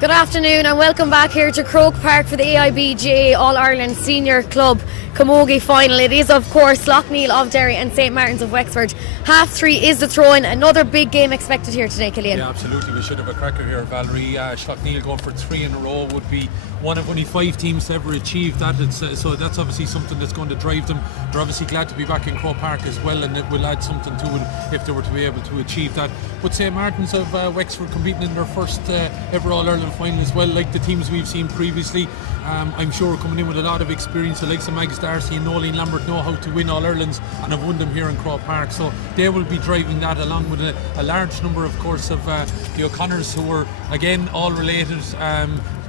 Good afternoon and welcome back here to Croke Park for the AIB All-Ireland Senior Club Camogie final. It is of course Slaughtneil of Derry and St Martin's of Wexford. 3:30 is the throw-in. Another big game expected here today, Killian. Yeah, absolutely. We should have a cracker here, Valerie. Slaughtneil going for 3 in a row would be one of only 5 teams to ever achieve that. So that's obviously something that's going to drive them. They're obviously glad to be back in Croke Park as well, and it will add something to it if they were to be able to achieve that. But St Martin's of Wexford competing in their first ever All-Ireland final as well, like the teams we've seen previously. I'm sure coming in with a lot of experience. The likes of Mags Darcy and Nolene Lambert know how to win All-Irelands and have won them here in Croke Park. So they will be driving that, along with a large number, of course, of the O'Connors, who were, again, all related.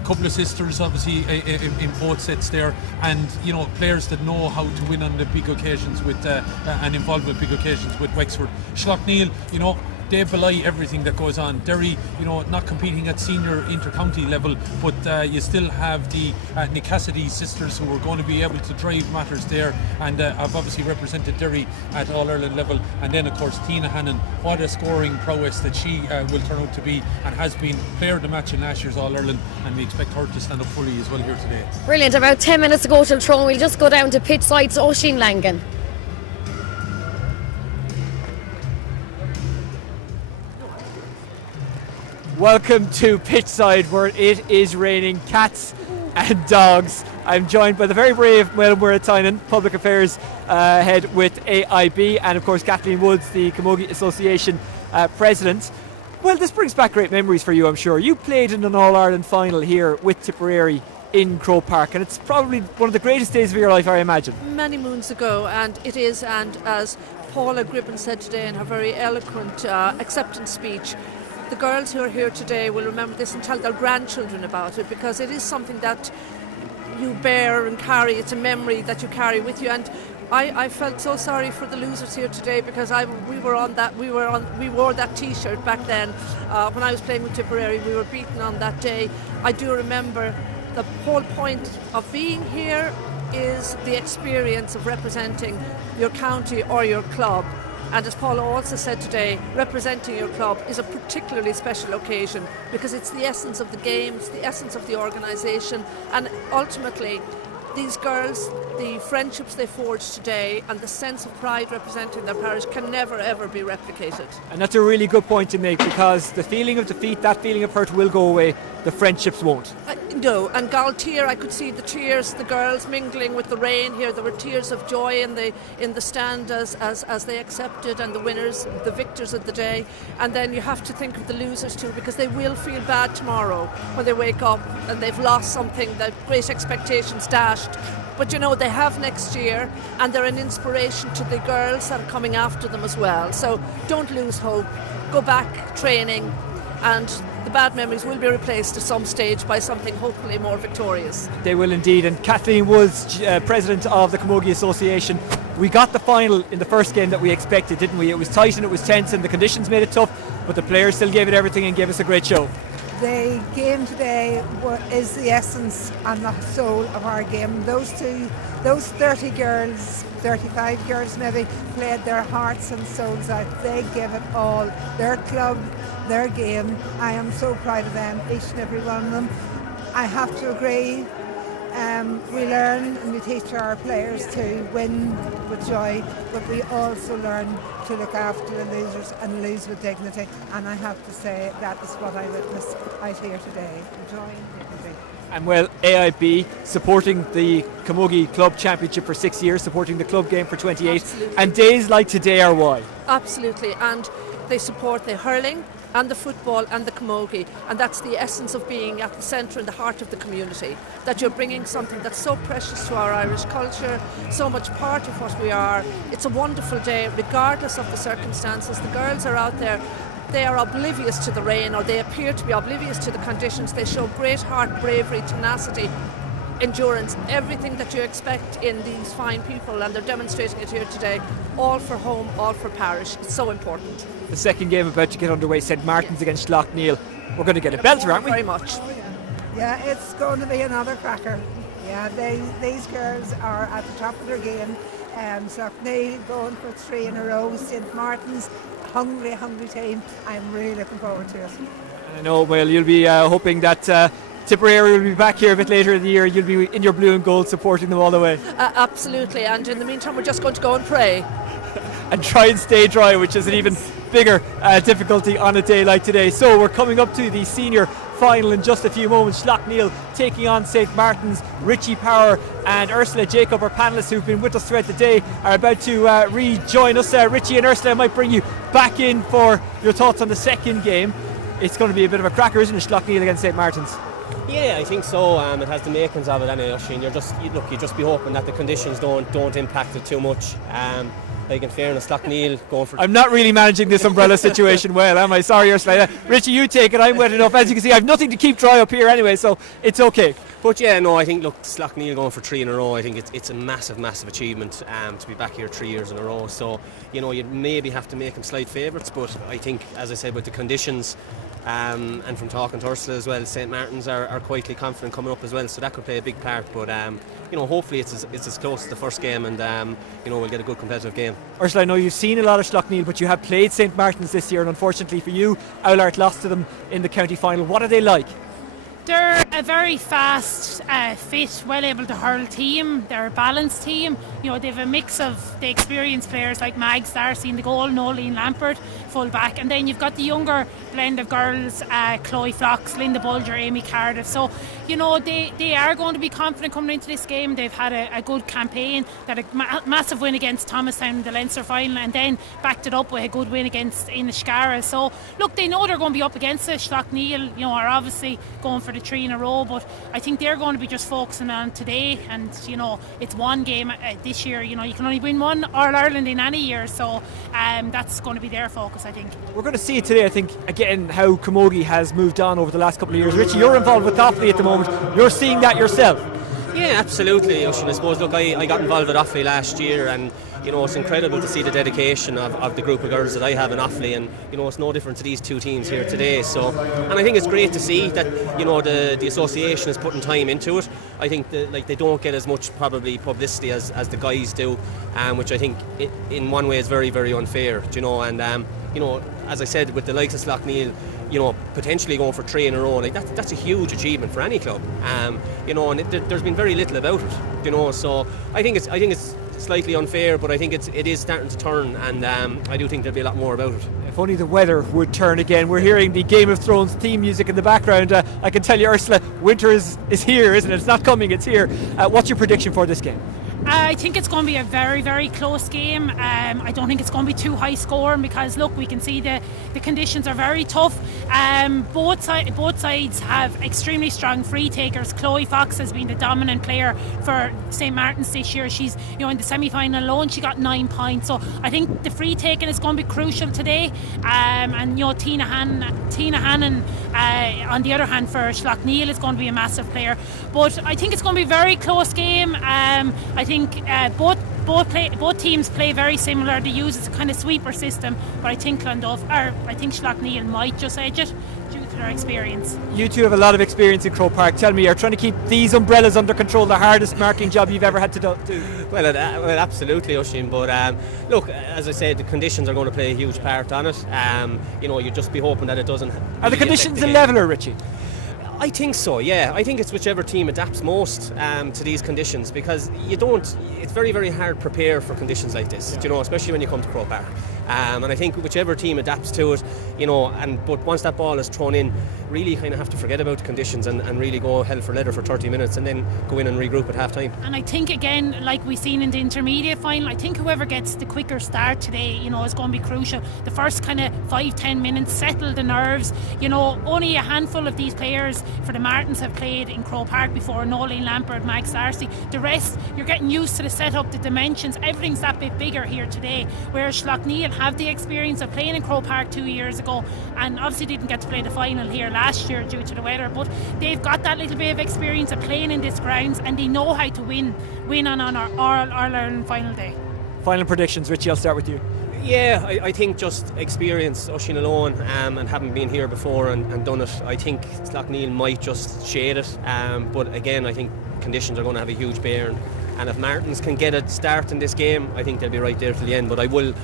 Couple of sisters obviously in both sets there, and players that know how to win on the big occasions with and involved with big occasions with Wexford. Slaughtneil, they belie everything that goes on. Derry, not competing at senior inter-county level, but you still have the Nick Cassidy sisters who are going to be able to drive matters there, and have obviously represented Derry at All-Ireland level. And then of course Tina Hannon, what a scoring prowess that she will turn out to be, and has been player of the match in last year's All-Ireland, and we expect her to stand up fully as well here today. Brilliant. About 10 minutes to go till throw. We'll just go down to pitch sides. Oisín Langan. Welcome to pitchside, where it is raining cats and dogs. I'm joined by the very brave Muireann Muratainen, Public Affairs Head with AIB, and of course Kathleen Woods, the Camogie Association President. Well, this brings back great memories for you, I'm sure. You played in an All-Ireland final here with Tipperary in Croke Park, and it's probably one of the greatest days of your life, I imagine. Many moons ago, and it is, and as Paula Gribben said today in her very eloquent acceptance speech, the girls who are here today will remember this and tell their grandchildren about it, because it is something that you bear and carry. It's a memory that you carry with you. And I felt so sorry for the losers here today, because we wore that T-shirt back then when I was playing with Tipperary. We were beaten on that day. I do remember the whole point of being here is the experience of representing your county or your club. And as Paula also said today, representing your club is a particularly special occasion, because it's the essence of the game, it's the essence of the organisation, and ultimately these girls, the friendships they forged today and the sense of pride representing their parish can never ever be replicated. And that's a really good point to make, because the feeling of defeat, that feeling of hurt will go away, the friendships won't. No, and Galtier, I could see the tears, the girls mingling with the rain here. There were tears of joy in the stand as they accepted, and the winners, the victors of the day. And then you have to think of the losers too, because they will feel bad tomorrow when they wake up and they've lost something, that great expectations dashed. But they have next year, and they're an inspiration to the girls that are coming after them as well. So don't lose hope, go back training, and the bad memories will be replaced at some stage by something hopefully more victorious. They will indeed. And Kathleen Woods, President of the Camogie Association, we got the final in the first game that we expected, didn't we? It was tight and it was tense and the conditions made it tough, but the players still gave it everything and gave us a great show. The game today is the essence and the soul of our game. Those 30 girls, 35 girls maybe, played their hearts and souls out. They gave it all. Their club, their game. I am so proud of them, each and every one of them. I have to agree. We learn and we teach our players to win with joy, but we also learn to look after the losers and lose with dignity. And I have to say that is what I witnessed out here today. Joy and dignity. And well, AIB supporting the Camogie Club Championship for 6 years, supporting the club game for 28. Absolutely. And days like today are why? Absolutely, and they support the hurling and the football and the camogie, and that's the essence of being at the centre and the heart of the community, that you're bringing something that's so precious to our Irish culture, so much part of what we are. It's a wonderful day regardless of the circumstances. The girls are out there, they are oblivious to the rain, or they appear to be oblivious to the conditions. They show great heart, bravery, tenacity, endurance, everything that you expect in these fine people, and they're demonstrating it here today, all for home, all for parish. It's so important. The second game about to get underway, St Martin's against Slaughtneil. We're going to get a belter, aren't we? Very much. Yeah, it's going to be another cracker. Yeah, these girls are at the top of their game. Slaughtneil going for 3 in a row. St Martin's, hungry team. I'm really looking forward to it. I know, well, you'll be hoping that Tipperary will be back here a bit later in the year. You'll be in your blue and gold supporting them all the way. Absolutely, and in the meantime we're just going to go and pray. And try and stay dry, which is an even bigger difficulty on a day like today. So we're coming up to the senior final in just a few moments. Slaughtneil taking on St. Martin's. Richie Power and Ursula Jacob, our panellists who've been with us throughout the day, are about to rejoin us. Richie and Ursula, I might bring you back in for your thoughts on the second game. It's going to be a bit of a cracker, isn't it, Slaughtneil against St. Martin's? Yeah, I think so. It has the makings of it anyway, Oisín. You just be hoping that the conditions don't impact it too much. Like in fairness, Slaughtneil going for... I'm not really managing this umbrella situation well, am I? Sorry, Ursula. Richie, you take it. I'm wet enough. As you can see, I've nothing to keep dry up here anyway, so it's okay. But yeah, no, I think, look, Slaughtneil going for 3 in a row, I think it's a massive achievement to be back here 3 years in a row. So, you maybe have to make them slight favourites, but I think, as I said, with the conditions, and from talking to Ursula as well, St. Martin's are quietly confident coming up as well, so that could play a big part. But hopefully it's as close as the first game, and we'll get a good competitive game. Ursula, I know you've seen a lot of Slaughtneil, but you have played St. Martin's this year, and unfortunately for you, Oulart lost to them in the county final. What are they like? They're a very fast, fit, well able to hurl team. They're a balanced team. They have a mix of the experienced players like Mags Darcy in the goal, Nolene Lampert, full back, and then you've got the younger blend of girls, Chloe Fox, Linda Bulger, Amy Cardiff. So, they are going to be confident coming into this game. They've had a good campaign, they had a massive win against Thomastown in the Leinster final, and then backed it up with a good win against Inniscarra. So, look, they know they're going to be up against it. Slaughtneil, are obviously going for the 3 in a row, but I think they're going to be just focusing on today, and it's one game this year. You can only win one All-Ireland in any year, so that's going to be their focus, I think. We're going to see it today, I think, again, how Camogie has moved on over the last couple of years. Richie, you're involved with Offaly at the moment. You're seeing that yourself. Yeah, absolutely, Oisín. I suppose, look, I got involved with Offaly last year, and it's incredible to see the dedication of the group of girls that I have in Offaly, and it's no different to these two teams here today. So, and I think it's great to see that the association is putting time into it. I think that they don't get as much probably publicity as the guys do, which I think in one way is very, very unfair. And as I said, with the likes of Slaughtneil, potentially going for 3 in a row, like that's a huge achievement for any club. And there's been very little about it. So I think it's slightly unfair, but I think it is starting to turn, and I do think there'll be a lot more about it. If only the weather would turn again. We're hearing the Game of Thrones theme music in the background. I can tell you, Ursula, winter is here, isn't it? It's not coming, it's here. What's your prediction for this game? I think it's going to be a very, very close game. I don't think it's going to be too high scoring, because look, we can see the conditions are very tough. Both sides have extremely strong free takers. Chloe Fox has been the dominant player for St. Martin's this year. She's in the semi-final alone she got 9 points. So I think the free taking is going to be crucial today. And Tina Hannon on the other hand for Slaughtneil is going to be a massive player. But I think it's going to be a very close game. I think both teams play very similar. They use a kind of sweeper system, but I think Slaughtneil might just edge it due to their experience. You two have a lot of experience in Croke Park. Tell me, you're trying to keep these umbrellas under control, the hardest marking job you've ever had to do. Well, absolutely, Oisín. But look, as I said, the conditions are going to play a huge part on it. You'd just be hoping that it doesn't. Are the conditions a leveler, Richie? I think so, yeah. I think it's whichever team adapts most to these conditions, because it's very, very hard to prepare for conditions like this, especially when you come to Croke Park. And I think whichever team adapts to it, but once that ball is thrown in, really kind of have to forget about the conditions and really go hell for leather for 30 minutes and then go in and regroup at half time. And I think, again, like we've seen in the intermediate final, I think whoever gets the quicker start today, is going to be crucial. The first kind of 5-10 minutes, settle the nerves. Only a handful of these players for the Martins have played in Croke Park before, Nolene Lampert, Max Darcy. The rest, you're getting used to the setup, the dimensions, everything's that bit bigger here today, whereas Slaughtneil have the experience of playing in Croke Park 2 years ago, and obviously didn't get to play the final here last year due to the weather, but they've got that little bit of experience of playing in this grounds, and they know how to win on our All-Ireland final day. Final predictions, Richie, I'll start with you. Yeah, I think just experience, Oisín alone, and having been here before and done it, I think Slaughtneil might just shade it, but again, I think conditions are going to have a huge bearing, and if Martins can get a start in this game, I think they'll be right there till the end. But I'm going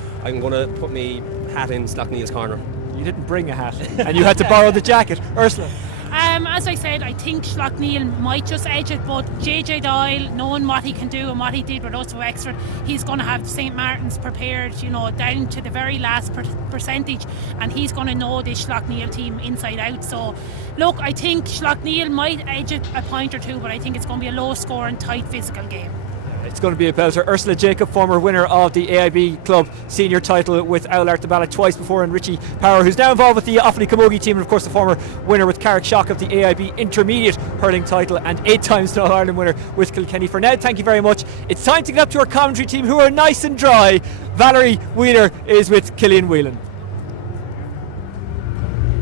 to put my hat in Slaughtneil's corner. You didn't bring a hat, and you had to borrow the jacket. Ursula. As I said, I think Slaughtneil might just edge it, but JJ Doyle, knowing what he can do and what he did with us with Wexford, he's going to have St Martin's prepared, down to the very last percentage, and he's going to know this Slaughtneil team inside out. So, look, I think Slaughtneil might edge it a point or two, but I think it's going to be a low-scoring, tight, physical game. It's going to be a belter. Ursula Jacob, former winner of the AIB Club senior title with Oulart the Ballot twice before, and Richie Power, who's now involved with the Offaly Camogie team, and of course the former winner with Carrick Shock of the AIB intermediate hurling title, and 8 times the All-Ireland winner with Kilkenny. For now, thank you very much. It's time to get up to our commentary team, who are nice and dry. Valerie Wheeler is with Killian Whelan.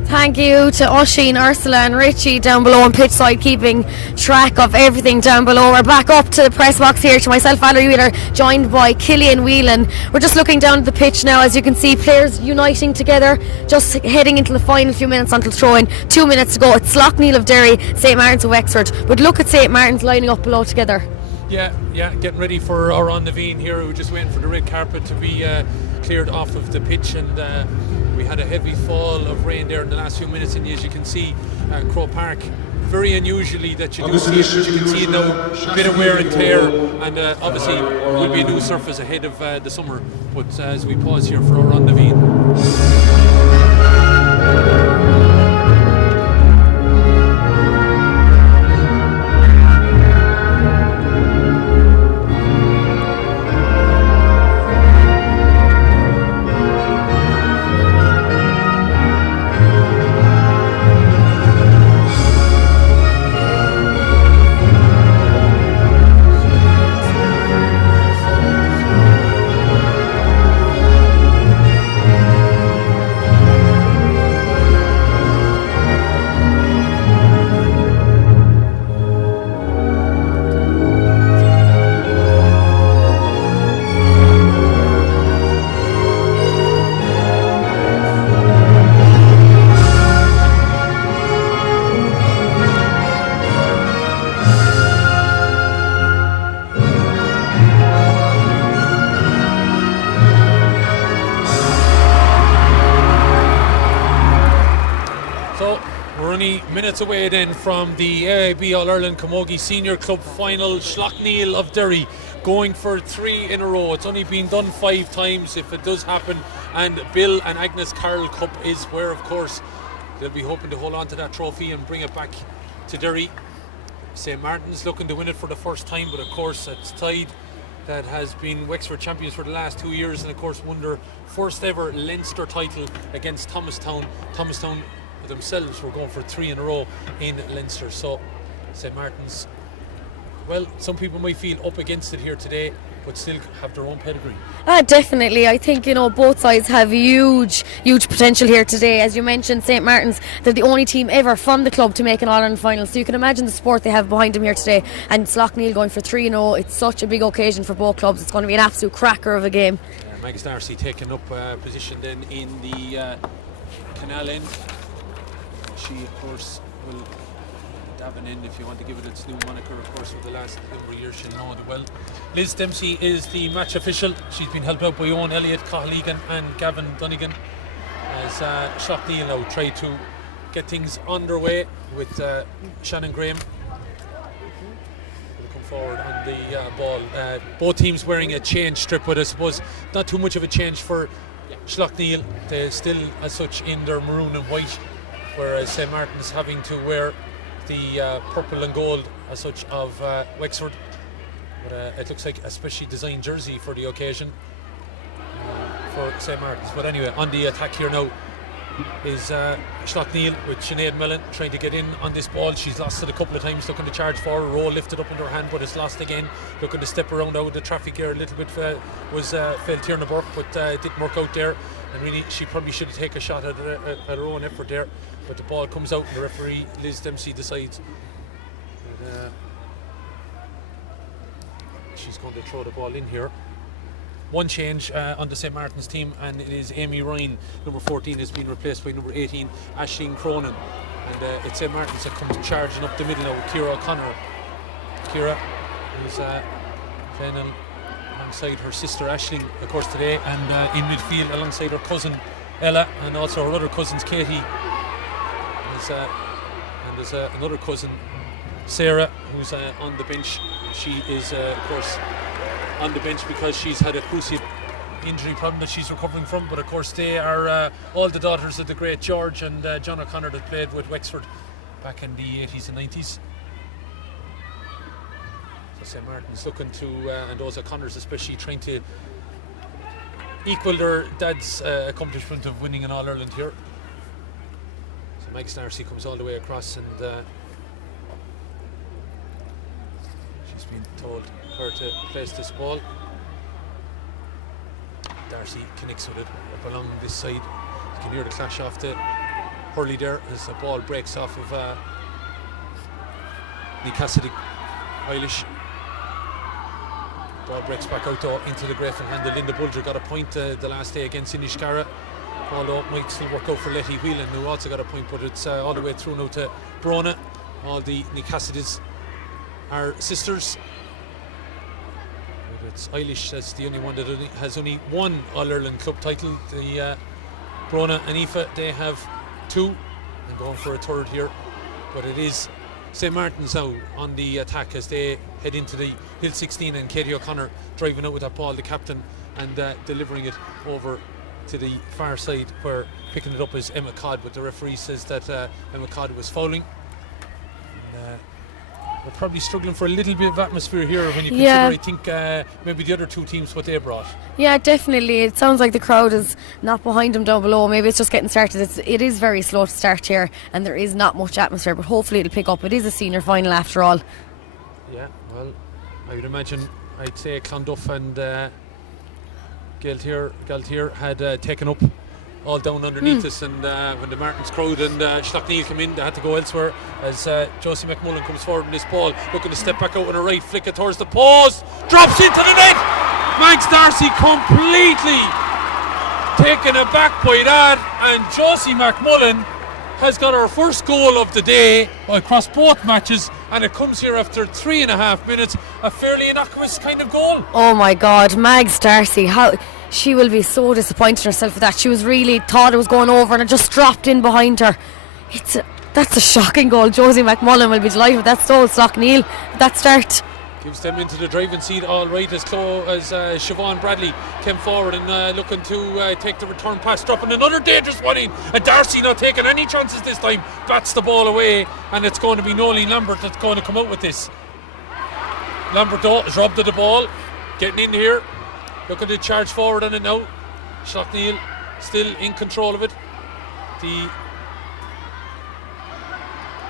Thank you to Oisín, Ursula and Richie down below on pitch side, keeping track of everything down below. We're back up to the press box here, to myself, Valerie Wheeler, joined by Killian Whelan. We're just looking down at the pitch now. As you can see, players uniting together, just heading into the final few minutes until throw-in. 2 minutes to go. It's Slaughtneil of Derry, St Martin's of Wexford. But look at St Martin's lining up below together. Yeah, getting ready for our on the Veen here. We're just waiting for the red carpet to be cleared off of the pitch, and we had a heavy fall of rain there in the last few minutes, and as you can see, Croke Park, very unusually that you do see it, but you can see now a bit of wear and tear, and obviously will be a new surface ahead of the summer. But as we pause here for our on the Veen. Minutes away then from the AIB All-Ireland Camogie Senior Club Final. Slaughtneil of Derry going for 3 in a row. It's only been done 5 times if it does happen, and Bill and Agnes Carroll Cup is where, of course, they'll be hoping to hold on to that trophy and bring it back to Derry. St Martin's looking to win it for the first time, but of course it's Tide that has been Wexford champions for the last 2 years, and of course won their first ever Leinster title against Thomastown. Thomastown themselves were going for 3 in a row in Leinster. So St Martin's, well, some people might feel up against it here today, but still have their own pedigree. Definitely. I think, both sides have huge potential here today. As you mentioned, St Martin's, they're the only team ever from the club to make an All-Ireland final, so you can imagine the support they have behind them here today. And Slaughtneil going for 3-0, it's such a big occasion for both clubs. It's going to be an absolute cracker of a game. Mags Darcy taking up position then in the canal end. She, of course, will Davin in, if you want to give it its new moniker, of course, for the last number of years, she'll know it well. Liz Dempsey is the match official. She's been helped out by Owen Elliott, Cathal Egan and Gavin Dunnigan, as Slaughtneil now try to get things underway with Shannon Graham. Will come forward on the ball. Both teams wearing a change strip, but I suppose not too much of a change for Slaughtneil. They're still as such in their maroon and white, whereas St Martin's having to wear the purple and gold as such of Wexford. But it looks like a specially designed jersey for the occasion for St Martin's. But anyway, on the attack here now is Slaughtneil with Sinead Mellon trying to get in on this ball. She's lost it a couple of times, looking to charge for a roll lifted up in her hand, but it's lost again. Looking to step around out of the traffic here a little bit, was failed Tierna Burke, but it didn't work out there. And really, she probably should have taken a shot at her own effort there. But the ball comes out, and the referee, Liz Dempsey, decides that, she's going to throw the ball in here. One change on the St Martin's team, and it is Amy Ryan, number 14, has been replaced by number 18, Aisling Cronin. And it's St Martin's that comes charging up the middle now with Ciara O'Connor. Ciara is playing alongside her sister Aisling, of course, today, and in midfield alongside her cousin Ella, and also her other cousins Katie. And there's another cousin, Sarah, who's on the bench. She is, of course, on the bench because she's had a cruciate injury problem that she's recovering from. But of course, they are all the daughters of the great George and John O'Connor that played with Wexford back in the 80s and 90s. So St. Martin's looking to, and those O'Connors especially, trying to equal their dad's accomplishment of winning an All-Ireland here. So Meg Darcy comes all the way across, and she's been told her to place this ball. Darcy connects with it up along this side. You can hear the clash off the hurley there as the ball breaks off of Ní Cassidy Eilish. Ball breaks back out though into the grateful hand of Linda Bulger. Got a point the last day against Inishkara. Although it might still work out for Letty Whelan, who also got a point, but it's all the way through now to Brona. All the Ní Cassidys are sisters. But it's Eilish that's the only one that has only one All-Ireland club title. The Brona and Aoife, they have two and going for a third here. But it is St. Martin's now on the attack as they head into the Hill 16, and Katie O'Connor driving out with that ball, the captain, and delivering it over to the far side, where picking it up is Emma Codd, but the referee says that Emma Codd was fouling. And, we're probably struggling for a little bit of atmosphere here when you consider, I think, maybe the other two teams, what they brought. Yeah, definitely. It sounds like the crowd is not behind them down below. Maybe it's just getting started. It is very slow to start here, and there is not much atmosphere, but hopefully it'll pick up. It is a senior final after all. Yeah, well, I would imagine, I'd say Clonduff and Galtier had taken up all down underneath us, and when the Martins crowd and Slaughtneil came in, they had to go elsewhere as Josie McMullen comes forward with this ball, looking to step back out on the right, flick it towards the post, drops into the net. Max Darcy completely taken aback by that, and Josie McMullen has got her first goal of the day across both matches, and it comes here after 3.5 minutes, a fairly innocuous kind of goal. Oh my God, Mags Darcy, how she will be so disappointed in herself with that. She was really thought it was going over and it just dropped in behind her. That's a shocking goal. Josie McMullen will be delighted with that. So Slaughtneil with that start. Gives them into the driving seat all right as Siobhan Bradley came forward and looking to take the return pass, dropping another dangerous one in, and Darcy not taking any chances this time, bats the ball away, and it's going to be Nolene Lambert that's going to come out with this. Lambert though is robbed of the ball, getting in here, looking to charge forward on it now. Slaughtneil still in control of it.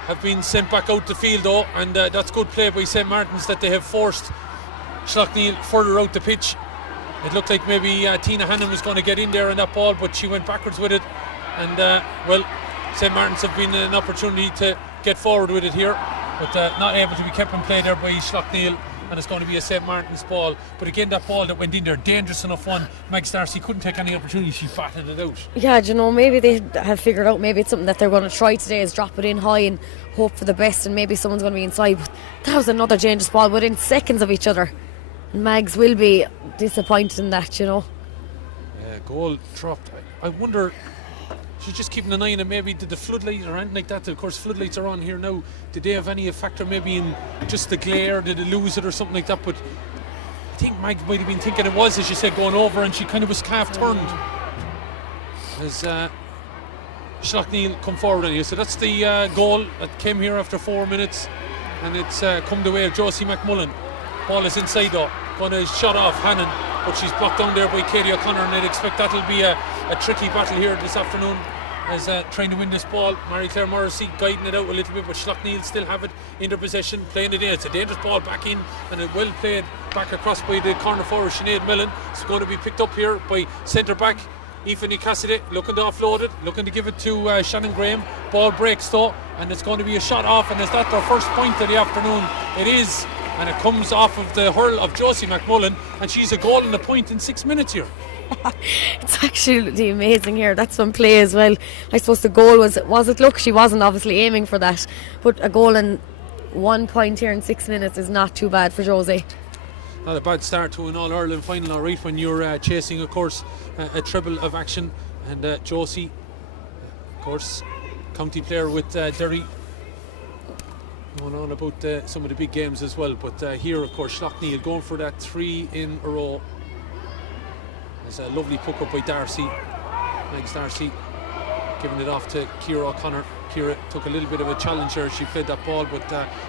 Have been sent back out the field though, and that's good play by St. Martin's that they have forced Slaughtneil further out the pitch. It looked like maybe Tina Hannon was going to get in there on that ball, but she went backwards with it, and well, St. Martin's have been an opportunity to get forward with it here, but not able to be kept in play there by Slaughtneil, and it's going to be a St. Martin's ball. But again, that ball that went in there, dangerous enough one. Mags Darcy couldn't take any opportunity, she batted it out. Yeah, do you know, maybe they have figured out, maybe it's something that they're going to try today, is drop it in high and hope for the best, and maybe someone's going to be inside. But that was another dangerous ball within seconds of each other, and Mags will be disappointed in that, you know. Goal dropped. I wonder, she's just keeping an eye on it. Maybe did the floodlights or anything like that? Of course, floodlights are on here now. Did they have any factor maybe in just the glare? Did they lose it or something like that? But I think Mags might have been thinking it was, as you said, going over, and she kind of was half turned as Slaughtneil come forward on you. So that's the goal that came here after 4 minutes, and it's come the way of Josie McMullen. Ball is inside though, going to shut off Hannon, but she's blocked down there by Katie O'Connor, and I'd expect that'll be a tricky battle here this afternoon as trying to win this ball. Marie-Claire Morrissey guiding it out a little bit, but Slaughtneil still have it in their possession, playing it in. It's a dangerous ball back in, and it well played back across by the corner forward Sinead Millen. It's going to be picked up here by centre back Aoife Cassidy, looking to offload it, looking to give it to Shannon Graham. Ball breaks though, and it's going to be a shot off, and is that their first point of the afternoon? It is, and it comes off of the hurl of Josie McMullen, and she's a goal and a point in 6 minutes here. It's actually amazing here. That's some play as well. I suppose the goal was it luck? She wasn't obviously aiming for that, but a goal and 1 point here in 6 minutes is not too bad for Josie. Not a bad start to an All-Ireland final, all right, when you're chasing, of course, a treble of action And Josie, of course, county player with Derry, going on about some of the big games as well. But here, of course, Slaughtneil going for that 3 in a row. There's a lovely puck up by Darcy. Thanks, Darcy. Giving it off to Ciara O'Connor. Ciara took a little bit of a challenge there. She played that ball, but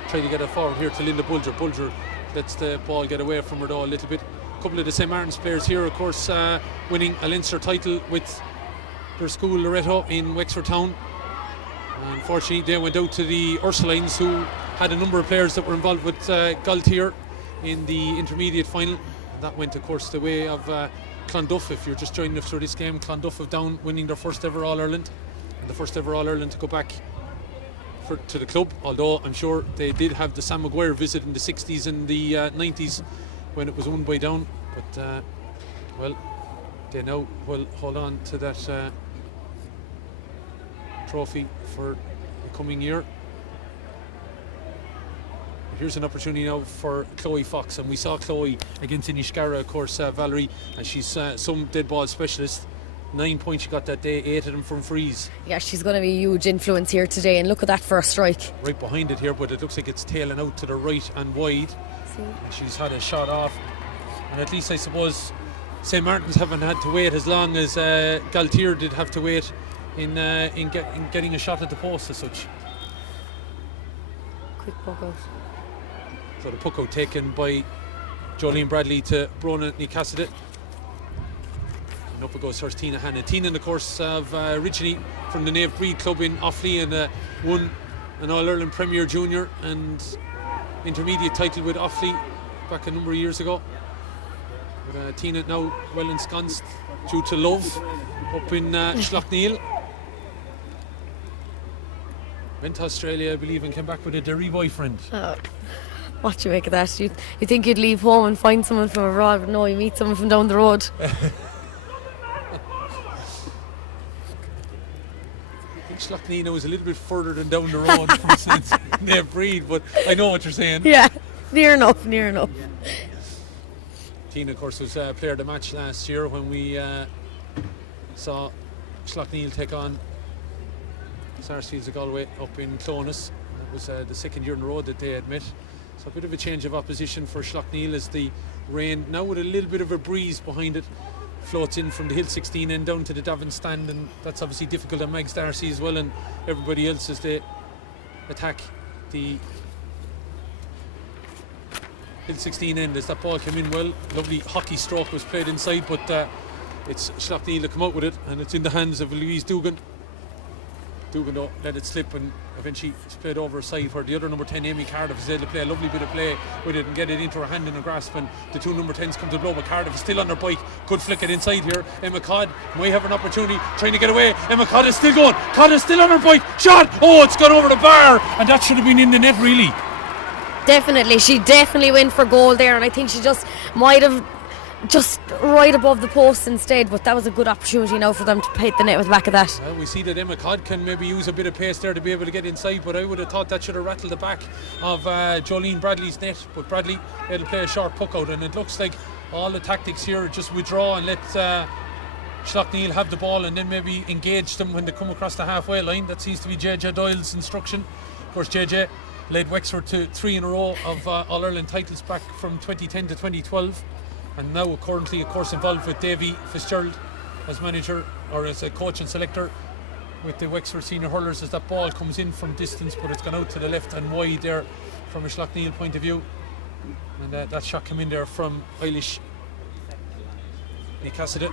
tried to get it forward here to Linda Bulger. Bulger lets the ball get away from her though a little bit. A couple of the St. Martin's players here, of course, winning a Leinster title with their school, Loretto, in Wexford Town. Unfortunately, they went out to the Ursulines, who had a number of players that were involved with Galtier in the intermediate final. That went, of course, the way of Clonduff. If you're just joining us for this game, Clonduff have down, winning their first ever All-Ireland, and the first ever All-Ireland to go back to the club, although I'm sure they did have the Sam Maguire visit in the 60s and the 90s when it was won by Down, but well, they now will hold on to that trophy for the coming year. Here's an opportunity now for Chloe Fox, and we saw Chloe against Inishkara, of course, Valerie, and she's some dead ball specialist. 9 points she got that day, 8 of them from frees. Yeah, she's going to be a huge influence here today, and look at that first strike. Right behind it here, but it looks like it's tailing out to the right and wide. And she's had a shot off, and at least I suppose St. Martin's haven't had to wait as long as Galtier did have to wait in getting a shot at the post as such. Quick puck out. So the puck out taken by Jolene Bradley to Brona Cassidy. And up it goes first Tina Hannon. Tina, of course, originally from the Nave Breed Club in Offaly, and won an All-Ireland Premier Junior and intermediate title with Offaly back a number of years ago. But Tina now well ensconced due to love up in Slaughtneil. Went to Australia, I believe, and came back with a Derry boyfriend. What do you make of that? You think you'd leave home and find someone from abroad, but no, you meet someone from down the road. Slaughtneil was a little bit further than down the road from St. Nave Breed, but I know what you're saying. Yeah, near enough. Tina, of course, was player of the match last year when we saw Slaughtneil take on Sarsfields of Galway up in Clonus. That was the second year in a row that they had met. So a bit of a change of opposition for Slaughtneil as the rain, now with a little bit of a breeze behind it, floats in from the Hill 16 and down to the Davin stand, and that's obviously difficult on Megs Darcy as well and everybody else as they attack the Hill 16 end. As that ball came in well, lovely hockey stroke was played inside, but it's Slaughtneil to come out with it, and it's in the hands of Louise Dugan. Dugan though let it slip, and eventually it's played over a side where the other number 10, Amy Cardiff, is able to play a lovely bit of play with it and get it into her hand in a grasp, and the two number 10s come to blow, but Cardiff is still on their bike. Could flick it inside here. Emma Codd might have an opportunity trying to get away. Emma Codd is still going. Codd is still on her bike. Shot! Oh, it's gone over the bar, and that should have been in the net really. Definitely, she definitely went for goal there, and I think she just might have just right above the post instead, but that was a good opportunity now for them to hit the net with the back of that. Well, we see that Emma Codd can maybe use a bit of pace there to be able to get inside, but I would have thought that should have rattled the back of Jolene Bradley's net, but Bradley had to play a short puck out, and it looks like all the tactics here just withdraw and let Slaughtneil have the ball and then maybe engage them when they come across the halfway line. That seems to be JJ Doyle's instruction. Of course, JJ led Wexford to 3 in a row of All-Ireland titles back from 2010 to 2012. And now currently, of course, involved with Davy Fitzgerald as manager, or as a coach and selector with the Wexford senior hurlers, as that ball comes in from distance, but it's gone out to the left and wide there from a Slaughtneil point of view. And that shot came in there from Eilish Cassidy.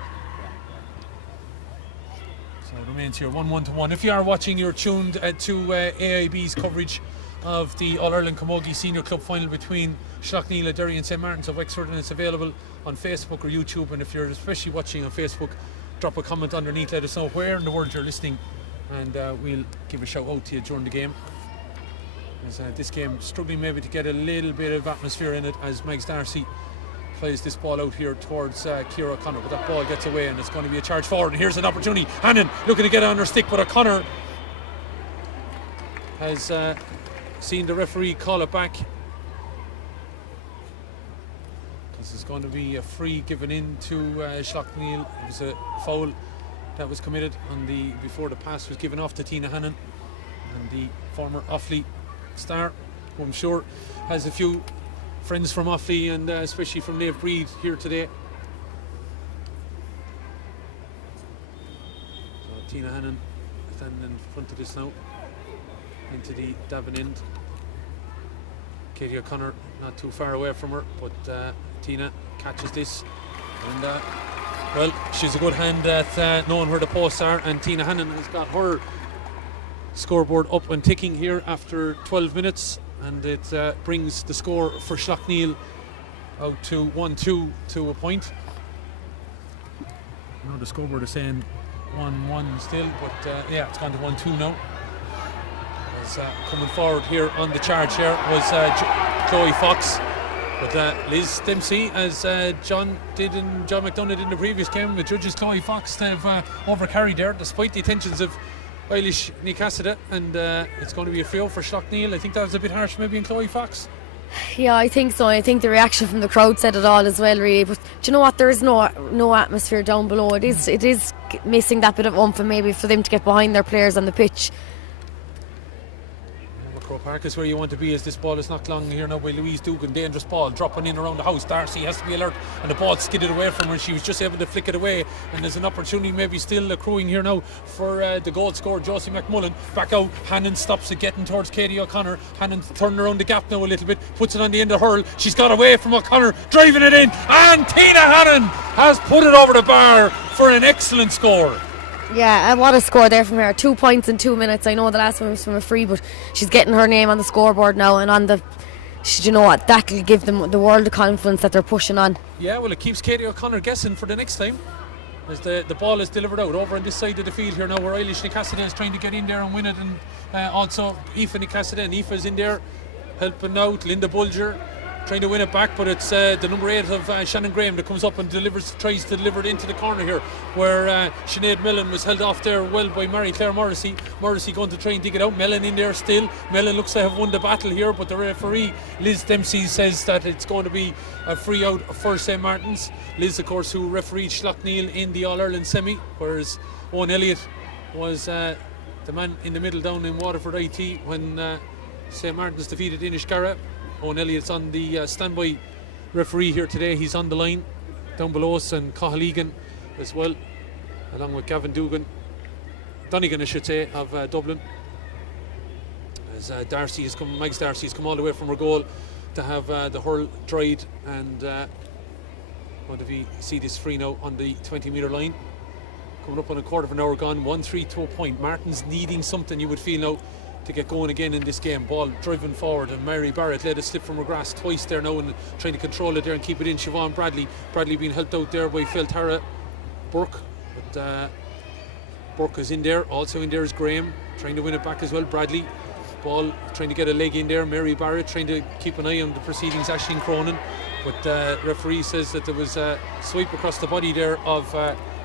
So it remains here 1-1. If you are watching, you're tuned to AIB's coverage of the All-Ireland Camogie Senior Club Final between Slaughtneil, Derry and St. Martin's of Wexford, and it's available on Facebook or YouTube. And if you're especially watching on Facebook, drop a comment underneath, let us know where in the world you're listening, and we'll give a shout out to you during the game. As this game struggling maybe to get a little bit of atmosphere in it as Megs Darcy plays this ball out here towards Ciara O'Connor, but that ball gets away and it's going to be a charge forward, and here's an opportunity. Hannon looking to get on her stick, but O'Connor has seen the referee call it back, because it's going to be a free given in to Slaughtneil. It was a foul that was committed before the pass was given off to Tina Hannon, and the former Offaly star, who I'm sure has a few friends from Offaly and especially from Leigh Breed here today. So Tina Hannon standing in front of this now, into the Davin end. Katie O'Connor not too far away from her, but Tina catches this, and well, she's a good hand at knowing where the posts are, and Tina Hannon has got her scoreboard up and ticking here after 12 minutes, and it brings the score for Slaughtneil out to 1-2 to a point. I know the scoreboard is saying 1-1 still, but yeah, it's gone to 1-2 now. As coming forward here on the charge here was Chloe Fox, but Liz Dempsey, as John McDonough did in the previous game, the judges Chloe Fox, they've overcarried there despite the attentions of Eilish Ní Cassada, and it's going to be a free out for Slaughtneil. I think that was a bit harsh maybe in Chloe Fox. Yeah, I think so. I think the reaction from the crowd said it all as well, really. But do you know what? There is no atmosphere down below. It is missing that bit of oomph, and maybe for them to get behind their players on the pitch. Croke Park is where you want to be as this ball is knocked long here now by Louise Dugan. Dangerous ball dropping in around the house. Darcy has to be alert, and the ball skidded away from her. She was just able to flick it away, and there's an opportunity maybe still accruing here now for the goal scorer Josie McMullen. Back out, Hannon stops it, getting towards Katie O'Connor. Hannon turning around the gap now a little bit, puts it on the end of hurl. She's got away from O'Connor, driving it in, and Tina Hannon has put it over the bar for an excellent score. Yeah, and what a score there from her. 2 points in 2 minutes. I know the last one was from a free, but she's getting her name on the scoreboard now, and on the, you know what, that'll give them the world of confidence that they're pushing on. Yeah, well, it keeps Katie O'Connor guessing for the next time, as the ball is delivered out over on this side of the field here now, where Eilish Ní Cassada is trying to get in there and win it, and also Aoife Ní Cassada, and Aoife's in there helping out. Linda Bulger trying to win it back, but it's the number 8 of Shannon Graham that comes up and tries to deliver it into the corner here, where Sinead Mellon was held off there well by Mary-Claire Morrissey. Morrissey going to try and dig it out. Mellon in there still. Mellon looks to have won the battle here, but the referee Liz Dempsey says that it's going to be a free out for St. Martin's. Liz, of course, who refereed Slaughtneil in the All-Ireland semi, whereas Owen Elliott was the man in the middle down in Waterford IT when St. Martin's defeated Inishkara. Owen Elliott's on the standby referee here today. He's on the line down below us, and Cathal Egan as well, along with Gavin Donegan I should say, of Dublin. As Mags Darcy has come all the way from her goal to have the hurl dried, and want to see this free now on the 20-metre line. Coming up on a quarter of an hour gone, 1-3 to a point. Martin's needing something, you would feel now, to get going again in this game. Ball driving forward, and Mary Barrett let it slip from her grasp twice there now, and trying to control it there and keep it in. Siobhan Bradley being helped out there by Feltara Burke, but Burke is in there. Also in there is Graham trying to win it back as well. Bradley, ball trying to get a leg in there. Mary Barrett trying to keep an eye on the proceedings. Aisling Cronin, but referee says that there was a sweep across the body there of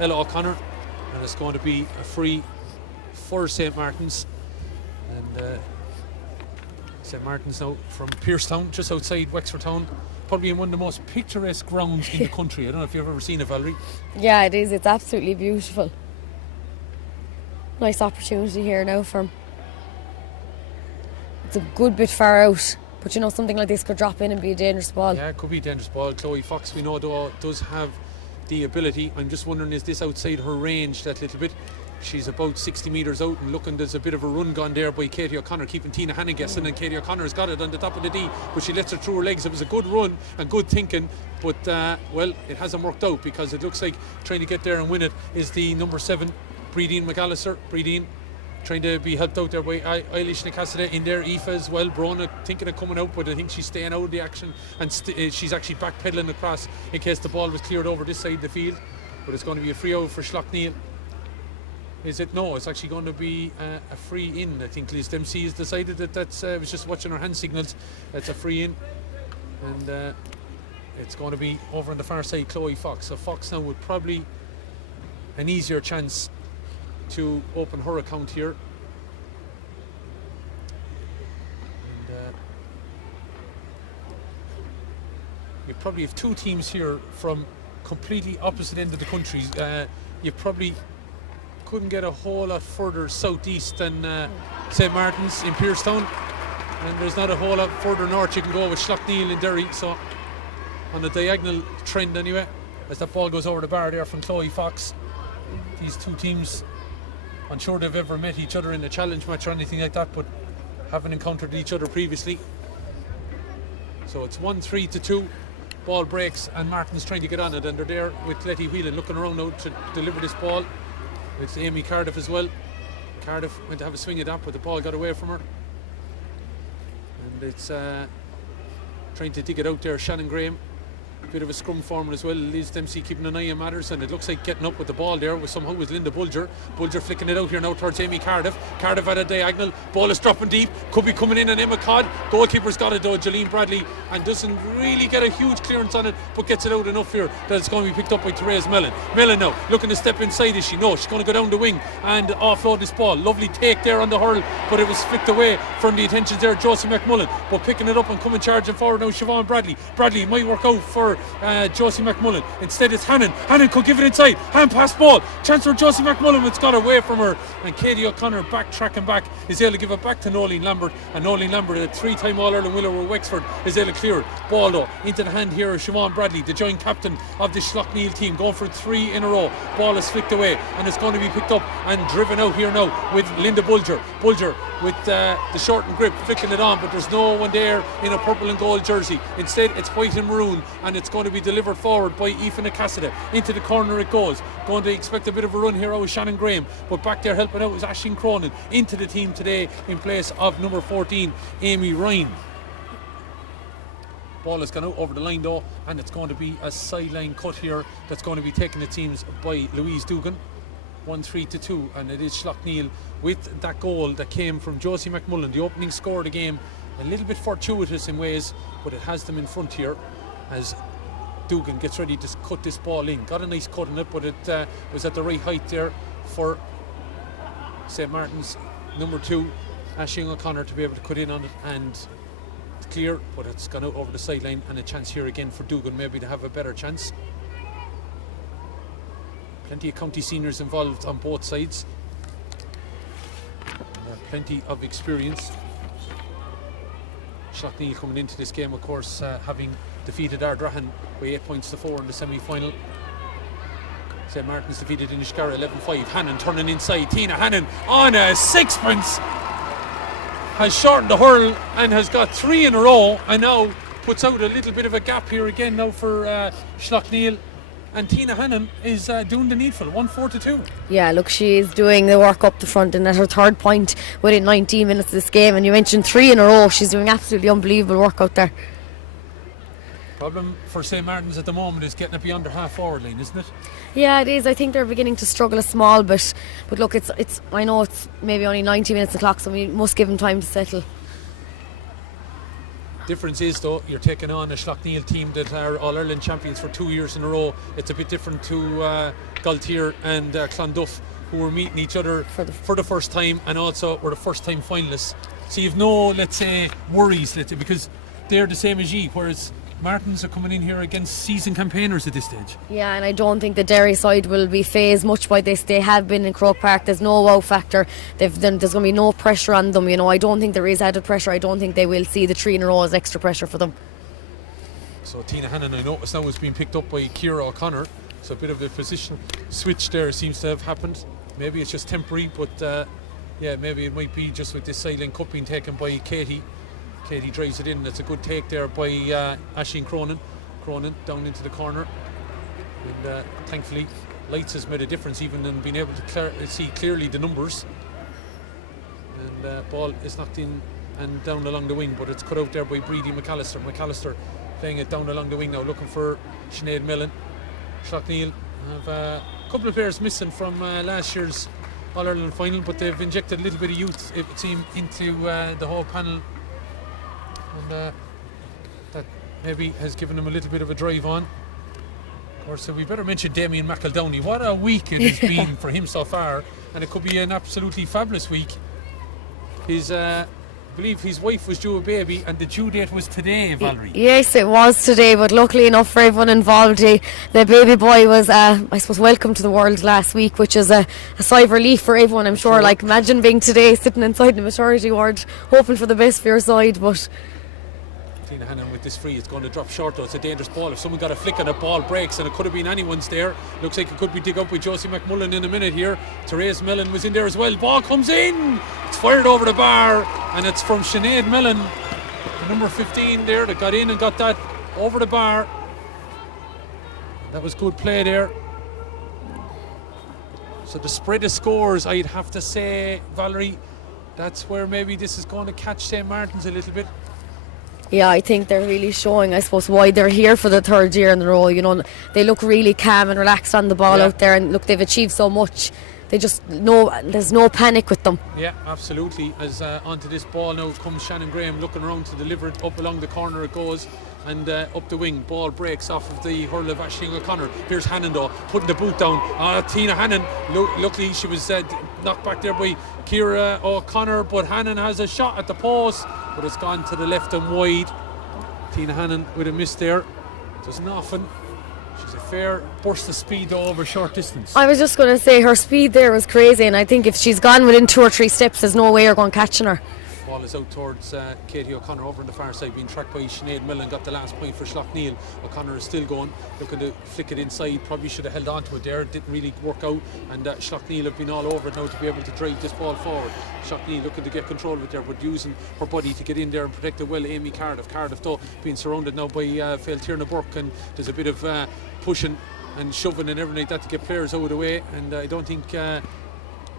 Ella O'Connor, and it's going to be a free for St. Martin's. And St. Martin's now from Pearstown, just outside Wexford Town, probably in one of the most picturesque grounds in the country. I don't know if you've ever seen it, Valerie. Yeah, it is. It's absolutely beautiful. Nice opportunity here now from. It's a good bit far out, but you know, something like this could drop in and be a dangerous ball. Yeah, it could be a dangerous ball. Chloe Fox, we know, does have the ability. I'm just wondering, is this outside her range that little bit? She's about 60 metres out, and looking, there's a bit of a run gone there by Katie O'Connor, keeping Tina Hannon guessing, and Katie O'Connor has got it on the top of the D, but she lets her through her legs. It was a good run and good thinking, but well, it hasn't worked out, because it looks like trying to get there and win it is the number 7, Brídín McAllister. Brídín trying to be helped out there by Eilish Ní Cassada in there. Aoife as well. Brona thinking of coming out, but I think she's staying out of the action, and she's actually backpedaling across in case the ball was cleared over this side of the field. But it's going to be a free out for Slaughtneil. Is it? No, it's actually going to be a free in. I think Liz Dempsey has decided that I was just watching her hand signals. That's a free in, and it's going to be over on the far side, Chloe Fox. So Fox now with probably an easier chance to open her account here. And you probably have two teams here from completely opposite end of the country. You've probably couldn't get a whole lot further southeast than St. Martin's in Pearstown, and there's not a whole lot further north you can go with Slaughtneil and Derry, so on the diagonal trend anyway, as that ball goes over the bar there from Chloe Fox. These two teams, I'm sure they've ever met each other in a challenge match or anything like that, but haven't encountered each other previously. So it's 1-3-2. Ball breaks and Martin's trying to get on it, and they're there with Letty Whelan looking around now to deliver this ball. It's Amy Cardiff as well. Cardiff went to have a swing at that, but the ball got away from her. And it's trying to dig it out there, Shannon Graham. A bit of a scrum forward as well. Liz Dempsey keeping an eye on matters, and it looks like getting up with the ball there was somehow was Linda Bulger. Bulger flicking it out here now towards Amy Cardiff. Cardiff at a diagonal. Ball is dropping deep. Could be coming in on Emma Codd. Goalkeeper's got it though, Jolene Bradley, and doesn't really get a huge clearance on it, but gets it out enough here that it's going to be picked up by Therese Mellon. Mellon now looking to step inside. Is she? No, she's going to go down the wing and offload this ball. Lovely take there on the hurl, but it was flicked away from the attentions there, Josie McMullen. But picking it up and coming charging forward now, Siobhan Bradley. Bradley might work out for Josie McMullen. Instead it's Hannon. Hannon could give it inside. Hand pass ball. Chance for Josie McMullen, but it's got away from her. And Katie O'Connor backtracking back is able to give it back to Nolene Lambert. And Nolene Lambert, a 3-time All-Ireland winner with Wexford, is able to clear it. Ball though into the hand here of Siobhan Bradley, the joint captain of the Slaughtneil team, going for 3 in a row. Ball is flicked away and it's going to be picked up and driven out here now with Linda Bulger. Bulger with the shortened grip, flicking it on, but there's no one there in a purple and gold jersey. Instead it's white and maroon, and it's going to be delivered forward by Aoife Cassidy. Into the corner it goes. Going to expect a bit of a run here out of Shannon Graham, but back there helping out was Aisling Cronin into the team today in place of number 14 Amy Ryan. Ball has gone out over the line though, and it's going to be a sideline cut here that's going to be taken, it seems, by Louise Dugan. 1-3-2, and it is Slaughtneil with that goal that came from Josie McMullen, the opening score of the game. A little bit fortuitous in ways, but it has them in front here as Dugan gets ready to cut this ball in. Got a nice cut in it, but it was at the right height there for St. Martin's number 2 Aisling O'Connor to be able to cut in on it and clear, but it's gone out over the sideline, and a chance here again for Dugan maybe to have a better chance. Plenty of county seniors involved on both sides. Plenty of experience. Slaughtneil coming into this game, of course, having defeated Ardrahan by 8-4 in the semi-final. St. Martin's defeated Inishkara 11-5. Hannon turning inside. Tina Hannon on a sixpence has shortened the hurl and has got 3 in a row, and now puts out a little bit of a gap here again now for Slaughtneil. And Tina Hannon is doing the needful. 1-4-2. Yeah, look, she is doing the work up the front, and at her third point within 19 minutes of this game, and you mentioned 3 in a row. She's doing absolutely unbelievable work out there. Problem for St. Martin's at the moment is getting it beyond their half forward line, isn't it? Yeah, it is. I think they're beginning to struggle a small bit, but look, it's I know it's maybe only 90 minutes of clock, so we must give them time to settle. Difference is though, you're taking on a Slaughtneil team that are All-Ireland champions for 2 years in a row. It's a bit different to Galtier and Clonduff, who were meeting each other for the first time, and also were the first time finalists. So you've no, let's say, worries, because they're the same as you, whereas Martins are coming in here against season campaigners at this stage. Yeah, and I don't think the Derry side will be fazed much by this. They have been in Croke Park. There's no wow factor. There's going to be no pressure on them. I don't think there is added pressure. I don't think they will see the 3 in a row as extra pressure for them. So Tina Hannon, I notice now, is being picked up by Ciara O'Connor. So a bit of a position switch there seems to have happened. Maybe it's just temporary, but yeah, maybe it might be just with this sideline cut being taken by Katie. Katie drives it in. That's a good take there by Aisling Cronin. Cronin down into the corner. And thankfully, lights has made a difference, even in being able to see clearly the numbers. And ball is knocked in and down along the wing, but it's cut out there by Breedy McAllister. McAllister playing it down along the wing now, looking for Sinead Mellon. Slaughtneil have a couple of players missing from last year's All-Ireland final, but they've injected a little bit of youth, it would seem, into the whole panel. And that maybe has given them a little bit of a drive on. Of course, we better mention Damien McEldowney. What a week it has been for him so far, and it could be an absolutely fabulous week. His believe his wife was due a baby, and the due date was today, Valerie. Yes, it was today, but luckily enough for everyone involved, the baby boy was, I suppose, welcome to the world last week, which is a sigh of relief for everyone, I'm sure. Like, imagine being today sitting inside the maternity ward, hoping for the best for your side, but... Tina Hannon with this free, it's going to drop short though. It's a dangerous ball. If someone got a flick and a ball breaks, and it could have been anyone's there. Looks like it could be dig up with Josie McMullen in a minute here. Therese Mellon was in there as well. Ball comes in. It's fired over the bar, and it's from Sinead Mellon, the number 15 there, that got in and got that over the bar. That was good play there. So the spread of scores, I'd have to say, Valerie, that's where maybe this is going to catch St. Martin's a little bit. Yeah, I think they're really showing, I suppose, why they're here for the third year in a row. You know, they look really calm and relaxed on the ball out there, and look, they've achieved so much. They just know there's no panic with them. Yeah, absolutely. As onto this ball now comes Shannon Graham, looking around to deliver it. Up along the corner it goes, and up the wing. Ball breaks off of the hurl of Aisling O'Connor. Here's Hannon though, putting the boot down. Tina Hannon, luckily she was knocked back there by Ciara O'Connor, but Hannon has a shot at the post, but it's gone to the left and wide. Tina Hannon with a miss there. Doesn't often. She's a fair burst of speed though over short distance. I was just going to say her speed there was crazy, and I think if she's gone within 2 or 3 steps, there's no way you're going catching her. Ball is out towards Katie O'Connor over on the far side, being tracked by Sinead Millen. Got the last point for Slaughtneil. O'Connor is still going, looking to flick it inside. Probably should have held on to it there. It didn't really work out, and Slaughtneil have been all over it now to be able to drive this ball forward. Slaughtneil looking to get control of it there, but using her body to get in there and protect it well. Amy Cardiff though being surrounded now by Failtierna Burke, and there's a bit of pushing and shoving and everything like that to get players out of the way, and I don't think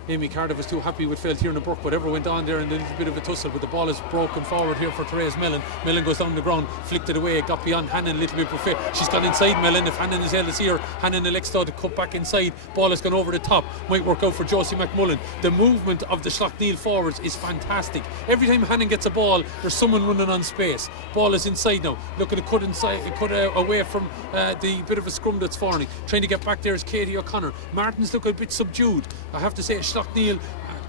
Amy Cardiff was too happy with Failtierna Burke. Whatever went on there, and a little bit of a tussle, but the ball is broken forward here for Therese Mellon. Mellon goes down the ground, flicked it away, got beyond Hannon a little bit, but she's gone inside Mellon. If Hannon is able to see her, Hannon elects to cut back inside. Ball has gone over the top, might work out for Josie McMullen. The movement of the Slaughtneil forwards is fantastic. Every time Hannon gets a ball, there's someone running on space. Ball is inside now, looking to cut inside, away from the bit of a scrum that's forming. Trying to get back there is Katie O'Connor. Martin's looking a bit subdued, I have to say. Slaughtneil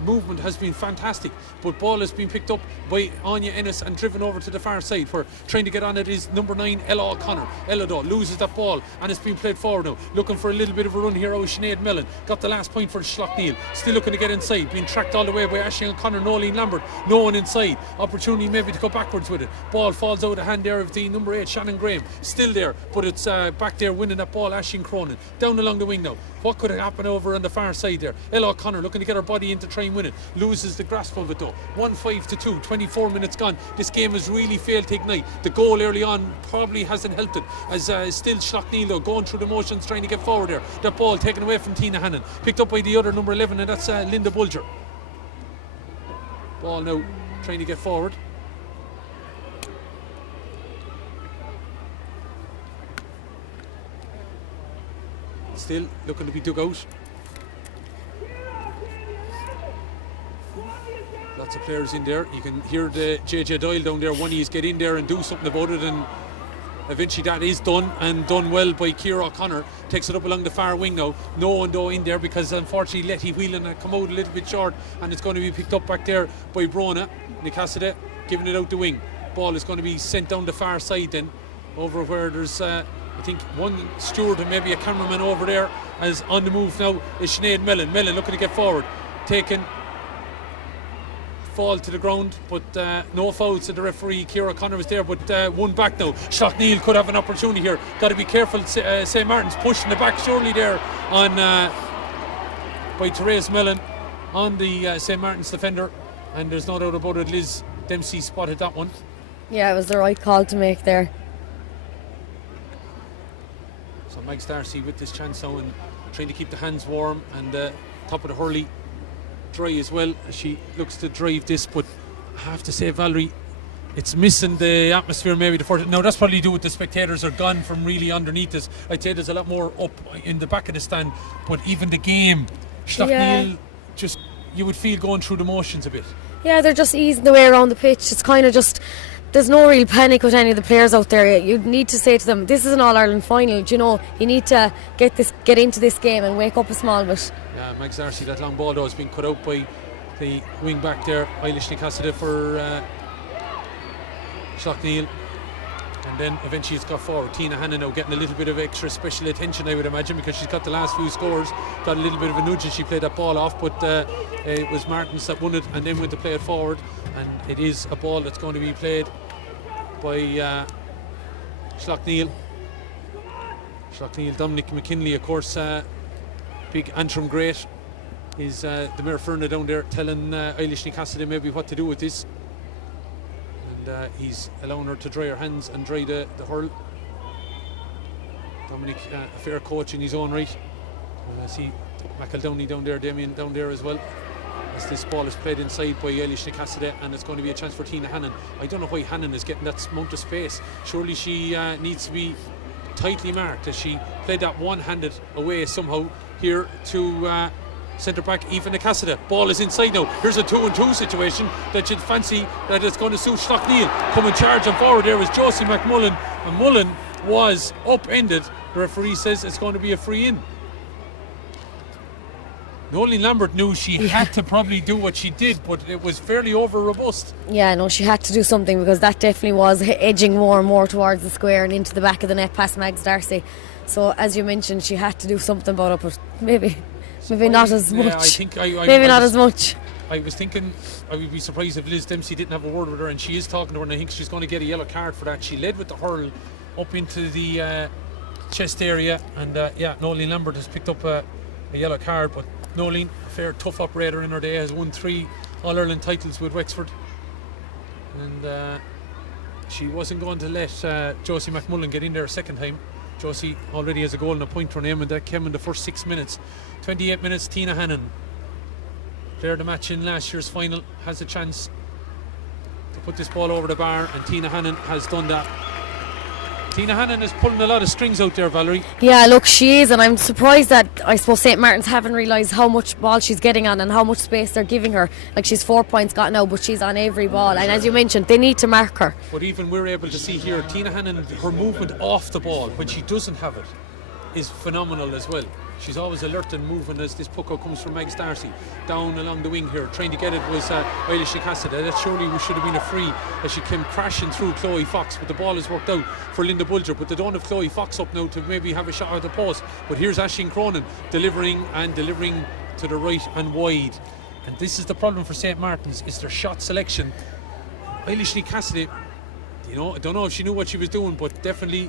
movement has been fantastic, but ball has been picked up by Anya Ennis and driven over to the far side, where trying to get on it is number 9 Ella O'Connor. Ella though loses that ball, and it's been played forward now, looking for a little bit of a run here. Sinead Mellon got the last point for Slaughtneil, still looking to get inside, being tracked all the way by Aisling O'Connor, Nolene Lambert, no one inside. Opportunity maybe to go backwards with it. Ball falls out of hand there of the number 8 Shannon Graham, still there, but it's back there winning that ball. Aisling Cronin down along the wing now. What could have happened over on the far side there? Ella O'Connor looking to get her body in to try and win it. Loses the grasp of it though. 1-5-2, 24 minutes gone. This game has really failed to ignite. The goal early on probably hasn't helped it, as still Slaughtneil though going through the motions trying to get forward there. That ball taken away from Tina Hannon, picked up by the other number 11, and that's Linda Bulger. Ball now trying to get forward. Still looking to be dug out. Lots of players in there. You can hear the JJ Doyle down there. One of these get in there and do something about it, and eventually that is done, and done well by Ciara O'Connor. Takes it up along the far wing now. No one though in there, because unfortunately Letty Whelan had come out a little bit short, and it's going to be picked up back there by Brona Nicaside, giving it out the wing. Ball is going to be sent down the far side then, over where there's I think one steward and maybe a cameraman over there. As on the move now is Sinead Mellon. Mellon looking to get forward, taken, fall to the ground, but no fouls to the referee. Ciara O'Connor was there, but one back now. Slaughtneil could have an opportunity here. Got to be careful. St. Martin's pushing the back surely there on by Therese Mellon on the St. Martin's defender, and there's no doubt about it. Liz Dempsey spotted that one. Yeah, it was the right call to make there. So Mike Darcy with this chance now, and trying to keep the hands warm, and top of the hurley dry as well as she looks to drive this. But I have to say, Valerie, it's missing the atmosphere maybe the first. Now that's probably to do with the spectators are gone from really underneath us. I'd say there's a lot more up in the back of the stand, but even the game, Slaughtneil, just you would feel going through the motions a bit. Yeah, they're just easing the way around the pitch. It's kind of just, there's no real panic with any of the players out there. You need to say to them, this is an All-Ireland final, you know, you need to get into this game and wake up a small bit. Yeah, Max Darcy, that long ball though has been cut out by the wing back there, Eilish Nicaside for Slaughtneil. And then eventually it's got forward. Tina Hannon now getting a little bit of extra special attention, I would imagine, because she's got the last few scores. Got a little bit of a nudge as she played that ball off, but it was Martins that won it and then went to play it forward. And it is a ball that's going to be played by Slaughtneil. Dominic McKinley, of course, big Antrim great, is the Mayor Ferna down there telling Eilish Ní Cassidy maybe what to do with this. And he's allowing her to dry her hands and dry the hurl. Dominic, a fair coach in his own right. I see McEldowney down there, Damien down there as well. As this ball is played inside by Eilish Ní Cassidy, and it's going to be a chance for Tina Hannon. I don't know why Hannon is getting that amount of space. Surely she needs to be tightly marked as she played that one-handed away somehow here to centre back Aoife Ní Cassidy. Ball is inside now. Here's a 2-on-2 situation that you'd fancy that it's going to suit Slaughtneil. Coming charging forward there was Josie McMullen, and Mullen was upended. The referee says it's going to be a free in. Noeline Lambert knew she had to probably do what she did, but it was fairly over robust. Yeah, no, she had to do something, because that definitely was edging more and more towards the square and into the back of the net past Mags Darcy. So as you mentioned, she had to do something about it, but maybe not as much. I think as much. I was thinking I would be surprised if Liz Dempsey didn't have a word with her, and she is talking to her, and I think she's going to get a yellow card for that. She led with the hurl up into the chest area, and Noeline Lambert has picked up a yellow card, but Noeline, a fair tough operator in her day, has won 3 All-Ireland titles with Wexford, and she wasn't going to let Josie McMullen get in there a second time. Josie already has a goal and a point for her name, and that came in the first 6 minutes. 28 minutes, Tina Hannon, player of the match in last year's final, has a chance to put this ball over the bar, and Tina Hannon has done that. Tina Hannon is pulling a lot of strings out there, Valerie. Yeah, look, she is, and I'm surprised that I suppose St. Martin's haven't realised how much ball she's getting on and how much space they're giving her. Like, she's 4 points got now, but she's on every ball, and as you mentioned, they need to mark her. But even we're able to see here, Tina Hannon, her movement off the ball when she doesn't have it is phenomenal as well. She's always alert and moving as this puck out comes from Mags Darcy. Down along the wing here, trying to get it was Eilish Ní Cassidy. That surely should have been a free as she came crashing through Chloe Fox, but the ball is worked out for Linda Bulger. But they don't have Chloe Fox up now to maybe have a shot at the post. But here's Aisling Cronin delivering to the right and wide. And this is the problem for St. Martin's, is their shot selection. Eilish Ní Cassidy, I don't know if she knew what she was doing, but definitely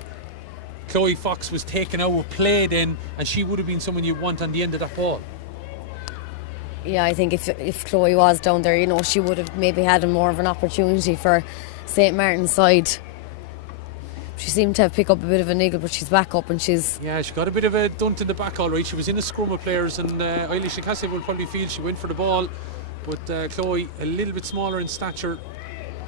Chloe Fox was taken out of play then, and she would have been someone you want on the end of that ball. Yeah, I think if Chloe was down there, she would have maybe had more of an opportunity for St. Martin's side. She seemed to have picked up a bit of a niggle, but she's back up and she's... Yeah, she got a bit of a dunt in the back, all right. She was in a scrum of players, and Eilish Ní Cassidy will probably feel she went for the ball, but Chloe, a little bit smaller in stature,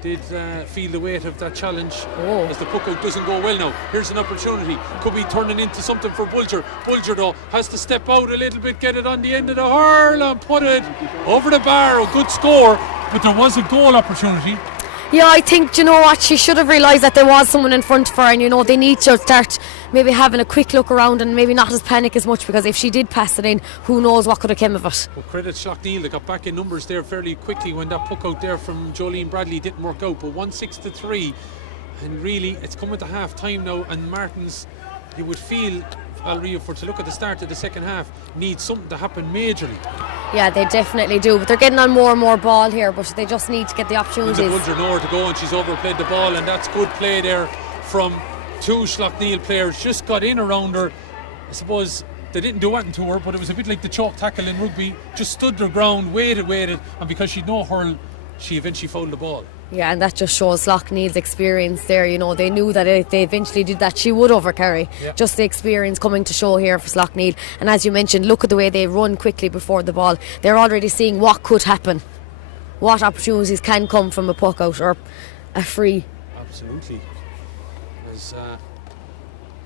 did feel the weight of that challenge as the puck out doesn't go well now. Here's an opportunity, could be turning into something for Bulger. Bulger though has to step out a little bit, get it on the end of the hurl and put it over the bar. A good score, but there was a goal opportunity. Yeah, I think, you know what, she should have realised that there was someone in front of her, and they need to start maybe having a quick look around and maybe not as panic as much, because if she did pass it in, who knows what could have come of it. Well, credit Slaughtneil, they got back in numbers there fairly quickly when that puck out there from Jolene Bradley didn't work out, but 1-6-3, and really it's come at the half time now, and Martins, you would feel, Valerie, for to look at the start of the second half, needs something to happen majorly. Yeah, they definitely do, but they're getting on more and more ball here, but they just need to get the opportunities. The Bulger nowhere to go, and she's overplayed the ball, and that's good play there from 2 Slaughtneil players. Just got in around her. I suppose they didn't do anything to her, but it was a bit like the choke tackle in rugby. Just stood their ground, waited, and because she'd no hurl, she eventually fouled the ball. Yeah, and that just shows Slaughtneil's experience there. They knew that if they eventually did that, she would overcarry. Yeah. Just the experience coming to show here for Slaughtneil. And as you mentioned, look at the way they run quickly before the ball. They're already seeing what could happen, what opportunities can come from a puck out or a free. Absolutely. As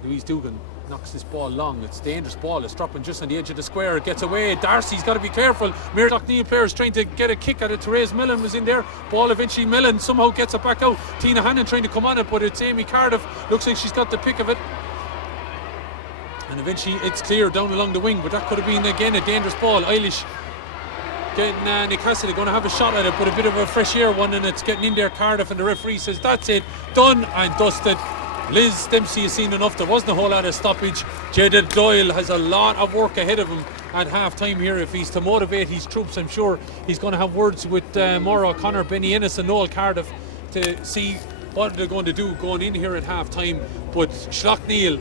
Louise Dugan knocks this ball long, it's a dangerous ball, it's dropping just on the edge of the square, it gets away. Darcy's got to be careful. Mere Slaughtneil players trying to get a kick at it. Therese Mellon was in there, ball eventually Mellon somehow gets it back out. Tina Hannon trying to come on it, but it's Amy Cardiff, looks like she's got the pick of it, and eventually it's clear down along the wing, but that could have been again a dangerous ball. Eilish getting Nick Cassidy going to have a shot at it, but a bit of a fresh air one, and it's getting in there. Cardiff, and the referee says that's it, done and dusted. Liz Dempsey has seen enough. There wasn't a whole lot of stoppage. Jaded Doyle has a lot of work ahead of him at half time here. If he's to motivate his troops, I'm sure he's going to have words with Maura O'Connor, Benny Ennis and Noel Cardiff to see what they're going to do going in here at half time. But Slaughtneil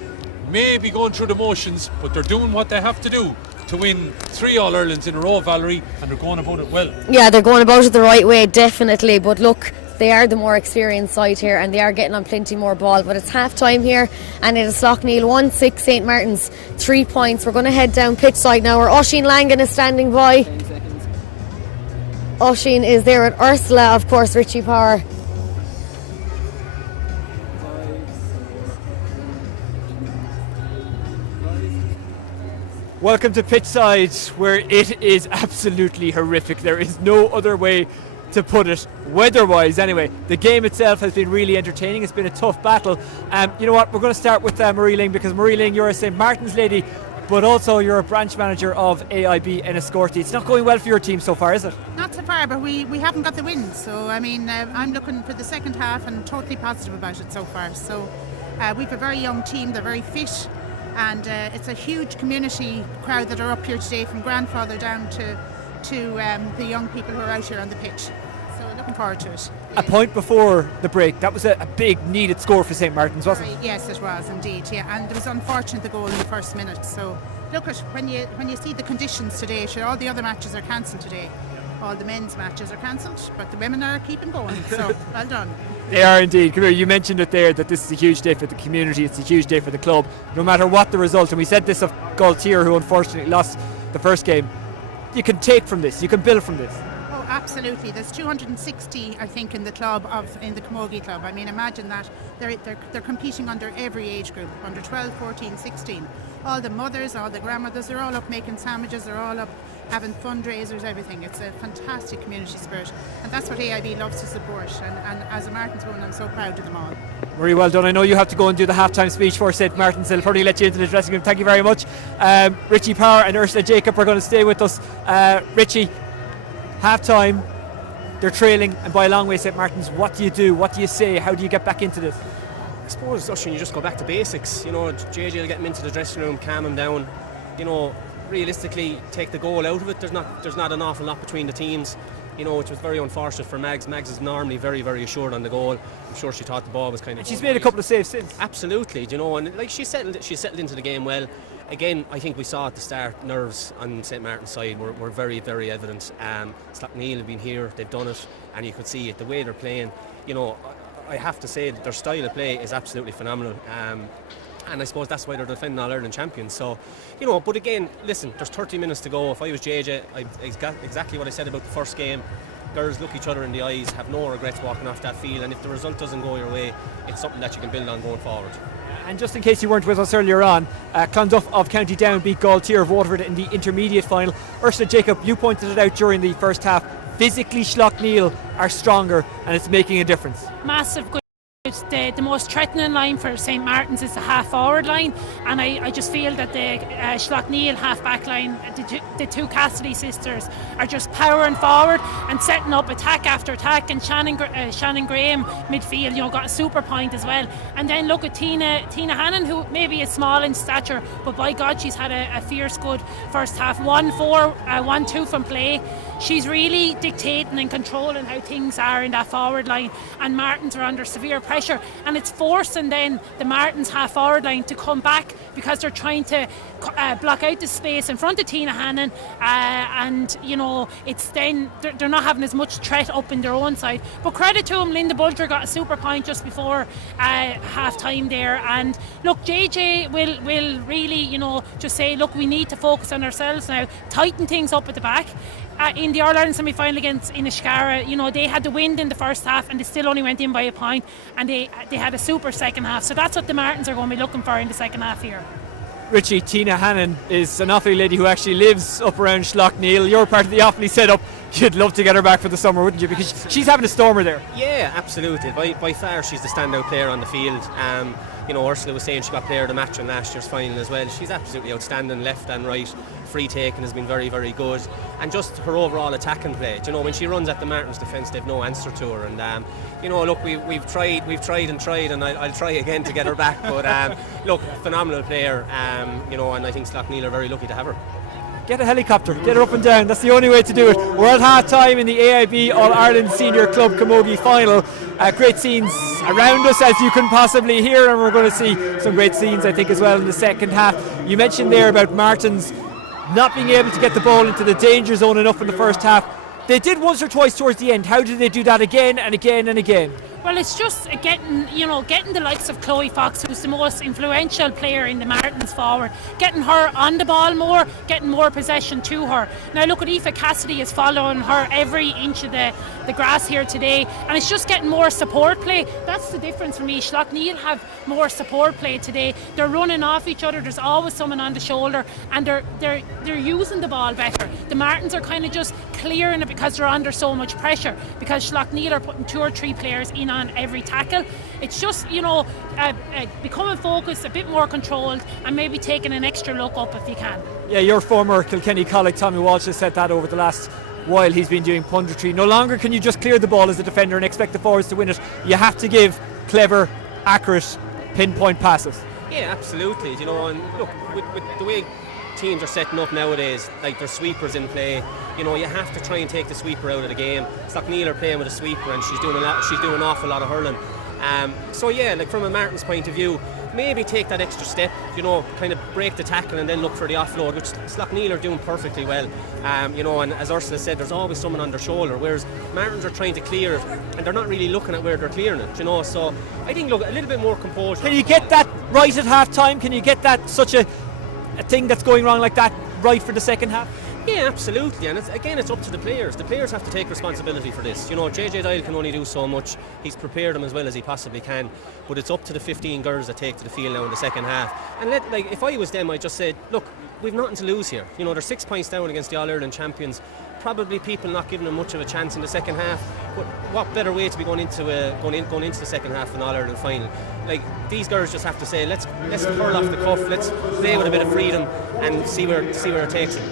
may be going through the motions, but they're doing what they have to do to win 3 All-Irelands in a row, Valerie, and they're going about it well. Yeah, they're going about it the right way, definitely. But look, they are the more experienced side here, and they are getting on plenty more ball. But it's half time here, and it is Slaughtneil 1-6, St Martin's 3 points. We're going to head down pitch side now, where Oisin Langan is standing by. Oisin is there with Ursula, of course, Richie Power. Welcome to pitchside, where it is absolutely horrific. There is no other way to put it, weather-wise anyway. The game itself has been really entertaining. It's been a tough battle. You know what, we're going to start with Marie Ling, because Marie Ling, you're a St Martin's lady, but also you're a branch manager of AIB Enniscorthy. It's not going well for your team so far, is it? Not so far, but we haven't got the win. So, I mean, I'm looking for the second half and totally positive about it so far. So, we've a very young team, they're very fit, and it's a huge community crowd that are up here today, from grandfather down to the young people who are out here on the pitch. So looking forward to it. A point before the break, that was a big needed score for St Martin's, wasn't it? Yes, it was indeed, yeah. And it was unfortunate the goal in the first minute. So look at when you see the conditions today, sure, all the other matches are cancelled today. All the men's matches are cancelled, but the women are keeping going. So well done. They are indeed. Come here, you mentioned it there, that this is a huge day for the community, it's a huge day for the club, no matter what the result. And we said this of Galtier, who unfortunately lost the first game. You can take from this, you can build from this. Oh, absolutely. There's 260, I think, in the club, in the Camogie club. I mean, imagine that. They're competing under every age group, under 12, 14, 16. All the mothers, all the grandmothers, they're all up making sandwiches, they're all up having fundraisers, everything. It's a fantastic community spirit, and that's what AIB loves to support. And as a Martins woman, I'm so proud of them all. Very well done. I know you have to go and do the half-time speech for St Martin's. I'll probably let you into the dressing room. Thank you very much. Richie Power and Ursula Jacob are going to stay with us. Richie, half-time, they're trailing, and by a long way, St Martin's. What do you do? What do you say? How do you get back into this? I suppose, Oisin, you just go back to basics. You know, JJ will get him into the dressing room, calm him down. You know, realistically, take the goal out of it. There's not an awful lot between the teams. You know, which was very unfortunate for Mags. Mags is normally very, very assured on the goal. I'm sure she thought the ball was kind of. And she's made a couple of saves since. Absolutely, you know, and like she settled into the game well. Again, I think we saw at the start nerves on St Martin's side were very, very evident. Slaughtneil have been here, they've done it, and you could see it, the way they're playing. You know, I have to say that their style of play is absolutely phenomenal. And I suppose that's why they're defending All-Ireland champions. So, you know, but again, listen, there's 30 minutes to go. If I was JJ, I'd got exactly what I said about the first game. Girls look each other in the eyes, have no regrets walking off that field, and if the result doesn't go your way, it's something that you can build on going forward. And just in case you weren't with us earlier on, Clonduff of County Down beat Galtier of Waterford in the intermediate final. Ursula Jacob, you pointed it out during the first half. Physically, Slaughtneil are stronger, and it's making a difference. Massive good. The most threatening line for St Martin's is the half forward line, and I just feel that the Slaughtneil half back line, the two Cassidy sisters, are just powering forward and setting up attack after attack. And Shannon Graham midfield, you know, got a super point as well. And then look at Tina Hannon, who maybe is small in stature, but by God, she's had a fierce good first half. 1-4, 1-2 from play. She's really dictating and controlling how things are in that forward line, and Martins are under severe pressure, and it's forcing then the Martins half forward line to come back, because they're trying to block out the space in front of Tina Hannon, and you know, it's then they're not having as much threat up in their own side. But credit to them, Linda Bulger got a super point just before half time there. And look, JJ will really, you know, just say, look, we need to focus on ourselves now, tighten things up at the back. In the All-Ireland semi-final against Inniscarra, you know, they had the wind in the first half and they still only went in by a point, and they had a super second half. So that's what the Martins are going to be looking for in the second half here. Richie, Tina Hannon is an Offaly lady who actually lives up around Slaughtneil. You're part of the Offaly setup. you'd love to get her back for the summer, wouldn't you? Because she's having a stormer there. Yeah, absolutely. By far, she's the standout player on the field. Ursula was saying she got player of the match in last year's final as well. She's absolutely outstanding, left and right. Free taking has been very, very good, and just her overall attacking play. When she runs at the Martins defence, they've no answer to her. And look, we've tried, and I'll try again to get her back. But look, phenomenal player. And I think Slaughtneil are very lucky to have her. Get a helicopter, get her up and down. That's the only way to do it. We're at half time in the AIB All-Ireland Senior Club Camogie final. Great scenes around us, as you can possibly hear, and we're going to see some great scenes, I think, as well in the second half. You mentioned there about Martins not being able to get the ball into the danger zone enough in the first half. They did once or twice towards the end. How did they do that again and again and again? Well, it's just getting the likes of Chloe Fox, who's the most influential player in the Martins forward, getting her on the ball more, getting more possession to her. Now look at Aoife Cassidy is following her every inch of the grass here today, and it's just getting more support play. That's the difference for me. Slaughtneil have more support play today. They're running off each other. There's always someone on the shoulder, and they're using the ball better. The Martins are kind of just clearing it because they're under so much pressure, because Slaughtneil are putting 2 or 3 players in on every tackle. It's just becoming focused, a bit more controlled, and maybe taking an extra look up if you can. Yeah, your former Kilkenny colleague Tommy Walsh has said that over the last while he's been doing punditry. No longer can you just clear the ball as a defender and expect the forwards to win it. You have to give clever, accurate, pinpoint passes. Yeah, absolutely. And look, with the way teams are setting up nowadays, like there's sweepers in play, you have to try and take the sweeper out of the game. Slaughtneil are playing with a sweeper, and she's doing an awful lot of hurling. So yeah, like from a Martins point of view, maybe take that extra step, kind of break the tackle and then look for the offload, which Slaughtneil are doing perfectly well. And as Ursula said, there's always someone on their shoulder, whereas Martins are trying to clear it and they're not really looking at where they're clearing it, So I think, look, a little bit more composure. Can you get that right at half time? Can you get that such a thing that's going wrong like that right for the second half? Yeah, absolutely, and it's up to the players. The players have to take responsibility for this. JJ Dial can only do so much. He's prepared them as well as he possibly can, but it's up to the 15 girls that take to the field now in the second half. And if I was them, I'd just say, look, we've nothing to lose here. They're 6 points down against the All-Ireland champions. Probably people not giving them much of a chance in the second half. But what better way to be going into the second half of an All-Ireland final? These girls just have to say, let's hurl off the cuff, let's play with a bit of freedom and see where it takes them.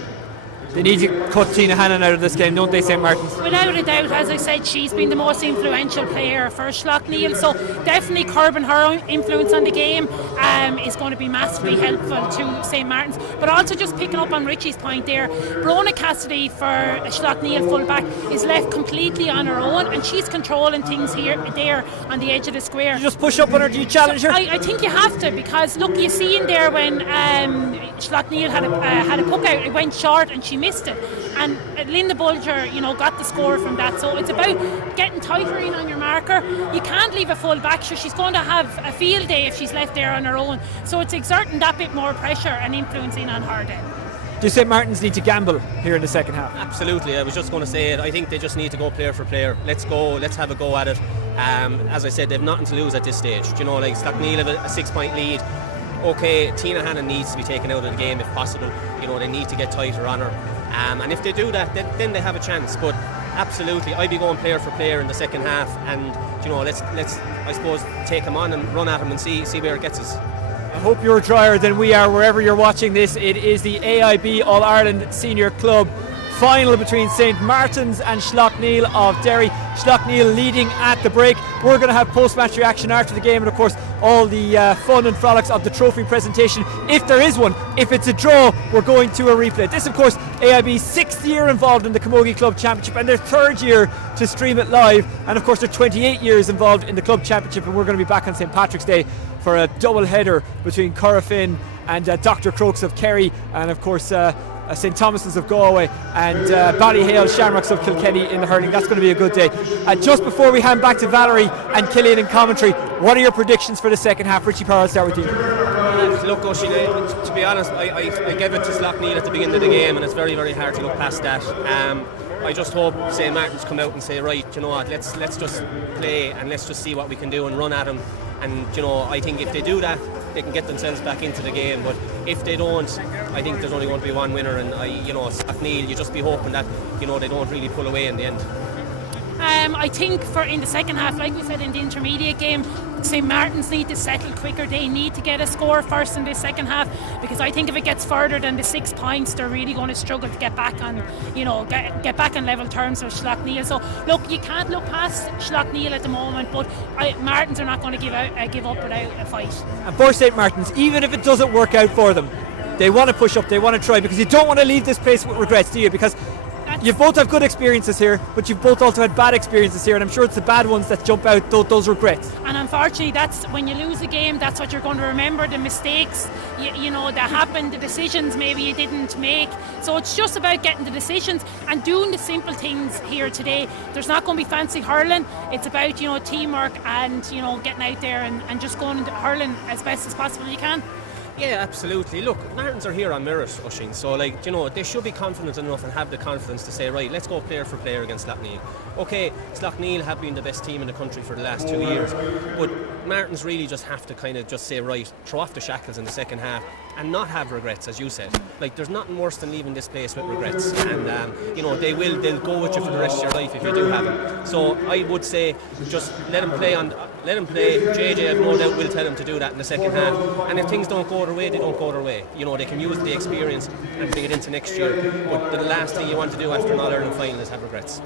They need to cut Tina Hannon out of this game, don't they, St. Martin's? Without a doubt, as I said, she's been the most influential player for Slaughtneil, so definitely curbing her influence on the game is going to be massively helpful to St. Martin's. But also just picking up on Richie's point there, Brona Cassidy for Slaughtneil fullback is left completely on her own, and she's controlling things there on the edge of the square. You just push up on her, do you challenge her? I think you have to, because look, you see in there when Slaughtneil had a puck out, it went short and she missed it, and Linda Bulger got the score from that. So it's about getting tighter in on your marker. You can't leave a full back, so she's going to have a field day if she's left there on her own, so it's exerting that bit more pressure and influencing on her then. Do St. Martin's need to gamble here in the second half? Absolutely, I was just going to say it. I think they just need to go player for player. Let's have a go at it. As I said, they've nothing to lose at this stage. Slaughtneil have a 6 point lead. Okay, Tina Hannon needs to be taken out of the game if possible. They need to get tighter on her. And if they do that, then they have a chance. But absolutely, I'd be going player for player in the second half, and let's I suppose take them on and run at them and see where it gets us. I hope you're drier than we are wherever you're watching this. It is the AIB All-Ireland Senior Club final between St. Martin's and Slaughtneil of Derry. Slaughtneil leading at the break. We're going to have post-match reaction after the game, and of course all the fun and frolics of the trophy presentation, if there is one. If it's a draw, we're going to a replay. This, of course, AIB's 6th year involved in the Camogie Club Championship and their 3rd year to stream it live, and of course they're 28 years involved in the Club Championship, and we're going to be back on St. Patrick's Day for a double header between Corofin and Dr. Crokes of Kerry, and of course St. Thomas's of Galway and Ballyhale Shamrocks of Kilkenny in the hurling. That's going to be a good day. Just before we hand back to Valerie and Killian in commentary, what are your predictions for the second half? Richie Power, I'll start with you. Look, Oisin, to be honest, I gave it to Slaughtneil at the beginning of the game, and it's very, very hard to look past that. I just hope St. Martin's come out and say, right, you know what, let's just play and let's just see what we can do and run at them. And I think if they do that, they can get themselves back into the game. But if they don't, I think there's only going to be one winner. And Slaughtneil, you just be hoping that they don't really pull away in the end. I think in the second half, like we said in the intermediate game, St. Martin's need to settle quicker. They need to get a score first in the second half, because I think if it gets further than the 6 points, they're really going to struggle to get back on, get back on level terms with Slaughtneil. So look, you can't look past Slaughtneil at the moment, but Martins are not going to give up without a fight. And for St. Martin's, even if it doesn't work out for them, they want to push up, they want to try, because you don't want to leave this place with regrets, do you? Because you both have good experiences here, but you've both also had bad experiences here, and I'm sure it's the bad ones that jump out, those regrets. And unfortunately, that's when you lose a game, that's what you're going to remember, the mistakes that happened, the decisions maybe you didn't make. So it's just about getting the decisions and doing the simple things here today. There's not going to be fancy hurling. It's about teamwork and getting out there and just going into hurling as best as possible you can. Yeah, absolutely. Look, Martins are here on merit, Oisín, so they should be confident enough and have the confidence to say, right, let's go player for player against Slaughtneil. Okay, Slaughtneil have been the best team in the country for the last 2 years, but Martins really just have to kind of just say, right, throw off the shackles in the second half and not have regrets, as you said. Like, there's nothing worse than leaving this place with regrets, and they'll go with you for the rest of your life if you do have them. So I would say just let them play. JJ, I've no doubt will tell them to do that in the second half, and if things don't go their way, they don't go their way. They can use the experience and bring it into next year, but the last thing you want to do after an All-Ireland final is have regrets.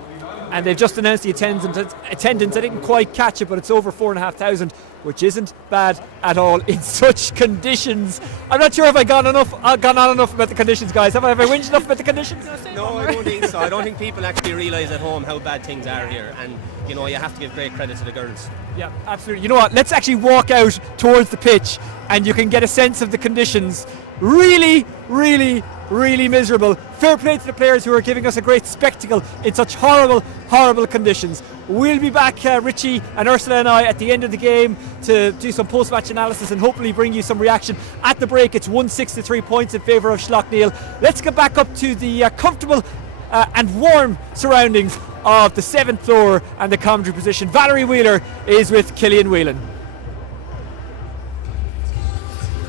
And they've just announced the attendance. I didn't quite catch it, but it's over 4,500, which isn't bad at all in such conditions. I'm not sure if I've gone on enough about the conditions, guys. Have I whinged enough about the conditions? No, I don't think so. I don't think people actually realise at home how bad things are here, and you have to give great credit to the girls. Yeah, absolutely. You know what? Let's actually walk out towards the pitch, and you can get a sense of the conditions. Really, really, really miserable. Fair play to the players who are giving us a great spectacle in such horrible, horrible conditions. We'll be back, Richie and Ursula and I, at the end of the game to do some post-match analysis and hopefully bring you some reaction. At the break, it's 163 points in favour of Slaughtneil. Let's get back up to the comfortable and warm surroundings of the 7th floor and the commentary position. Valerie Wheeler is with Killian Whelan.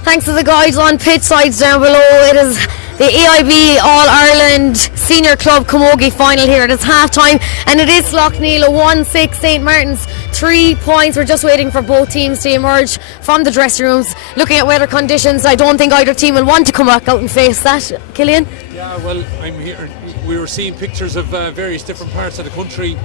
Thanks to the guys on pitch sides down below. It is the AIB All-Ireland Senior Club Camogie final here. It is half time and it is Slaughtneil 1-6, St. Martin's 3 points. We're just waiting for both teams to emerge from the dressing rooms. Looking at weather conditions, I don't think either team will want to come back out and face that. Killian? Yeah, well, I'm here. We were seeing pictures of various different parts of the country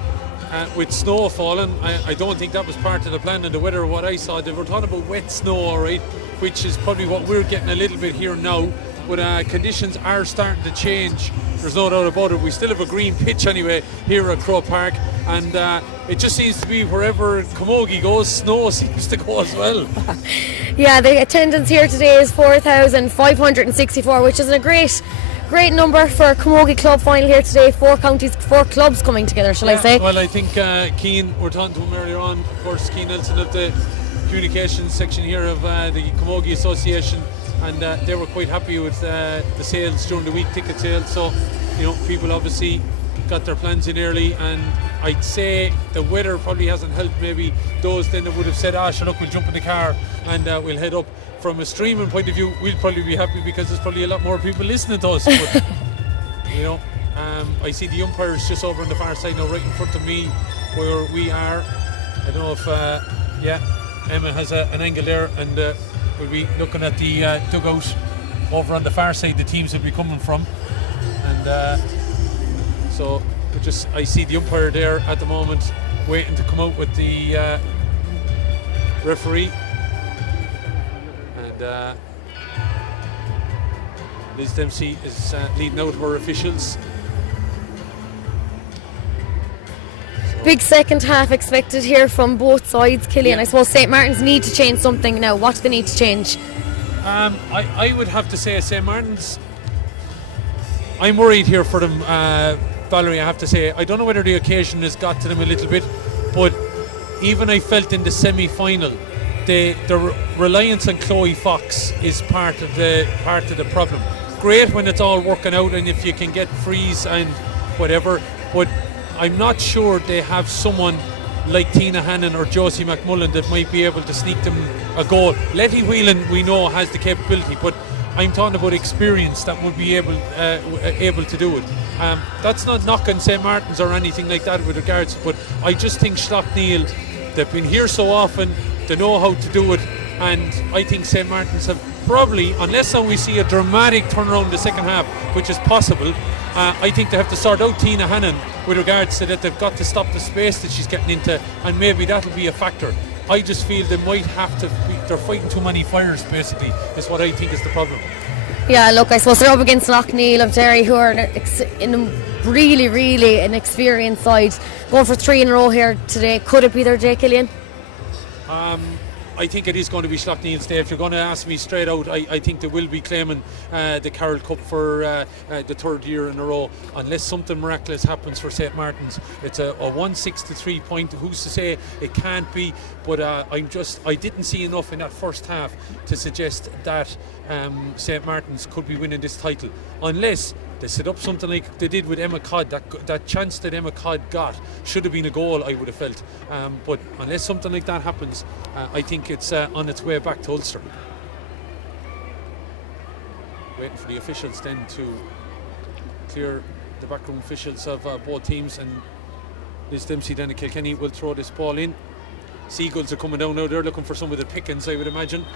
with snow falling. I don't think that was part of the plan, and the weather, what I saw, they were talking about wet snow, alright, which is probably what we're getting a little bit here now. But conditions are starting to change, there's no doubt about it. We still have a green pitch anyway here at Croke Park, and it just seems to be wherever Camogie goes, snow seems to go as well. Yeah, the attendance here today is 4,564, which is a great number for a Camogie club final here today. 4 counties, 4 clubs coming together, shall I say? Well, I think Cian, we're talking to him earlier on, of course, Cian Nelson of the communications section here of the Camogie Association, and they were quite happy with the sales during the week, ticket sales. So people obviously got their plans in early, and I'd say the weather probably hasn't helped maybe those then that would have said, sure, look, we'll jump in the car and we'll head up. From a streaming point of view, we'll probably be happy because there's probably a lot more people listening to us. But, I see the umpires just over on the far side now, right in front of me where we are. I don't know if Emma has an angle there, and we'll be looking at the dugout over on the far side the teams will be coming from, and so I see the umpire there at the moment waiting to come out with the referee, and Liz Dempsey is leading out her officials. Big second half expected here from both sides, Killian. I suppose St. Martin's need to change something now. What do they need to change? I would have to say St. Martin's, I'm worried here for them, Valerie, I have to say. I don't know whether the occasion has got to them a little bit, but even I felt in the semi-final the reliance on Chloe Fox is part of the problem. Great when it's all working out and if you can get frees and whatever, but I'm not sure they have someone like Tina Hannon or Josie McMullen that might be able to sneak them a goal. Letty Whelan, we know, has the capability, but I'm talking about experience that would be able to do it. That's not knocking St. Martin's or anything like that with regards, but I just think Slaughtneil, they've been here so often, they know how to do it, and I think St. Martin's have probably, unless we see a dramatic turnaround in the second half, which is possible, I think they have to sort out Tina Hannon with regards to that. They've got to stop the space that she's getting into, and maybe that'll be a factor. I just feel they might have to, they're fighting too many fires basically, is what I think is the problem. Yeah, look, I suppose they're up against Slaughtneil of Derry, who are in a really an experienced side. Going for 3 in a row here today, could it be their day, Killian? I think it is going to be Slaughtneil's day. If you're going to ask me straight out, I think they will be claiming the Carroll Cup for the third year in a row, unless something miraculous happens for St. Martin's. It's a 1-6-3 point. Who's to say it can't be? But I didn't see enough in that first half to suggest that St. Martin's could be winning this title, unless they set up something like they did with Emma Codd. That chance that Emma Codd got should have been a goal, I would have felt. But unless something like that happens, I think it's on its way back to Ulster. Waiting for the officials then to clear the backroom officials of both teams, and Liz Dempsey then of Kilkenny will throw this ball in. Seagulls are coming down now. They're looking for some of the pickings, I would imagine.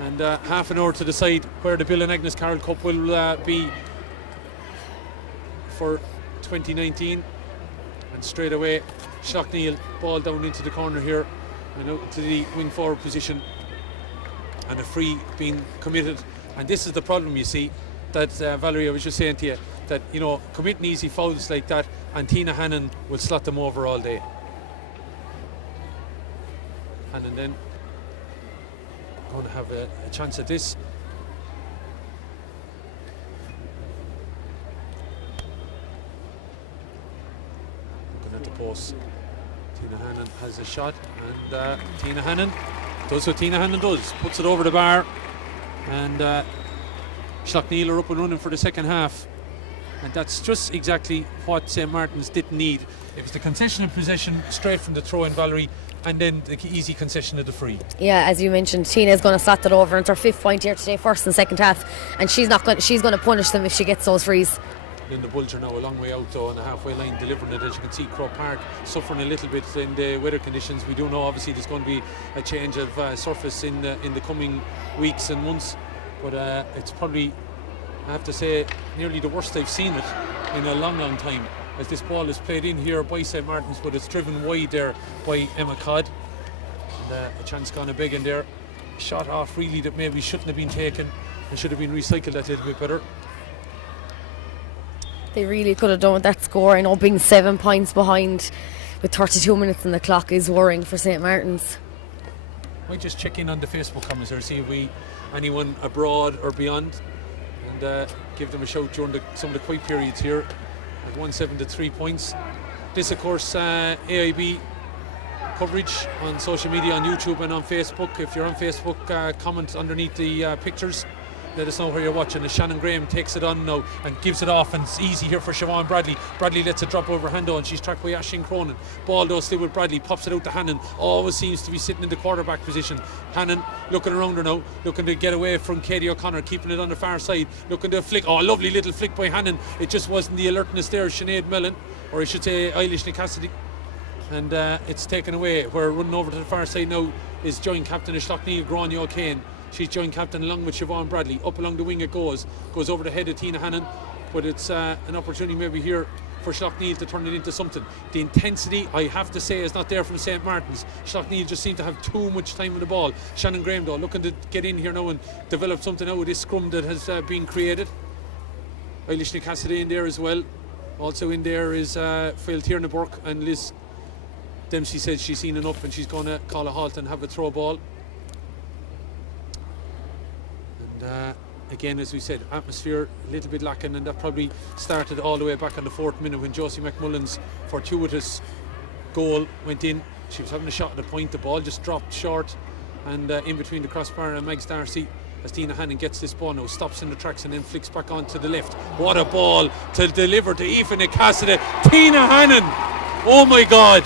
And half an hour to decide where the Bill and Agnes Carroll Cup will be for 2019. And straight away Slaughtneil, ball down into the corner here and out into the wing forward position, and a free being committed. And this is the problem, you see, that Valerie, I was just saying to you, that, you know, committing easy fouls like that, and Tina Hannon will slot them over all day. Hannon then going to have a chance at this. Looking at the post, Tina Hannon has a shot, and Tina Hannon does what Tina Hannon does, puts it over the bar, and Slaughtneil are up and running for the second half. And that's just exactly what St. Martin's didn't need. It was the concession of possession straight from the throw-in, Valerie, and then the easy concession of the free. Yeah, as you mentioned, Tina's going to slot that over. It's her 5th point here today, first and second half, and she's going to punish them if she gets those frees. Then the Bulls are now a long way out though on the halfway line, delivering it. As you can see, Croke Park suffering a little bit in the weather conditions. We do know obviously there's going to be a change of surface in the coming weeks and months, but it's probably, I have to say, nearly the worst I've seen it in a long time, as this ball is played in here by St. Martin's, but it's driven wide there by Emma Codd. And a chance gone a big in there. Shot off really that maybe shouldn't have been taken and should have been recycled a little bit better. They really could have done with that score. I know being 7 points behind with 32 minutes on the clock is worrying for St. Martin's. Might just check in on the Facebook comments or see if we anyone abroad or beyond, and give them a shout during some of the quiet periods here at 1-7 to 3 points. This of course AIB coverage on social media, on YouTube and on Facebook. If you're on Facebook, comment underneath the pictures. Let us know where you're watching. As Shannon Graham takes it on now and gives it off, and it's easy here for Siobhan Bradley. Bradley lets it drop over hand on. She's tracked by Aisling Cronin. Ball though still with Bradley, pops it out to Hannon. Always seems to be sitting in the quarterback position. Hannon looking around her now, looking to get away from Katie O'Connor, keeping it on the far side, looking to flick. Oh, lovely little flick by Hannon. It just wasn't the alertness there. Sinead Mellon, or I should say Eilish Cassidy, and it's taken away. Where running over to the far side now is joint captain of Slaughtneil, Gráinne O'Kane. She's joint captain along with Siobhan Bradley. Up along the wing it goes over the head of Tina Hannon, but it's an opportunity maybe here for Slaughtneil to turn it into something. The intensity, I have to say, is not there from St. Martin's. Slaughtneil just seem to have too much time on the ball. Shannon Graham though looking to get in here now and develop something out of this scrum that has been created. Eilish Cassidy in there as well. Also in there is Phil Tierna Burke, and Liz Dempsey says she's seen enough and she's going to call a halt and have a throw ball. Again, as we said, atmosphere a little bit lacking, and that probably started all the way back on the 4th minute when Josie McMullen's fortuitous goal went in. She was having a shot at the point, the ball just dropped short, and in between the crossbar and Megs Darcy, as Tina Hannon gets this ball now, stops in the tracks and then flicks back onto the left. What a ball to deliver to Aoife Cassidy. Tina Hannon, oh my God,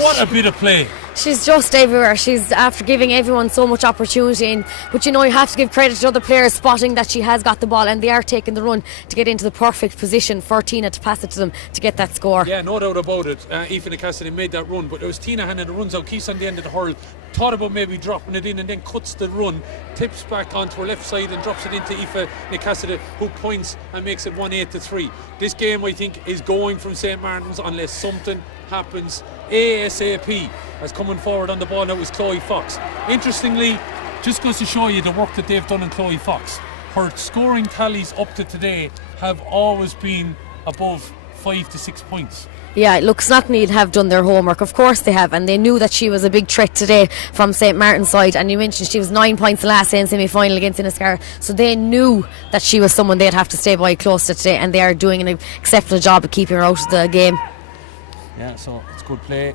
What a bit of play. She's just everywhere. She's after giving everyone so much opportunity. But you have to give credit to other players spotting that she has got the ball, and they are taking the run to get into the perfect position for Tina to pass it to them to get that score. Yeah, no doubt about it. Aoife Cassidy made that run, but it was Tina Hannon that runs out, keeps on the end of the hurl, thought about maybe dropping it in, and then cuts the run, tips back onto her left side and drops it into Aoife Cassidy, who points and makes it 1-8-3. This game, I think, is going from St. Martin's unless something happens ASAP. As coming forward on the ball now is Chloe Fox. Interestingly, just goes to show you the work that they've done in Chloe Fox. Her scoring tallies up to today have always been above 5 to 6 points. Yeah, look, Slaughtneil have done their homework, of course they have, and they knew that she was a big threat today from St. Martin's side, and you mentioned she was 9 points the last day in semi-final against Inniscarra, so they knew that she was someone they'd have to stay by close to today, and they are doing an exceptional job of keeping her out of the game. Yeah, so it's good play.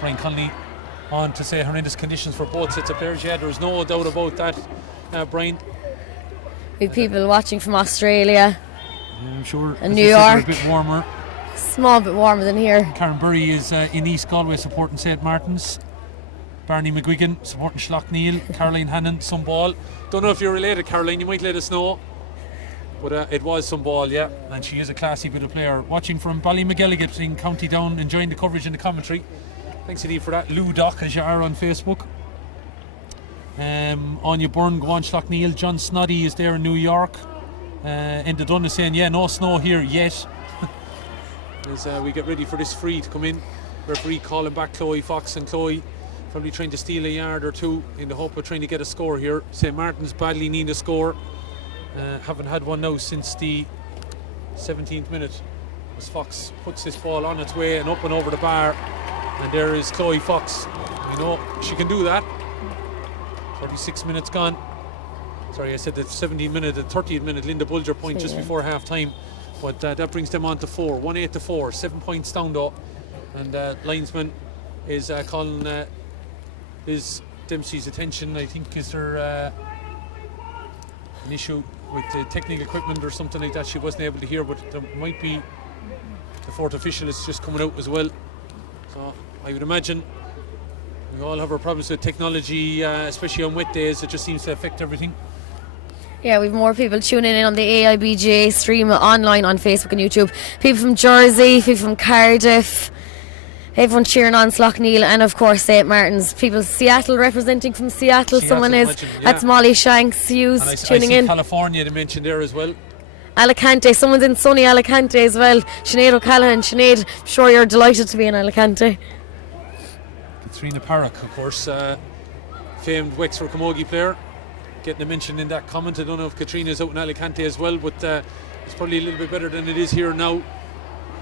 Brian Conley on to say horrendous conditions for both sets of players. Yeah, there's no doubt about that, Brian. With people watching from Australia, Yeah, I'm sure. and New York. A bit warmer. Small bit warmer than here. Karen Burry is in East Galway supporting St. Martin's. Barney McGuigan supporting Slaughtneil. Caroline Hannon, some ball. Don't know if you're related, Caroline, you might let us know. But it was some ball, yeah. And she is a classy bit of player. Watching from Ballymcgilligan in County Down, enjoying the coverage and the commentary. Thanks indeed for that. Lou Doc, as you are on Facebook. Anya Byrne, go on Slaughtneil. John Snoddy is there in New York. Enda Dunn is saying, yeah, no snow here yet. As we get ready for this free to come in. Referee calling back Chloe Fox, and Chloe probably trying to steal a yard or two in the hope of trying to get a score here. St. Martin's badly need a score. Haven't had one now since the 17th minute, as Fox puts this ball on its way and up and over the bar, and there is Chloe Fox. You know she can do that. 36 minutes gone. Sorry, I said the 17th minute, the 30th minute. Linda Bulger point just before half time, but that brings them on to 4, 1-8-4, 7 points down though, and linesman is calling his Dempsey's attention. I think is there an issue with the technical equipment or something like that. She wasn't able to hear, but there might be the fourth official is just coming out as well. So I would imagine we all have our problems with technology, especially on wet days. It just seems to affect everything. Yeah, we've more people tuning in on the AIBJ stream online on Facebook and YouTube. People from Jersey, people from Cardiff, everyone cheering on Slaughtneil, and of course St. Martin's. People Seattle representing from Seattle. Someone is. Imagine, yeah. That's Molly Shanks Hughes tuning in. California they mentioned there as well. Alicante, someone's in sunny Alicante as well. Sinead O'Callaghan. Sinead, I'm sure you're delighted to be in Alicante. Katrina Parrock, of course, famed Wexford Camogie player, getting a mention in that comment. I don't know if Katrina's out in Alicante as well, but it's probably a little bit better than it is here now.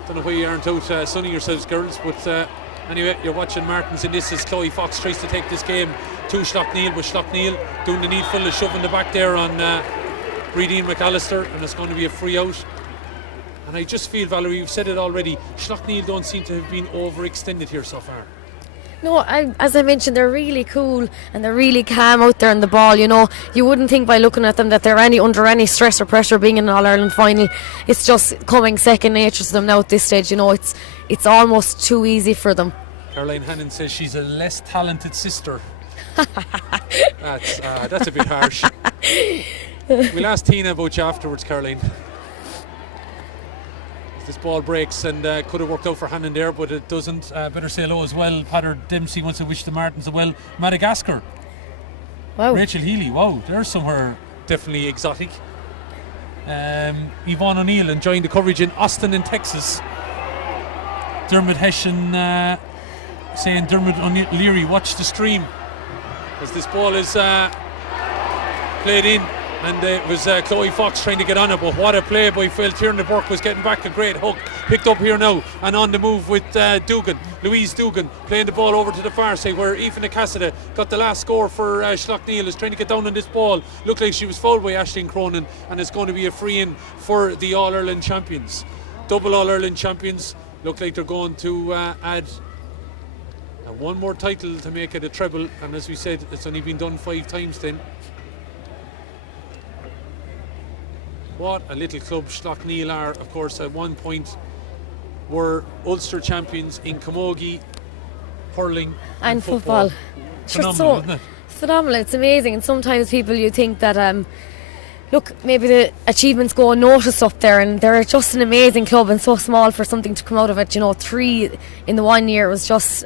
Don't know why you aren't out sunning yourselves, girls, but anyway, you're watching Martins, and this is Chloe Fox tries to take this game to Slaughtneil, but Slaughtneil doing the needful of shoving the back there on Bredeen McAllister, and it's going to be a free out. And I just feel, Valerie, you've said it already, Slaughtneil don't seem to have been overextended here so far. No, as I mentioned, they're really cool and they're really calm out there on the ball. You know, you wouldn't think by looking at them that they're under any stress or pressure being in an All-Ireland final. It's just coming second nature to them now at this stage. You know, it's almost too easy for them. Caroline Hannon says she's a less talented sister. That's a bit harsh. We'll ask Tina about you afterwards, Caroline. This ball breaks and could have worked out for Hannon there, but it doesn't. Better say hello as well. Patter Dempsey wants to wish the Martins well. Madagascar. Wow. Rachel Healy. Wow, there's somewhere definitely exotic. Yvonne O'Neill enjoying the coverage in Austin in Texas. Dermot Hessian saying, Dermot O'Leary, watch the stream, as this ball is played in. And it was Chloe Fox trying to get on it, but what a play by Phil. Tierna Burke was getting back, a great hook. Picked up here now and on the move with Dugan. Louise Dugan playing the ball over to the far side, where Aoife Cassidy got the last score for Slaughtneil. Is trying to get down on this ball. Looked like she was fouled by Aisling Cronin, and it's going to be a free in for the All-Ireland champions. Double All-Ireland champions. Look like they're going to add one more title to make it a treble, and as we said, it's only been done 5 times then. What a little club Slaughtneil are. Of course, at one point were Ulster champions in Camogie. hurling And football. Phenomenal, isn't it? Phenomenal. It's amazing. And sometimes people, you think that, look, maybe the achievements go unnoticed up there, and they're just an amazing club and so small for something to come out of it. 3 in the 1 year was just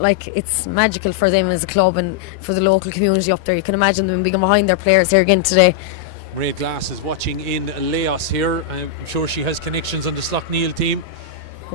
it's magical for them as a club and for the local community up there. You can imagine them being behind their players here again today. Maria Glass is watching in Laos here. I'm sure she has connections on the Slaughtneil team.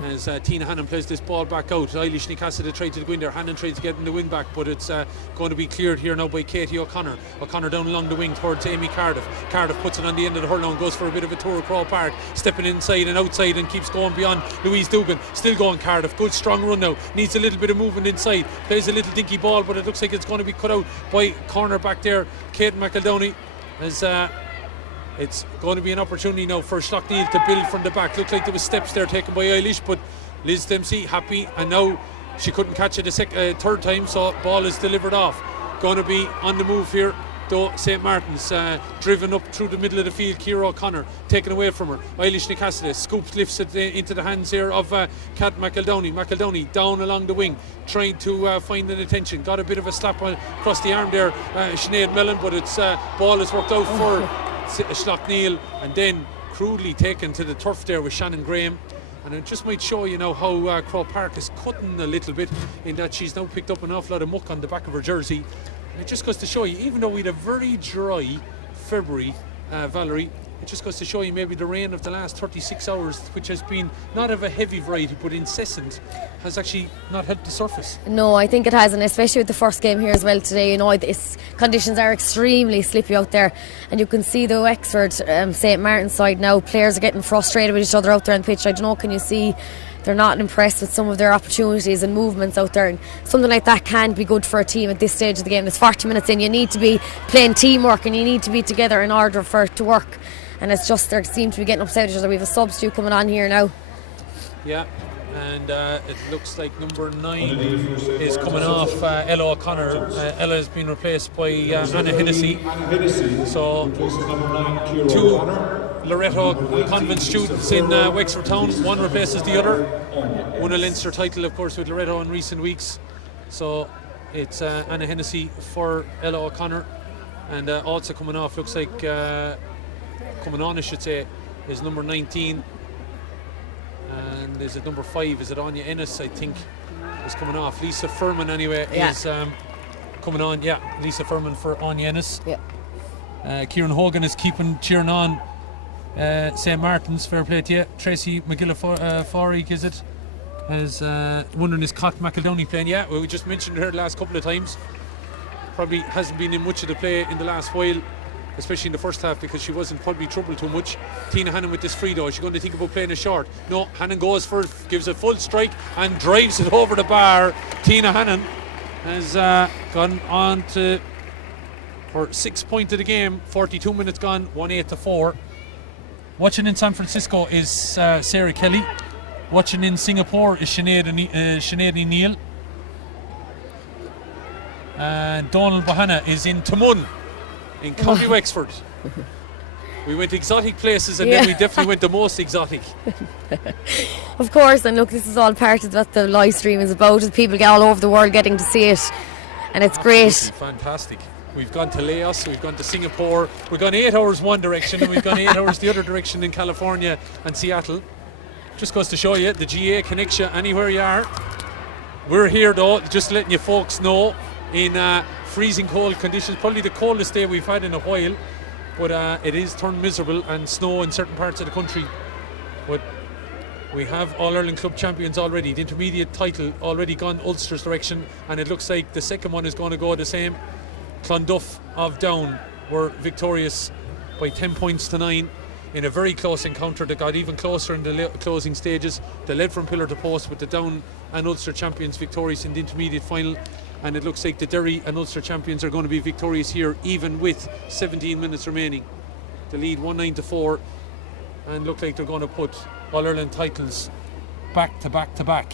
As Tina Hannon plays this ball back out, Eilish Nicassida tried to go in there. Hannon tries to get in the wing back, but it's going to be cleared here now by Katie O'Connor. O'Connor down along the wing towards Amy Cardiff. Cardiff puts it on the end of the hurl now and goes for a bit of a tour of Croke Park, stepping inside and outside and keeps going beyond Louise Dugan. Still going Cardiff, good strong run now, needs a little bit of movement inside, plays a little dinky ball, but it looks like it's going to be cut out by corner back there, Kate McEldowney. As it's going to be an opportunity now for Slaughtneil to build from the back. Looked like there was steps there taken by Eilish, but Liz Dempsey happy, and now she couldn't catch it a third time, so ball is delivered off. Going to be on the move here though, St. Martin's, driven up through the middle of the field. Ciara O'Connor taken away from her. Eilish Nicassida scoops, lifts it into the hands here of Kat McEldowney. McEldowney down along the wing, trying to find an attention. Got a bit of a slap across the arm there, Sinead Mellon, but it's ball has worked out for Slaughtneil, and then crudely taken to the turf there with Shannon Graham. And it just might show how Croke Park is cutting a little bit, in that she's now picked up an awful lot of muck on the back of her jersey. And it just goes to show you, even though we had a very dry February, Valerie, it just goes to show you maybe the rain of the last 36 hours, which has been not of a heavy variety but incessant, has actually not helped the surface. No, I think it has, and especially with the first game here as well today, conditions are extremely slippy out there, and you can see the Wexford St. Martin's side now, players are getting frustrated with each other out there on the pitch. I don't know, can you see they're not impressed with some of their opportunities and movements out there, and something like that can be good for a team at this stage of the game. There's 40 minutes in, you need to be playing teamwork and you need to be together in order for it to work. And it's just, they seem to be getting upset with each other. We have a substitute coming on here now. Yeah, and it looks like number 9 is coming off, Ella O'Connor. Ella has been replaced by Anna Hennessy. So 2 Loreto Convent students in Wexford Town. One replaces the other. Won a Leinster title, of course, with Loreto in recent weeks. So it's Anna Hennessy for Ella O'Connor. And also coming off, looks like... coming on, I should say, is number 19, and is it number 5? Is it Anya Ennis? I think is coming off. Lisa Furman, anyway, is coming on. Yeah, Lisa Furman for Anya Ennis. Yeah. Kieran Hogan is cheering on St. Martin's. Fair play to you. Tracy McGilliforig, is it? Is wondering, is Kat McEldowney playing? Yeah, well, we just mentioned her the last couple of times. Probably hasn't been in much of the play in the last while, especially in the first half, because she wasn't probably troubled too much. Tina Hannon with this free though. Is she going to think about playing a short? No, Hannon goes for it, gives a full strike and drives it over the bar. Tina Hannon has gone on to her 6th point of the game. 42 minutes gone, 1-8-4. Watching in San Francisco is Sarah Kelly. Watching in Singapore is Sinead Neal. And Donald Bohanna is in Tamun in County Wexford. We went exotic places, and then we definitely went the most exotic. Of course, and look, this is all part of what the live stream is about, is people get all over the world getting to see it, and it's great. Fantastic. We've gone to Laos, we've gone to Singapore, we've gone 8 hours one direction and we've gone 8 hours the other direction in California and Seattle. Just goes to show you the GA connects you anywhere you are. We're here though, just letting you folks know, in freezing cold conditions, probably the coldest day we've had in a while, but it is turned miserable and snow in certain parts of the country. But we have All-Ireland Club champions already. The intermediate title already gone Ulster's direction, and it looks like the second one is going to go the same. Clonduff of Down were victorious by 10 points to 9 in a very close encounter that got even closer in the closing stages. They led from pillar to post, with the Down and Ulster champions victorious in the intermediate final. And it looks like the Derry and Ulster champions are going to be victorious here, even with 17 minutes remaining. The lead 1-9-4, and look like they're going to put All-Ireland titles back to back to back.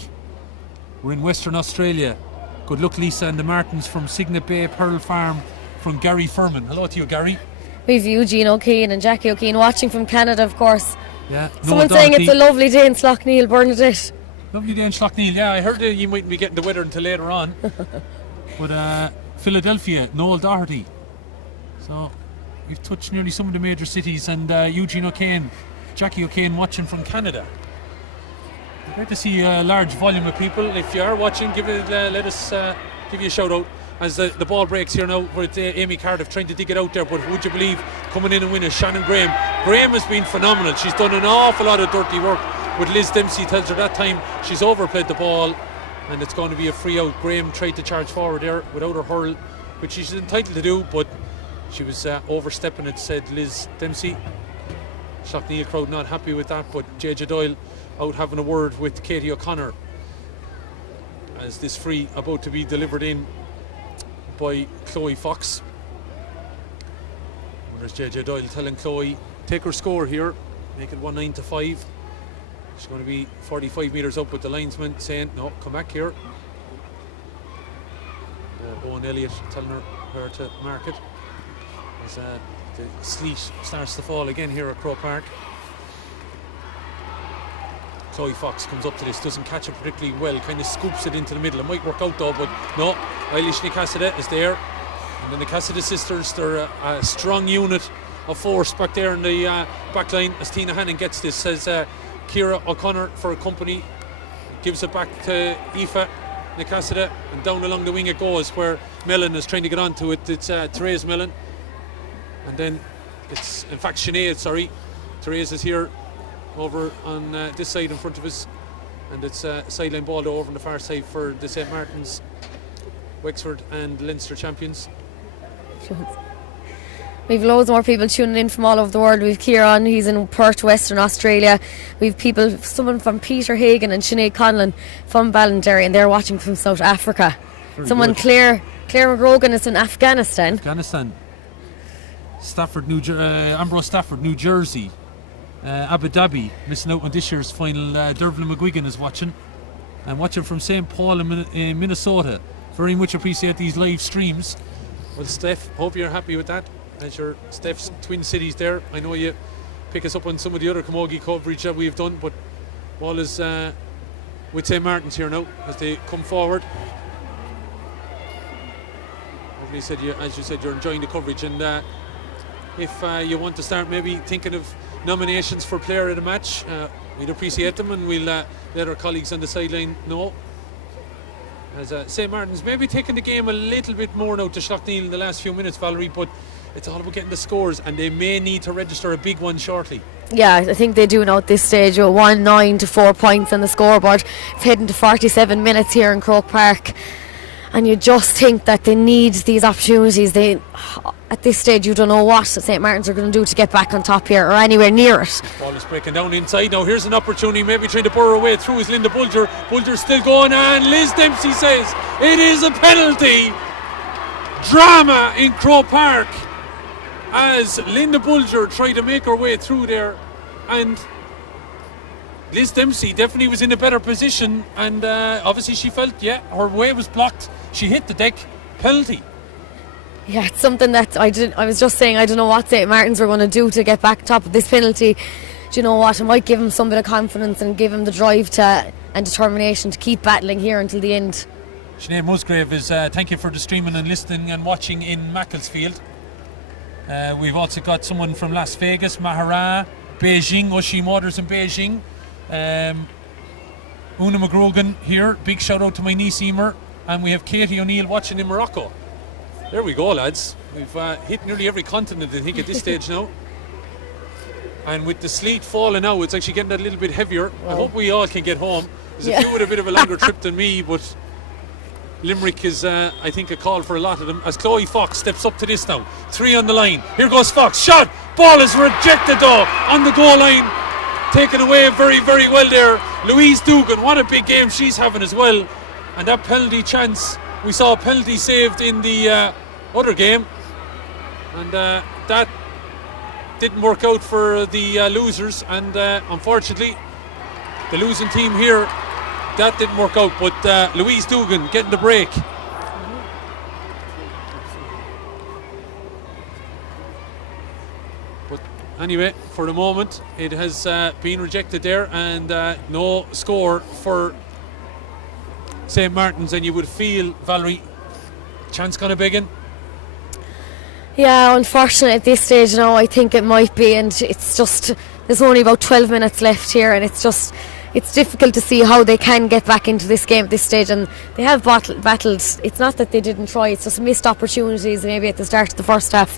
We're in Western Australia. Good luck, Lisa and the Martins from Signet Bay Pearl Farm, from Gary Furman. Hello to you, Gary. We've Eugene O'Keane and Jackie O'Keane watching from Canada, of course. Yeah. Someone saying it's a lovely day in Slaughtneil, Bernadette. Lovely day in Slaughtneil. Yeah, I heard you mightn't be getting the weather until later on. But Philadelphia, Noel Doherty. So we've touched nearly some of the major cities, and Eugene O'Kane, Jackie O'Kane watching from Canada. Great to see a large volume of people. If you are watching, let us give you a shout out as the ball breaks here now with Amy Cardiff trying to dig it out there. But would you believe, coming in and winning, Shannon Graham. Graham has been phenomenal. She's done an awful lot of dirty work with Liz Dempsey. Tells her that time she's overplayed the ball, and it's going to be a free out. Graham tried to charge forward there without her hurl, which she's entitled to do, but she was overstepping it, said Liz Dempsey. Slaughtneil crowd not happy with that, but JJ Doyle out having a word with Katie O'Connor as this free about to be delivered in by Chloe Fox. And there's JJ Doyle telling Chloe, take her score here, make it 1-9-5. She's going to be 45 metres up with the linesman saying, no, come back here. Owen Elliott telling her to mark it as the sleet starts to fall again here at Croke Park. Chloe Fox comes up to this, doesn't catch it particularly well, kind of scoops it into the middle. It might work out though, but no. Eilish Nicassida is there, and the Nicassida sisters, they're a strong unit of force back there in the back line as Tina Hannon gets this. Says Ciara O'Connor for a company, gives it back to Aoife Nicassida, and down along the wing it goes where Mellon is trying to get onto it. It's Therese Mellon, and then it's in fact Sinead, sorry. Therese is here over on this side in front of us, and it's sideline ball over on the far side for the St. Martin's, Wexford and Leinster champions. We've loads more people tuning in from all over the world. We've Kieran, he's in Perth, Western Australia. We've people, someone from Peter Hagan and Sinead Conlon from Ballinderry, and they're watching from South Africa. Very someone good. Claire McGrogan is in Afghanistan. Ambrose Stafford, New Jersey. Abu Dhabi, missing out on this year's final. Dervlin McGuigan is watching, and watching from St. Paul in Minnesota. Very much appreciate these live streams. Well, Steph, hope you're happy with that. As your Steph's Twin Cities there, I know you pick us up on some of the other Camogie coverage that we've done, but ball is with St. Martin's here now as they come forward. As you said, you're enjoying the coverage, and if you want to start maybe thinking of nominations for player of the match, we'd appreciate them, and we'll let our colleagues on the sideline know. As St. Martin's maybe taking the game a little bit more now to Slaughtneil in the last few minutes, Valerie, but it's all about getting the scores, and they may need to register a big one shortly. Yeah, I think they do now at this stage. 1-9 to 4 points on the scoreboard. It's heading to 47 minutes here in Croke Park, and you just think that they need these opportunities. At this stage, you don't know what St. Martin's are going to do to get back on top here or anywhere near it. Ball is breaking down inside now. Here's an opportunity, maybe trying to burrow away through is Linda Bulger. Bulger's still going, and Liz Dempsey says it is a penalty. Drama in Croke Park as Linda Bulger tried to make her way through there, and Liz Dempsey definitely was in a better position, and obviously she felt, her way was blocked. She hit the deck. Penalty. Yeah, it's something that I was just saying, I don't know what St. Martin's were going to do to get back top of this penalty. Do you know what? It might give him some bit of confidence and give him the drive and determination to keep battling here until the end. Sinead Musgrave is thank you for the streaming and listening and watching in Macclesfield. We've also got someone from Las Vegas, Mahara, Beijing, Oshie Motors in Beijing. Una McGrogan here, big shout out to my niece Emer, and we have Katie O'Neill watching in Morocco. There we go, lads. We've hit nearly every continent, I think, at this stage now. And with the sleet falling now, it's actually getting a little bit heavier. Wow. I hope we all can get home. There's a few with a bit of a longer trip than me, but Limerick is, I think, a call for a lot of them. As Chloe Fox steps up to this now. 3 on the line. Here goes Fox. Shot. Ball is rejected, though, on the goal line. Taken away very, very well there. Louise Dugan, what a big game she's having as well. And that penalty chance, we saw a penalty saved in the other game, and that didn't work out for the losers, and unfortunately the losing team here, that didn't work out, but Louise Dugan getting the break. But anyway, for the moment it has been rejected there, and no score for St. Martin's, and you would feel, Valerie, chance kind of begging. Yeah, unfortunately at this stage now I think it might be, and it's just, there's only about 12 minutes left here, and it's difficult to see how they can get back into this game at this stage, and they have battled. It's not that they didn't try, it's just missed opportunities maybe at the start of the first half.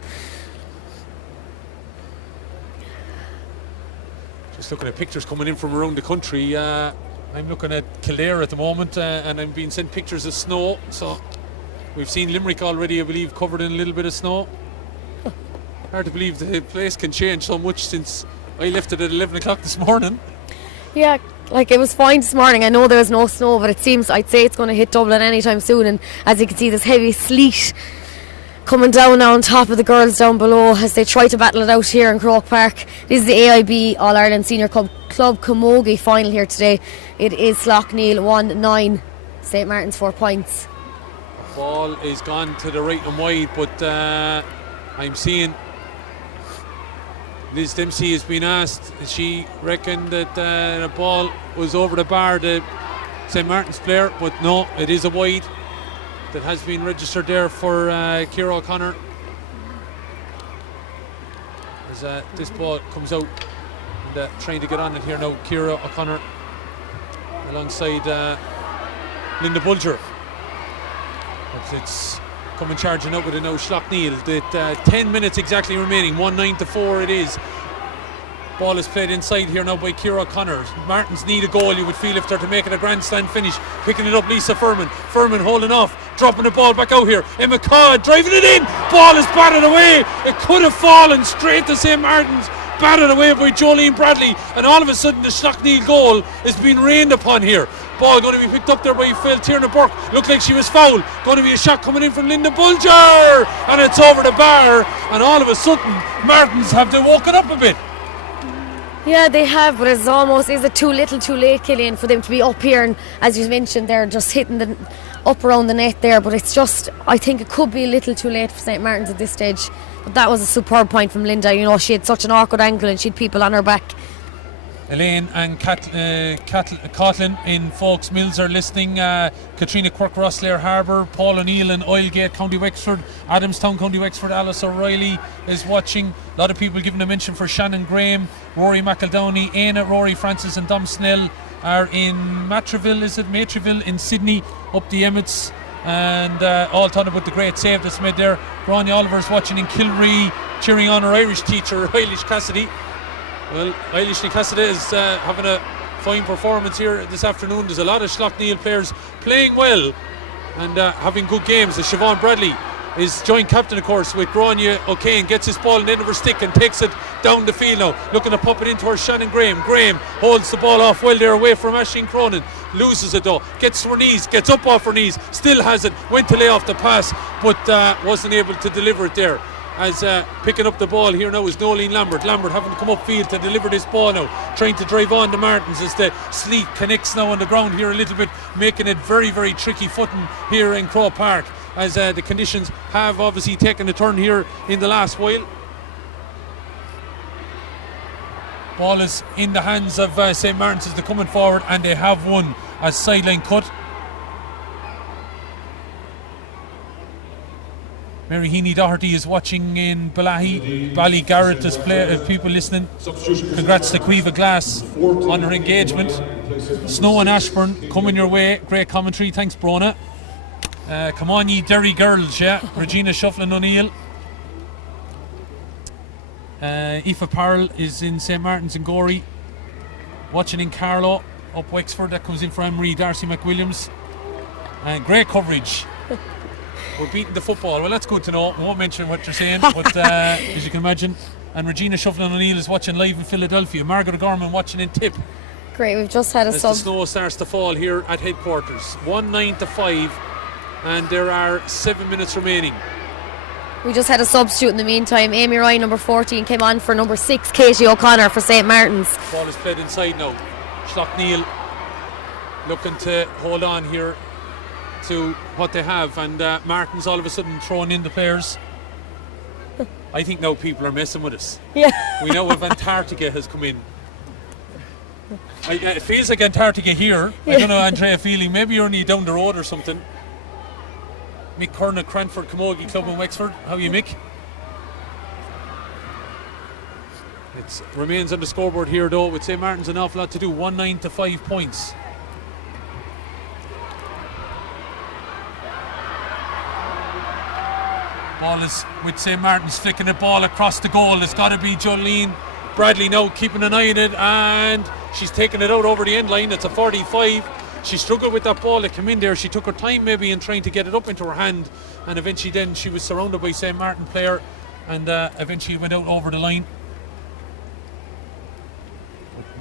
Just looking at pictures coming in from around the country. I'm looking at Kildare at the moment, and I'm being sent pictures of snow. So we've seen Limerick already, I believe, covered in a little bit of snow. Hard to believe the place can change so much since I left it at 11 o'clock this morning. Yeah, like it was fine this morning. I know there was no snow, but it seems, I'd say it's going to hit Dublin anytime soon. And as you can see, there's heavy sleet coming down now on top of the girls down below as they try to battle it out here in Croke Park. This is the AIB All-Ireland Senior Club Camogie final here today. It is Slaughtneil 1-9, St. Martin's 4 points. Ball is gone to the right and wide, but I'm seeing Liz Dempsey has been asked. She reckoned that the ball was over the bar, the St. Martin's player, but no, it is a wide that has been registered there for Ciara O'Connor. As this ball comes out, and trying to get on it here now, Ciara O'Connor alongside Linda Bulger. But it's coming charging out with it now, Slaughtneil. 10 minutes exactly remaining, 1-9-4 it is. Ball is played inside here now by Ciara O'Connor. Martins need a goal, you would feel, if they're to make it a grandstand finish. Picking it up, Lisa Furman. Furman holding off, dropping the ball back out here. Emma Codd driving it in. Ball is batted away. It could have fallen straight to St. Martin's. Batted away by Jolene Bradley. And all of a sudden the Slaughtneil goal is being rained upon here. Ball going to be picked up there by Phil Tierna Burke. Looked like she was fouled. Going to be a shot coming in from Linda Bulger. And it's over the bar. And all of a sudden Martins have to woken up a bit. Yeah, they have, but it's almost, is it too little too late, Killian, for them to be up here, and as you mentioned, they're just hitting the up around the net there, but it's just, I think it could be a little too late for St. Martin's at this stage. But that was a superb point from Linda. You know, she had such an awkward angle and she had people on her back. Elaine and Caitlin in Folks Mills are listening. Katrina Quirk, Rosslare Harbour, Paul O'Neill in Oilgate, County Wexford, Adamstown, County Wexford, Alice O'Reilly is watching. A lot of people giving a mention for Shannon Graham, Rory McEldowney, Aina, Rory Francis and Dom Snell are in Matraville in Sydney, up the Emmets, and all talking about the great save that's made there. Bronnie Oliver's watching in Kilree, cheering on her Irish teacher, Eilish Cassidy. Well, Eilish Cassidy is having a fine performance here this afternoon. There's a lot of Slaughtneil players playing well and having good games. Siobhan Bradley is joint captain, of course, with Grania O'Kane. Gets his ball in the end of her stick and takes it down the field now. Looking to pop it into her Shannon Graham. Graham holds the ball off well there away from Aisling Cronin. Loses it though. Gets to her knees. Gets up off her knees. Still has it. Went to lay off the pass, but wasn't able to deliver it there. As picking up the ball here now is Nolene Lambert. Lambert having to come upfield to deliver this ball now, trying to drive on the Martins as the sleet connects now on the ground here a little bit, making it very, very tricky footing here in Croke Park, as the conditions have obviously taken a turn here in the last while. Ball is in the hands of St. Martin's as they're coming forward, and they have won as sideline cut. Mary Heaney Doherty is watching in Ballygarrett as people listening. Congrats to Cueva Glass on her engagement. Snow and Ashburn coming your way. Great commentary. Thanks, Brona. Come on, ye Derry girls, yeah. Regina Shufflin O'Neill. Aoife Parle is in St. Martin's and Gorey. Watching in Carlow, up Wexford. That comes in for Anne-Marie Darcy McWilliams. Great coverage. We're beating the football. Well, that's good to know. I won't mention what you're saying, but as you can imagine. And Regina Shufflin O'Neill is watching live in Philadelphia. Margaret O'Gorman watching in Tip. Great, we've just had a as the snow starts to fall here at headquarters. 1-9-5, and there are 7 minutes remaining. We just had a substitute in the meantime. Amy Ryan, number 14, came on for number 6, Katie O'Connor for St. Martin's. Ball is played inside now. Slaughtneil looking to hold on here to what they have, and Martin's all of a sudden throwing in the players. I think now people are messing with us. Yeah. We know if Antarctica has come in. It feels like Antarctica here. I don't know, Andrea, feeling maybe you're only down the road or something. Mick Kern at Cranford Camogie Club in Wexford. How are you, Mick? It remains on the scoreboard here, though, with St. Martin's an awful lot to do. 1-9 to 5 points. Ball is with St. Martin's, flicking the ball across the goal. It's got to be Jolene Bradley now keeping an eye on it, and she's taking it out over the end line. It's a 45. She struggled with that ball that came in there. She took her time maybe in trying to get it up into her hand, and eventually then she was surrounded by St. Martin player, and eventually went out over the line.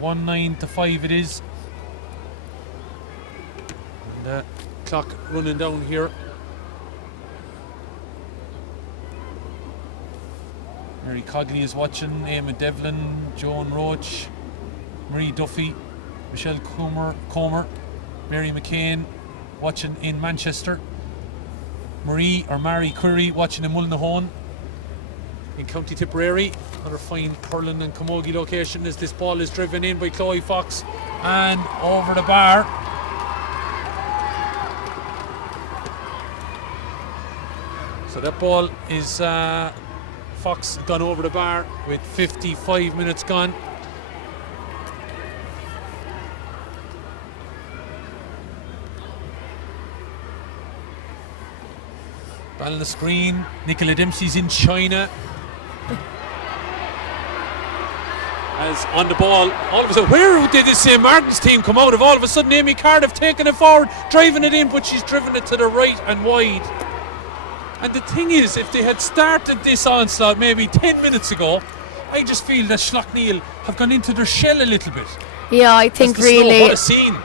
1-9 to 5 it is. And clock running down here. Mary Cogley is watching, Eamon Devlin, Joan Roach, Marie Duffy, Michelle Comer, Mary McCain watching in Manchester, Mary Curry watching in Mullinahone. In County Tipperary, another fine hurling and camogie location as this ball is driven in by Chloe Fox and over the bar. So that ball is Fox gone over the bar with 55 minutes gone. Ball on the screen. Nicola Dempsey's in China. As on the ball, all of a sudden, where did this St. Martin's team come out of? All of a sudden, Amy Cardiff taking it forward, driving it in, but she's driven it to the right and wide. And the thing is, if they had started this onslaught maybe 10 minutes ago, I just feel that Slaughtneil have gone into their shell a little bit. Yeah, I think really. Snow, what a scene.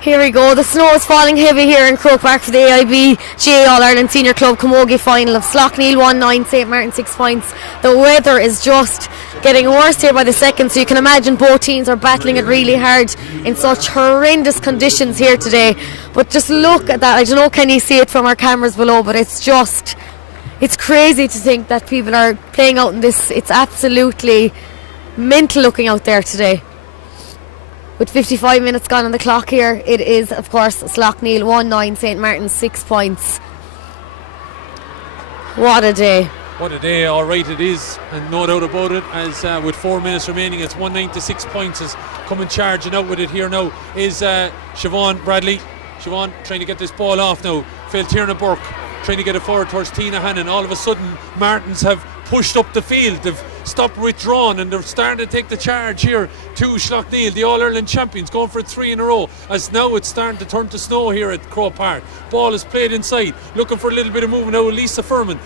Here we go. The snow is falling heavy here in Croke Park for the AIB GA All-Ireland Senior Club Camogie final of Slaughtneil 1-9, St. Martin 6 points. The weather is just getting worse here by the second, so you can imagine both teams are battling it really hard in such horrendous conditions here today. But just look at that. I don't know, can you see it from our cameras below, but it's crazy to think that people are playing out in this. It's absolutely mental looking out there today. With 55 minutes gone on the clock here, it is, of course, Slaughtneil 1-9, St. Martin's 6 points. What a day. What a day, all right it is, and no doubt about it, as with 4 minutes remaining, it's 1-9 to 6 points. Is coming charging out with it here now is Siobhan Bradley. Siobhan trying to get this ball off now. Phil Tierna Burke trying to get it forward towards Tina Hannon. All of a sudden, Martins have pushed up the field. They've stopped withdrawn and they're starting to take the charge here to Slaughtneil, the All-Ireland champions, going for 3 in a row, as now it's starting to turn to snow here at Croke Park. Ball is played inside, looking for a little bit of movement now. Lisa Furman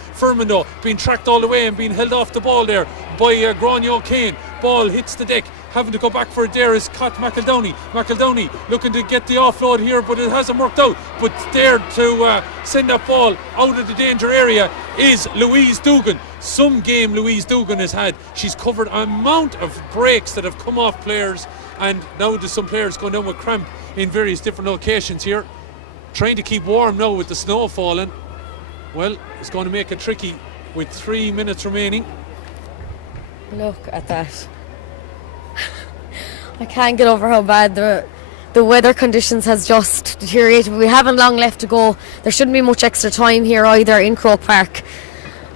though being tracked all the way and being held off the ball there by Gráinne Kane. Ball hits the deck, having to go back for it there is Cat McEldowney looking to get the offload here, but it hasn't worked out. But there to send that ball out of the danger area is Louise Dugan. Some game Louise Dugan has had. She's covered an amount of breaks that have come off players, and now there's some players going down with cramp in various different locations here. Trying to keep warm now with the snow falling. Well, it's going to make it tricky with 3 minutes remaining. Look at that. I can't get over how bad the weather conditions has just deteriorated. We haven't long left to go. There shouldn't be much extra time here either in Croke Park.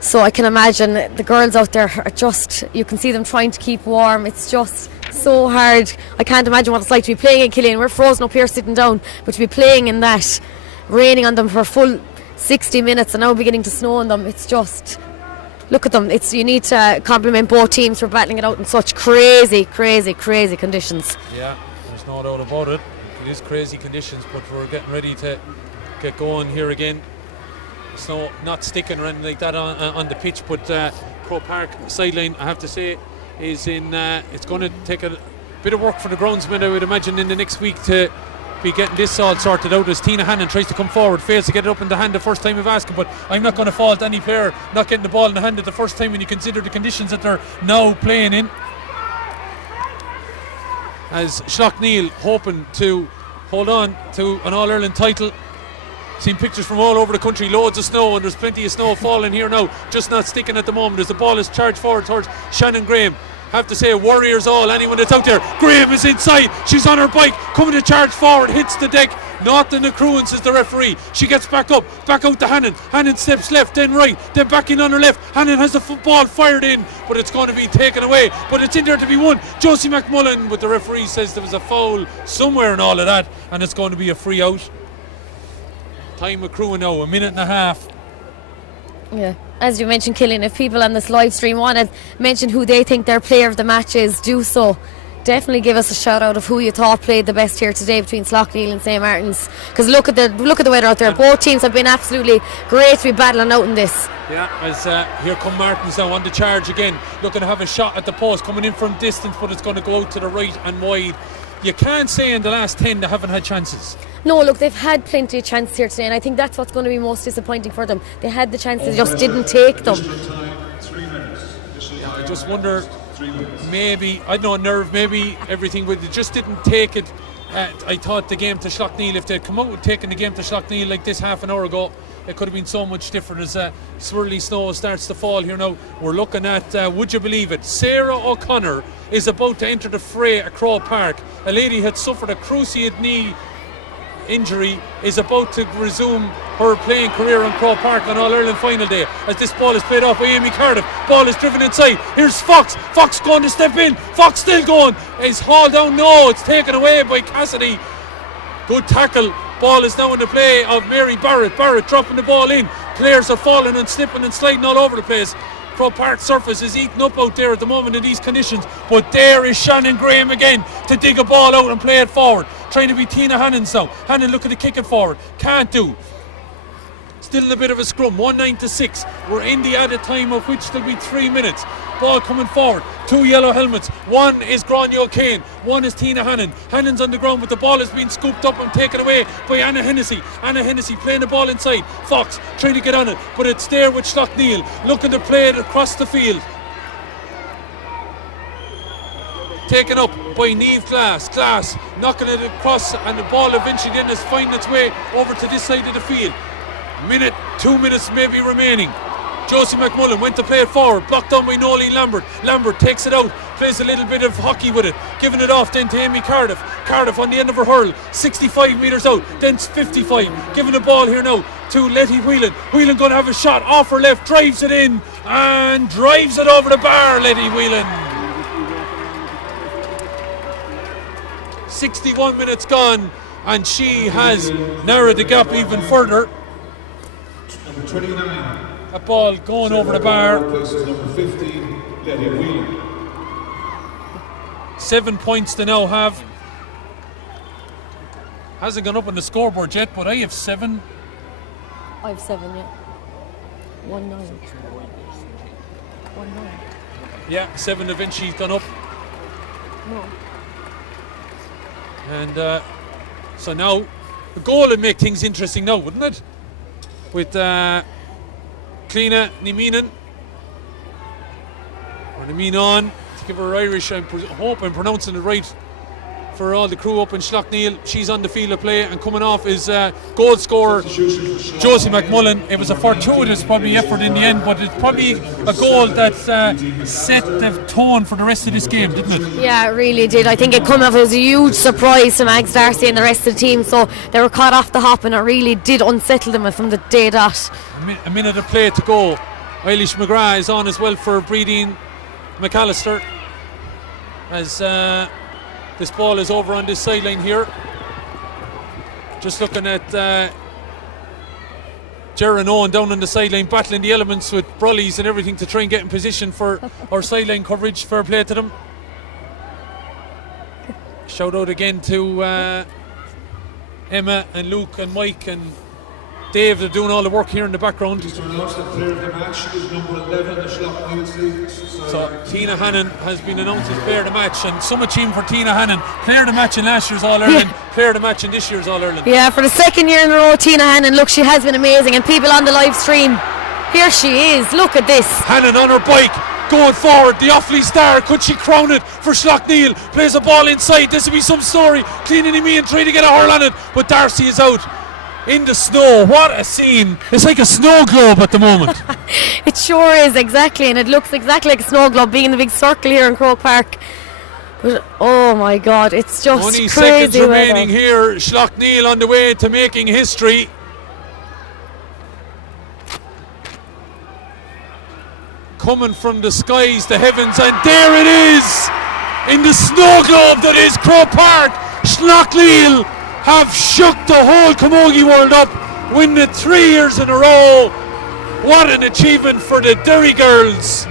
So I can imagine the girls out there are just, you can see them trying to keep warm. It's just so hard. I can't imagine what it's like to be playing in Killeen. We're frozen up here sitting down, but to be playing in that, raining on them for a full 60 minutes and now beginning to snow on them, it's just, look at them. You need to compliment both teams for battling it out in such crazy conditions. Yeah, there's no doubt about it. It is crazy conditions, but we're getting ready to get going here again. Snow not sticking or anything like that on the pitch, but Croke Park sideline, I have to say, is in. It's going to take a bit of work for the groundsmen, I would imagine, in the next week to be getting this all sorted out, as Tina Hannon tries to come forward, fails to get it up in the hand the first time of asking. But I'm not going to fault any player not getting the ball in the hand at the first time when you consider the conditions that they're now playing in. As Slaughtneil hoping to hold on to an All-Ireland title. Seen pictures from all over the country, loads of snow, and there's plenty of snow falling here now, just not sticking at the moment as the ball is charged forward towards Shannon Graham. have to say warriors all, anyone that's out there. Graham is inside, she's on her bike, coming to charge forward, hits the deck. Not the Cruin, says the referee. She gets back up, back out to Hannon. Hannon steps left, then right, then back in on her left. Hannon has the football fired in, but it's going to be taken away. But it's in there to be won. Josie McMullen, with the referee, says there was a foul somewhere and all of that, and it's going to be a free out. Time with Cruin now, 1.5 minutes. Yeah, as you mentioned, Killian, if people on this live stream want to mention who they think their player of the match is, do so. Definitely give us a shout out of who you thought played the best here today between Slaughtneil and St. Martin's, because look at the weather out there. Both teams have been absolutely great to be battling out in this. Yeah, as here come Martins now on the charge again, looking to have a shot at the post, coming in from distance, but it's going to go out to the right and wide. You can't say in the last 10 they haven't had chances. No, look, they've had plenty of chances here today, and I think that's what's going to be most disappointing for them. They had the chances, just didn't take them. I just wonder, maybe, I don't know, nerve, maybe everything, but they just didn't take it. I thought the game to Slaughtneil, if they'd come out with taking the game to Slaughtneil like this half an hour ago, it could have been so much different. As swirly snow starts to fall here now, we're looking at, would you believe it, Sarah O'Connor is about to enter the fray at Croke Park. A lady had suffered a cruciate knee injury, is about to resume her playing career on Croke Park on All-Ireland final day, as this ball is played off by Amy Cardiff. Ball is driven inside, here's Fox going to step in, Fox still going, is hauled down, no, it's taken away by Cassidy. Good tackle. Ball is now in the play of Mary Barrett dropping the ball in. Players are falling and slipping and sliding all over the place. Croke Park surface is eaten up out there at the moment in these conditions, but there is Shannon Graham again to dig a ball out and play it forward, trying to be Tina Hannon's now. Hannon looking to kick it forward, can't do. Still in a bit of a scrum, 1-9-6. We're in the added time, of which there'll be 3 minutes. Ball coming forward, 2 yellow helmets. One is Gráinne O'Kane, one is Tina Hannon. Hannon's on the ground, but the ball has been scooped up and taken away by Anna Hennessy. Anna Hennessy playing the ball inside. Fox trying to get on it, but it's there with Slaughtneil, looking to play it across the field. Taken up by Niamh Glass knocking it across, and the ball eventually then is finding its way over to this side of the field. 2 minutes maybe remaining. Josie McMullen went to play it forward, blocked down by Nolene Lambert. Lambert takes it out, plays a little bit of hockey with it, giving it off then to Amy Cardiff. Cardiff on the end of her hurl, 65 metres out, then 55, giving the ball here now to Letty Whelan. Whelan going to have a shot off her left, drives it in and drives it over the bar, Letty Whelan. 61 minutes gone, and she has narrowed the gap even further. Number 29. A ball going over the bar. Places number 15, Letty Whelan. 7 points to now have. Hasn't gone up on the scoreboard yet, but I have 7. I have 7, yeah. 1-9. 1-9. Yeah, 7 eventually gone up. No. And so now the goal would make things interesting now, wouldn't it? With Cliona Nimeenan, or Nimeenan, to give her Irish. I hope I'm pronouncing it right for all the crew up in Slaughtneil. She's on the field of play, and coming off is goal scorer Josie McMullen. It was a fortuitous probably effort in the end, but it's probably a goal that set the tone for the rest of this game, didn't it? Yeah, it really did. I think it came off as a huge surprise to Mags Darcy and the rest of the team, so they were caught off the hop, and it really did unsettle them from the day that. A minute of play to go. Eilish McGrath is on as well for Breedine McAllister, as this ball is over on this sideline here. Just looking at Jaron Owen down on the sideline, battling the elements with brollies and everything to try and get in position for our sideline coverage. Fair play to them. Shout out again to Emma and Luke and Mike and Dave. They're doing all the work here in the background. Just to announce that player of the match is number 11, the Slaughtneil Seagulls. So Tina Hannon has been announced as player of the match, and some achievement for Tina Hannon. Player of the match in last year's All-Ireland, player of the match in this year's All-Ireland. Yeah, for the second year in a row, Tina Hannon, look, she has been amazing, and people on the live stream, here she is, look at this. Hannon on her bike, going forward, the Offaly star, could she crown it for Slaughtneil? Plays a ball inside, this will be some story. Cleaning him in, trying to get a hurl on it, but Darcy is out. in the snow. What a scene. It's like a snow globe at the moment. It sure is, exactly, and it looks exactly like a snow globe being in the big circle here in Croke Park. But oh my God, it's just Only crazy seconds remaining weather. here. Slaughtneil on the way to making history. Coming from the skies, the heavens, and there it is! In the snow globe that is Croke Park, Slaughtneil have shook the whole Camogie world up, winning it 3 years in a row. What an achievement for the Derry girls.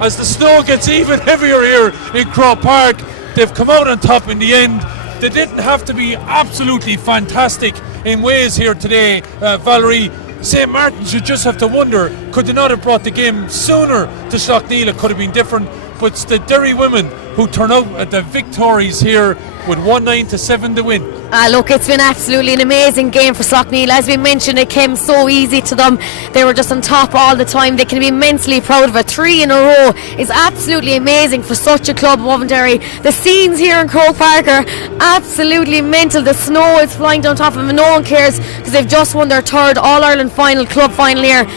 As the snow gets even heavier here in Croke Park, they've come out on top in the end. They didn't have to be absolutely fantastic in ways here today, Valerie. St. Martin's, you just have to wonder, could they not have brought the game sooner to Slaughtneil? It could have been different, but it's the Derry women who turn out at the victories here with 1-9-7 to win. Look, it's been absolutely an amazing game for Slaughtneil. As we mentioned, it came so easy to them. They were just on top all the time. They can be immensely proud of it. 3 in a row is absolutely amazing for such a club of Derry. The scenes here in Croke Park are absolutely mental. The snow is flying down top of them and no one cares because they've just won their 3rd All-Ireland final, club final here.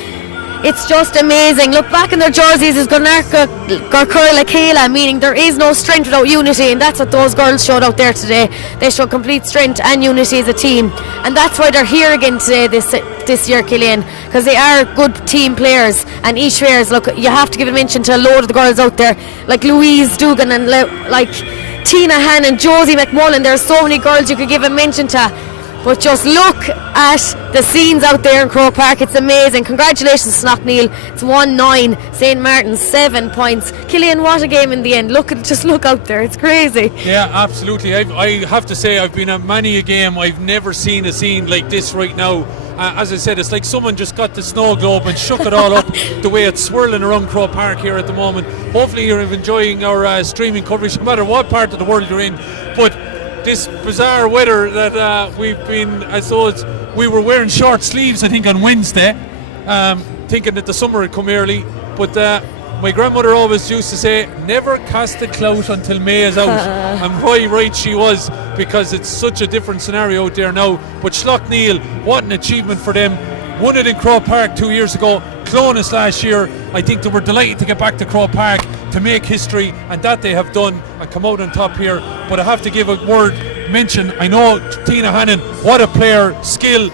It's just amazing. Look back in their jerseys is Garnarka Garcurla Kayla, meaning there is no strength without unity, and that's what those girls showed out there today. They showed complete strength and unity as a team, and that's why they're here again today this year, Killian, because they are good team players and each players. Look, you have to give a mention to a load of the girls out there, like Louise Dugan and like Tina Hannon, Josie McMullen. There's so many girls you could give a mention to. But just look at the scenes out there in Croke Park. It's amazing. Congratulations, Slaughtneil. It's 1-9. St. Martin's 7 points. Killian, what a game in the end. Just look out there. It's crazy. Yeah, absolutely. I have to say, I've been at many a game. I've never seen a scene like this right now. As I said, it's like someone just got the snow globe and shook it all up the way it's swirling around Croke Park here at the moment. Hopefully you're enjoying our streaming coverage, no matter what part of the world you're in. But this bizarre weather that we've been, I suppose, we were wearing short sleeves, I think, on Wednesday, thinking that the summer would come early. But my grandmother always used to say, never cast a clout until May is out. And why right she was, because it's such a different scenario out there now. But Slaughtneil, what an achievement for them. Won it in Croke Park 2 years ago, Clonus last year. I think they were delighted to get back to Croke Park to make history, and that they have done and come out on top here. But I have to give a word mention. I know Tina Hannon, what a player, skill,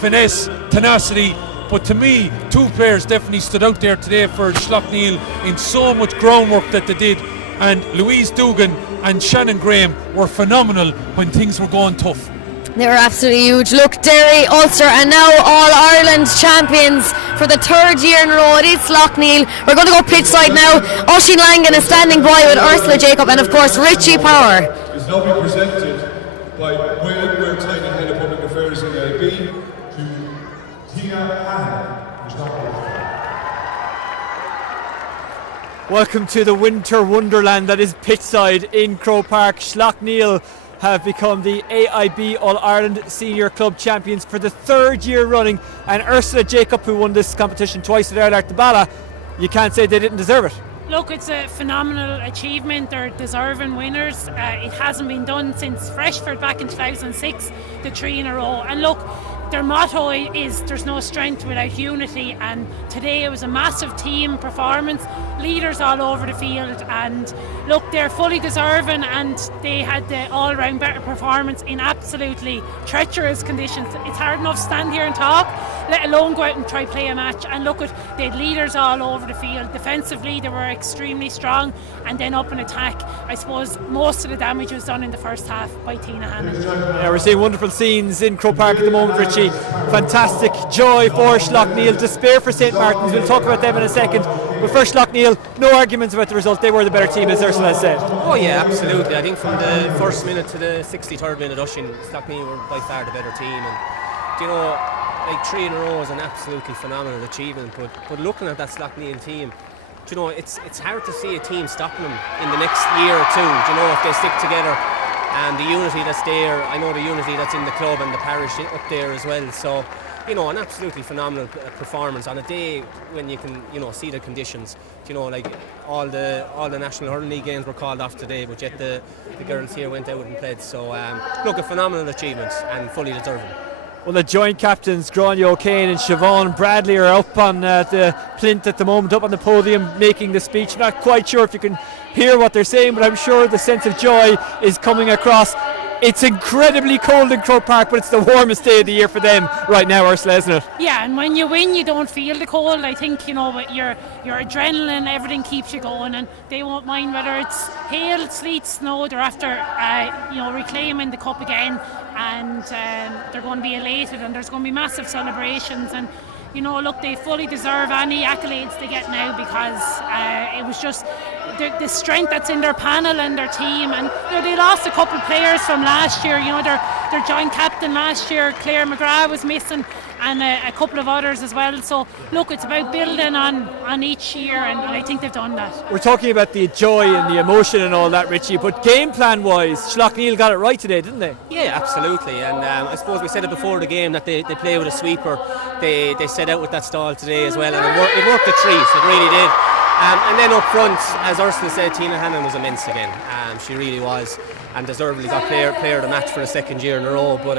finesse, tenacity. But to me, 2 players definitely stood out there today for Slaughtneil in so much groundwork that they did. And Louise Dugan and Shannon Graham were phenomenal when things were going tough. They were absolutely huge. Look, Derry, Ulster, and now All-Ireland champions for the 3rd year in a row. It is Slaughtneil. We're going to go pitch side now. Oisín Langan is standing by with Ursula Jacob and, of course, Richie Power. Is now being presented by We're Tiny Head of Public Affairs in AIB to Tina Hannon. Welcome to the winter wonderland that is pitchside in Croke Park. Slaughtneil have become the AIB All-Ireland Senior Club Champions for the 3rd year running, and Ursula Jacob, who won this competition twice at Airlark Bala, you can't say they didn't deserve it. Look, it's a phenomenal achievement. They're deserving winners. It hasn't been done since Freshford back in 2006, the 3 in a row. And look, their motto is there's no strength without unity, and today it was a massive team performance, leaders all over the field, and look, they're fully deserving, and they had the all-round better performance in absolutely treacherous conditions. It's hard enough to stand here and talk, let alone go out and try play a match. And look, they had leaders all over the field. Defensively they were extremely strong, and then up in attack, I suppose most of the damage was done in the first half by Tina Hannon. Yeah, we're seeing wonderful scenes in Croke Park at the moment, Richie. Fantastic joy for Slaughtneil, despair for St. Martin's. We'll talk about them in a second. But for Slaughtneil, no arguments about the result. They were the better team, as Ursula said. Oh yeah, absolutely. I think from the first minute to the 63rd minute, Slaughtneil were by far the better team. And you know, like 3 in a row is an absolutely phenomenal achievement. But looking at that Slaughtneil team, you know, it's hard to see a team stopping them in the next year or two. You know, if they stick together. And the unity that's there, I know the unity that's in the club and the parish up there as well. So, you know, an absolutely phenomenal performance on a day when you can, you know, see the conditions. You know, like all the National Hurling League games were called off today, but yet the girls here went out and played. So, look, a phenomenal achievement and fully deserving. Well, the joint captains, Gráinne O'Kane and Siobhan Bradley, are up on the plinth at the moment, up on the podium making the speech. Not quite sure if you can hear what they're saying, but I'm sure the sense of joy is coming across. It's incredibly cold in Croke Park, but it's the warmest day of the year for them right now, Ursula, isn't it? Yeah, and when you win, you don't feel the cold. I think, you know, with your adrenaline, everything keeps you going, and they won't mind whether it's hail, sleet, snow. They're after, reclaiming the cup again, and they're going to be elated, and there's going to be massive celebrations. And you know, look, they fully deserve any accolades they get now, because it was just the strength that's in their panel and their team. And you know, they lost a couple of players from last year. You know, their joint captain last year, Claire McGrath, was missing, and a couple of others as well. So look, it's about building on each year, and I think they've done that. We're talking about the joy and the emotion and all that, Richie, but game plan wise, Slaughtneil got it right today, didn't they? Yeah, absolutely. And I suppose we said it before the game that they play with a sweeper. They set out with that stall today as well, and it worked a treat. It really did. And then up front, as Ursula said, Tina Hannon was immense again. She really was, and deservedly got player of the match for the second year in a row. But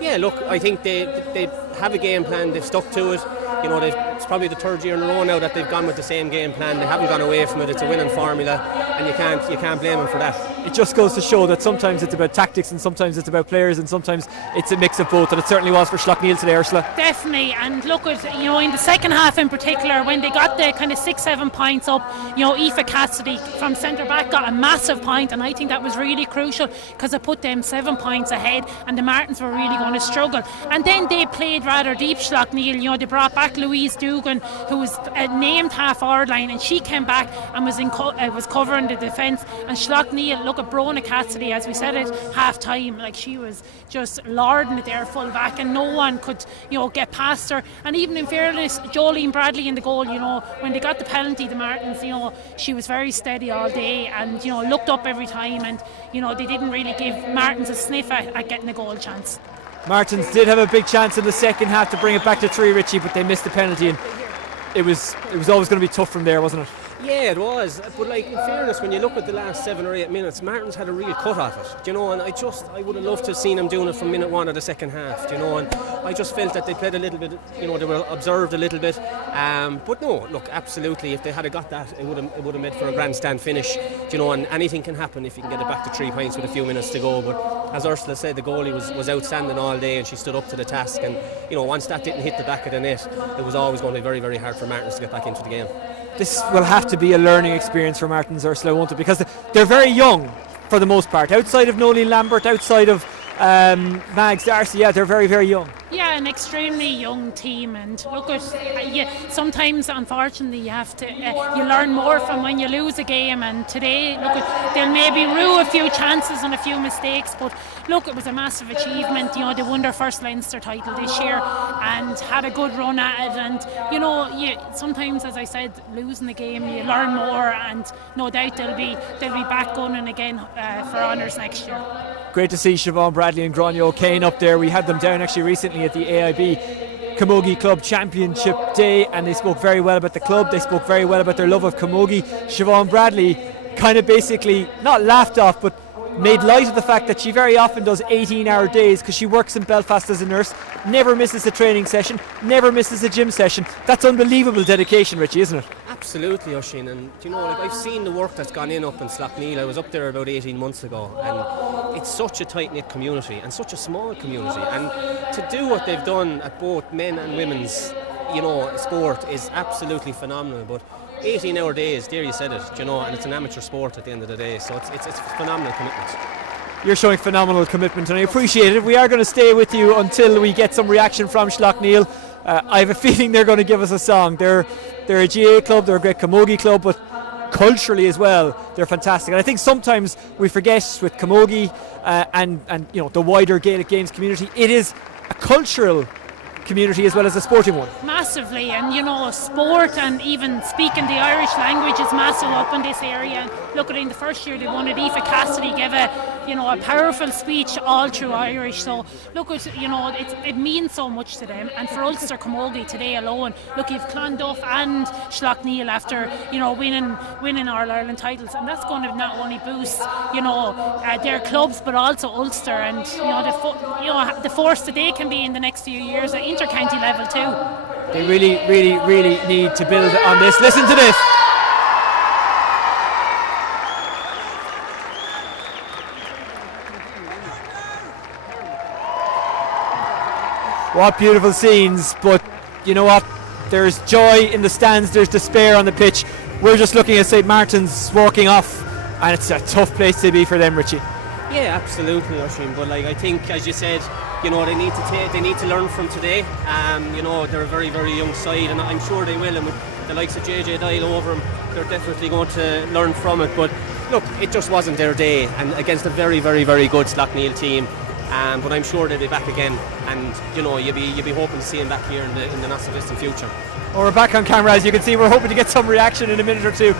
yeah, look, I think they have a game plan. They've stuck to it. You know, it's probably the third year in a row now that they've gone with the same game plan. They haven't gone away from it. It's a winning formula, and you can't blame them for that. It just goes to show that sometimes it's about tactics, and sometimes it's about players, and sometimes it's a mix of both, and it certainly was for Slaughtneil today, Ursula. Definitely, and look at, you know, in the second half in particular, when they got the kind of 6-7 points up, you know, Aoife Cassidy from centre back got a massive point, and I think that was really crucial, because it put them 7 points ahead, and the Martins were really going to struggle. And then they played rather deep, Slaughtneil. You know, they brought back Louise Dugan, who was named half forward line, and she came back and was covering the defence. And Slaughtneil, look at Brona Cassidy, as we said at half time, like, she was just lording it there full back, and no one could, you know, get past her. And even in fairness, Jolene Bradley in the goal, you know, when they got the penalty, the Martins, you know, she was very steady all day, and you know, looked up every time, and you know, they didn't really give Martins a sniff at getting a goal chance. Martins did have a big chance in the second half to bring it back to 3, Richie, but they missed the penalty, and it was always going to be tough from there, wasn't it? Yeah, it was. But like, in fairness, when you look at the last 7 or 8 minutes, Martins had a real cut off it, you know, and I would have loved to have seen them doing it from minute 1 of the second half, you know, and I just felt that they played a little bit, you know, they were observed a little bit. But no, look, absolutely, if they had got that, it would have made for a grandstand finish, you know, and anything can happen if you can get it back to 3 points with a few minutes to go. But as Ursula said, the goalie was outstanding all day, and she stood up to the task, and you know, once that didn't hit the back of the net, it was always going to be very, very hard for Martins to get back into the game. This will have to be a learning experience for Martins, Ursula, won't it? Because they're very young for the most part. Outside of Nolene Lambert, outside of Mags Darcy, yeah, they're very, very young. Yeah, an extremely young team, and look at sometimes, unfortunately, you have to you learn more from when you lose a game. And today, look at, they'll maybe rue a few chances and a few mistakes, but look, it was a massive achievement. You know, they won their first Leinster title this year and had a good run at it. And you know, sometimes, as I said, losing the game, you learn more, and no doubt they'll be back gunning again for honours next year. Great to see Siobhan Bradley and Gráinne O'Kane up there. We had them down actually recently at the AIB Camogie Club Championship Day, and they spoke very well about the club. They spoke very well about their love of camogie. Siobhan Bradley kind of basically not laughed off, but made light of the fact that she very often does 18-hour days because she works in Belfast as a nurse, never misses a training session, never misses a gym session. That's unbelievable dedication, Richie, isn't it? Absolutely, Oisín, and you know, like, I've seen the work that's gone in up in Slaughtneil. I was up there about 18 months ago, and it's such a tight-knit community and such a small community, and to do what they've done at both men and women's, you know, sport is absolutely phenomenal. But 18-hour days, there you said it, you know, and it's an amateur sport at the end of the day, so it's phenomenal commitment. You're showing phenomenal commitment, and I appreciate it. We are going to stay with you until we get some reaction from Slaughtneil. I have a feeling they're going to give us a song. They're a GA club, they're a great camogie club, but culturally as well, they're fantastic. And I think sometimes we forget with camogie and you know, the wider Gaelic Games community, it is a cultural community as well as a sporting one. Massively, and you know, sport and even speaking the Irish language is massive up in this area. Look at it, in the first year they won it, Aoife Cassidy gave a a powerful speech all through Irish. So look, it means so much to them. And for Ulster Camogie today alone, look, you've Clonduff and Slaughtneil after winning All-Ireland titles, and that's going to not only boost their clubs but also Ulster, and the force that they can be in the next few years at inter-county level too. They really, really, really need to build on this. Listen to this. What beautiful scenes, but you know what? There's joy in the stands, there's despair on the pitch. We're just looking at St. Martin's walking off, and it's a tough place to be for them, Richie. Yeah, absolutely, Oisín. But I think, as you said, they need to learn from today. They're a very, very young side, and I'm sure they will. And with the likes of JJ Dial over them, they're definitely going to learn from it. But look, it just wasn't their day, and against a very, very, very good Slaughtneil team. But I'm sure they'll be back again, and you'll be hoping to see them back here in the not so distant future. Well, we're back on camera, as you can see. We're hoping to get some reaction in a minute or two.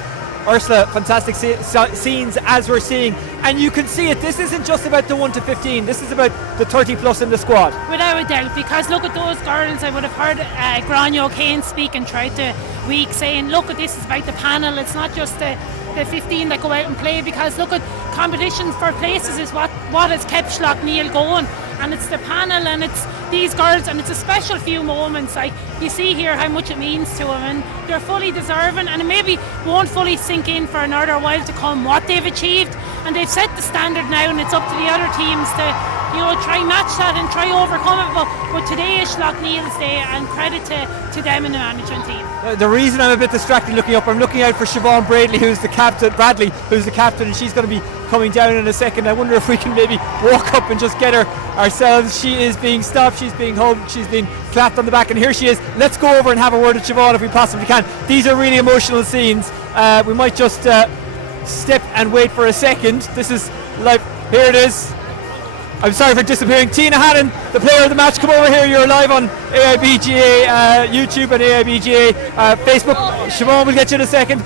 Ursula, fantastic scenes as we're seeing, and you can see it. This isn't just about the 1 to 15. This is about the 30 plus in the squad. Without a doubt, because look at those girls. I would have heard Grania O'Kane speak and tried to week saying, look, this is about the panel. It's not just the 15 that go out and play, because look at competition for places is what has kept Slaughtneil going, and it's the panel and it's these girls, and it's a special few moments. Like you see here how much it means to them, and they're fully deserving, and it maybe won't fully sink in for another while to come what they've achieved, and they've set the standard now, and it's up to the other teams to try match that and try overcome it. But today is Slaughtneil's day, and credit to them and the management team. The reason I'm a bit distracted looking up, I'm looking out for Siobhan Bradley, who's the captain, and she's going to be coming down in a second. I wonder if we can maybe walk up and just get her ourselves. She is being stopped, she's being hugged, she's being clapped on the back, and here she is. Let's go over and have a word with Siobhan if we possibly can. These are really emotional scenes. We might just step and wait for a second. This is live. Here it is. I'm sorry for disappearing. Tina Hannon, the player of the match. Come over here. You're live on AIBGA YouTube and AIBGA Facebook. Siobhan will get you in a second.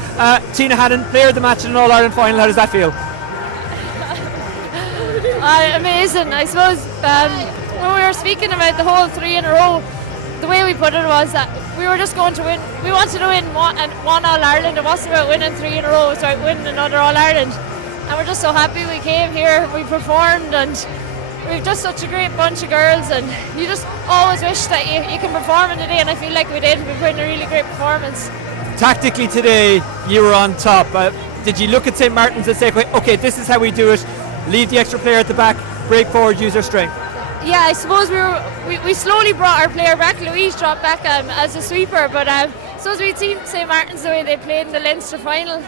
Tina Hannon, player of the match in an All-Ireland final. How does that feel? Amazing. I suppose when we were speaking about the whole 3 in a row, the way we put it was that we were just going to win. We wanted to win one All-Ireland. It wasn't about winning 3 in a row. It was about winning another All-Ireland. And we're just so happy we came here, we performed, and we've just such a great bunch of girls, and you just always wish that you can perform in the day, and I feel like we did. We put in a really great performance. Tactically today, you were on top. Did you look at St. Martin's and say, okay, this is how we do it, leave the extra player at the back, break forward, use our strength? Yeah, I suppose we slowly brought our player back. Louise dropped back as a sweeper, but I suppose we'd seen St. Martin's the way they played in the Leinster final.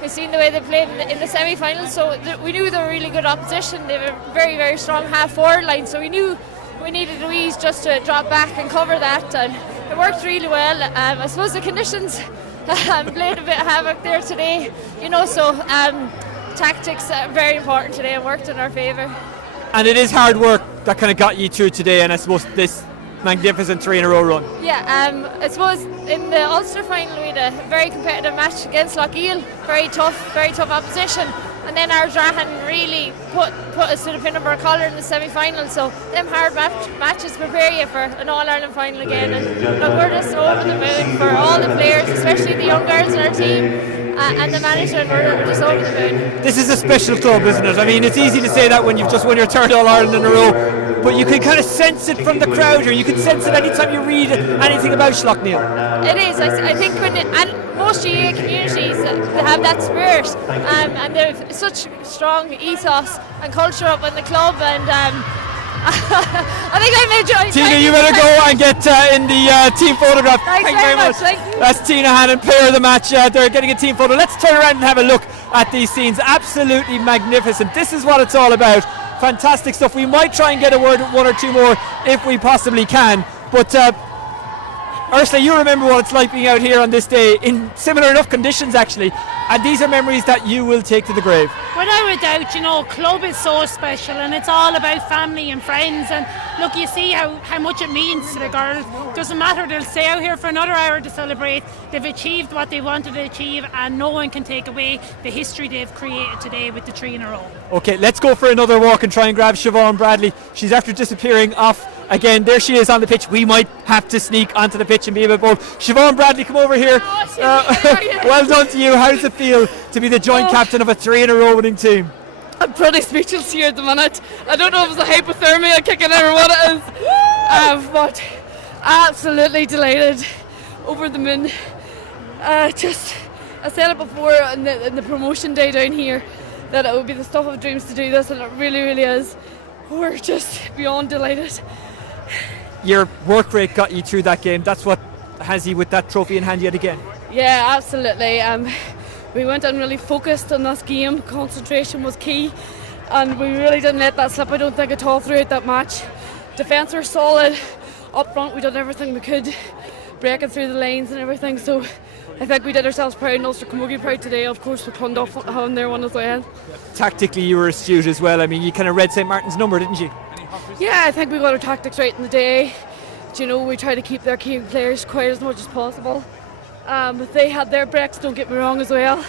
We've seen the way they played in the semi-finals, so we knew they were really good opposition. They have a very, very strong half-forward line, so we knew we needed Louise just to drop back and cover that, and it worked really well. I suppose the conditions played a bit of havoc there today, so tactics are very important today and worked in our favour. And it is hard work that kind of got you through today, and I suppose this magnificent 3 in a row run. Yeah, I suppose in the Ulster final we had a very competitive match against Lochiel, very tough opposition, and then our Drahan really put us to the pin of our collar in the semi-final, so them hard matches prepare you for an All-Ireland final again, and look, we're just over the moon for all the players, especially the young girls in our team. And the management, we're just over the moon. This is a special club, isn't it? I mean, it's easy to say that when you've just won your 3rd All-Ireland in a row, but you can kind of sense it from the crowd here. You can sense it anytime you read anything about Slaughtneil. It is. I think and most GAA communities they have that spirit, and they have such strong ethos and culture up in the club, and I think I may join. Tina, you better go and get in the team photograph. Thank you very much. Thank you. That's Tina Hannon, player of the match. They're getting a team photo. Let's turn around and have a look at these scenes. Absolutely magnificent. This is what it's all about. Fantastic stuff. We might try and get a word, 1 or 2 more if we possibly can. But Ursula, you remember what it's like being out here on this day in similar enough conditions actually, And these are memories that you will take to the grave. Without a doubt, you know, club is so special and it's all about family and friends, and look, you see how much it means to the girls. Doesn't matter, they'll stay out here for another hour to celebrate. They've achieved what they wanted to achieve, and no one can take away the history they've created today with the 3 in a row. Okay, let's go for another walk and try and grab Siobhan Bradley. She's after disappearing off again. There she is on the pitch. We might have to sneak onto the pitch and be a bit bold. Siobhan Bradley, come over here. Well done to you. How does it feel to be the joint captain of a 3 in a row winning team? I'm pretty speechless here at the minute. I don't know if it's a hypothermia kicking in or what it is, but absolutely delighted, over the moon. I said it before in the promotion day down here that it would be the stuff of dreams to do this, and it really, really is. We're just beyond delighted. Your work rate got you through that game. That's what has you with that trophy in hand yet again. Yeah, absolutely. We went in really focused on this game. Concentration was key, and we really didn't let that slip, I don't think, at all throughout that match. Defence were solid. Up front we did everything we could, breaking through the lanes and everything, so I think we did ourselves proud and Ulster Camogie proud today. Of course, we cloned off on their one as well. Tactically you were astute as well. I mean, you kind of read St. Martin's number, didn't you? Yeah, I think we got our tactics right in the day. You know, we try to keep their key players quiet as much as possible. They had their breaks, don't get me wrong, as well,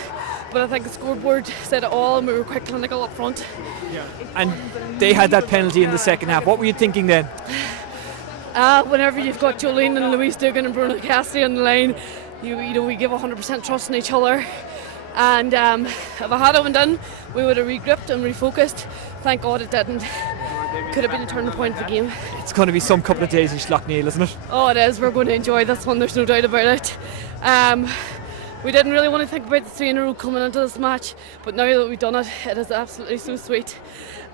but I think the scoreboard said it all, and we were quite clinical up front. And they had that penalty in the second half. What were you thinking then? Whenever you've got Jolene and Louise Dugan and Bruno Cassidy on the line, you know, we give 100% trust in each other, and if I had went in, we would have regripped and refocused. Thank God it didn't. Could have been a turning point of the game. It's going to be some couple of days in Slaughtneil, isn't it? Oh, it is. We're going to enjoy this one, there's no doubt about it. We didn't really want to think about the 3 in a row coming into this match, but now that we've done it, it is absolutely so sweet.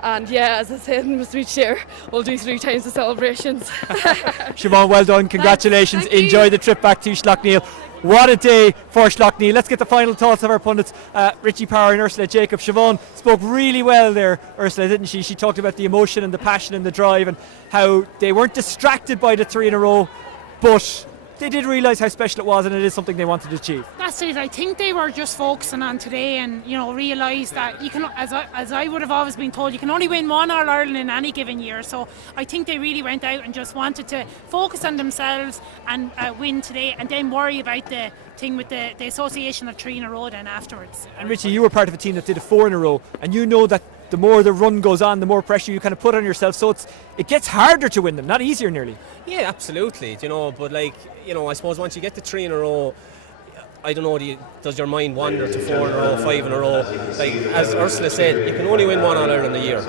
And yeah, as I said in my speech here, we'll do 3 times the celebrations. Siobhan, well done, congratulations. Thank you. Enjoy the trip back to Slaughtneil. What a day for Slaughtneil. Let's get the final thoughts of our pundits, Richie Power and Ursula Jacob. Siobhan spoke really well there, Ursula, didn't she? She talked about the emotion and the passion and the drive, and how they weren't distracted by the 3 in a row, but they did realise how special it was, and it is something they wanted to achieve. That's it. I think they were just focusing on today, and you know, realised that you can, as I would have always been told, you can only win 1 All Ireland in any given year. So I think they really went out and just wanted to focus on themselves and win today, and then worry about the thing with the association of 3 in a row then afterwards. And Richie, you were part of a team that did a 4 in a row, and you know that the more the run goes on, the more pressure you kind of put on yourself, so it gets harder to win them, not easier nearly. Yeah, absolutely. You know, but like, you know, I suppose once you get to 3 in a row, I don't know, does your mind wander to 4 in a row, 5 in a row? Like, as Ursula said, you can only win 1 All Ireland a year.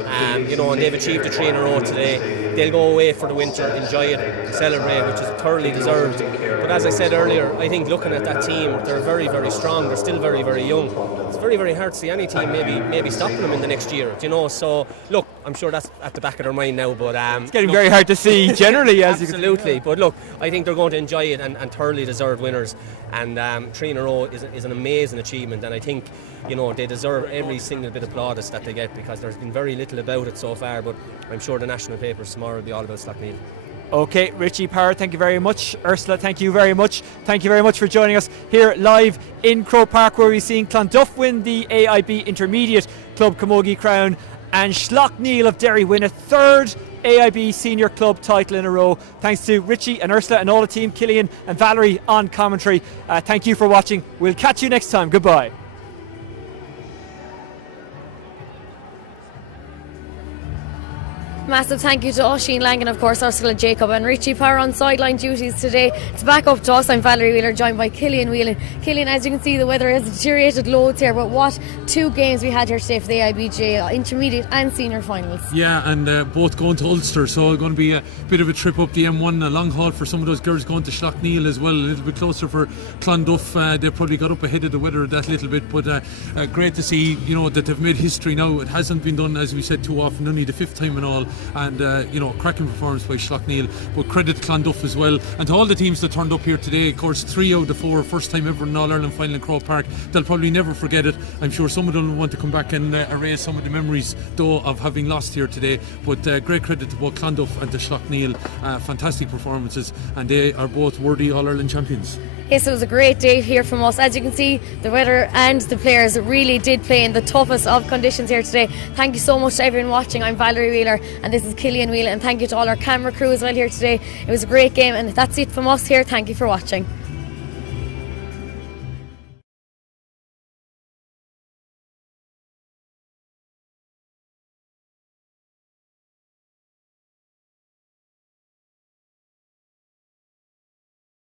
You know, and they've achieved a 3 in a row today. They'll go away for the winter, enjoy it, celebrate, which is thoroughly deserved. But as I said earlier, I think looking at that team, they're very, very strong. They're still very, very young. It's very, very hard to see any team maybe stopping them in the next year. You know, so look, I'm sure that's at the back of their mind now. But it's getting very hard to see generally, as absolutely. You can. But look, I think they're going to enjoy it and thoroughly deserved winners. And 3 in a row is an amazing achievement, and I think, you know, they deserve every single bit of plaudits that they get, because there's been very little about it so far, but I'm sure the national papers tomorrow will be all about Slaughtneil. Okay, Richie Power, thank you very much. Ursula, thank you very much. Thank you very much for joining us here live in Croke Park, where we've seen Clonduff win the AIB Intermediate Club Camogie crown, and Slaughtneil of Derry win a 3rd AIB Senior Club title in a row. Thanks to Richie and Ursula and all the team, Killian and Valerie on commentary. Thank you for watching. We'll catch you next time. Goodbye. Massive thank you to Oisín Lang and of course Ursula Jacob and Richie Power on sideline duties today. It's back up to us. I'm Valerie Wheeler, joined by Killian Whelan. Killian, as you can see, the weather has deteriorated loads here, but what 2 games we had here today for the AIBJ intermediate and senior finals. Yeah, and both going to Ulster, so it's going to be a bit of a trip up the M1, a long haul for some of those girls going to Slaughtneil as well, a little bit closer for Clonduff. They probably got up ahead of the weather that little bit, but great to see, you know, that they've made history now. It hasn't been done, as we said, too often, only the 5th time in all and cracking performance by Slaughtneil, but credit to Clonduff as well, and to all the teams that turned up here today. Of course, 3 out of 4, first time ever in All-Ireland final in Croke Park. They'll probably never forget it. I'm sure some of them will want to come back and erase some of the memories though of having lost here today, but great credit to both Clonduff and to Slaughtneil. Fantastic performances, and they are both worthy All-Ireland champions. Yes, it was a great day here from us. As you can see, the weather and the players really did play in the toughest of conditions here today. Thank you so much to everyone watching. I'm Valerie Wheeler and this is Killian Whelan, and thank you to all our camera crew as well here today. It was a great game, and that's it from us here. Thank you for watching.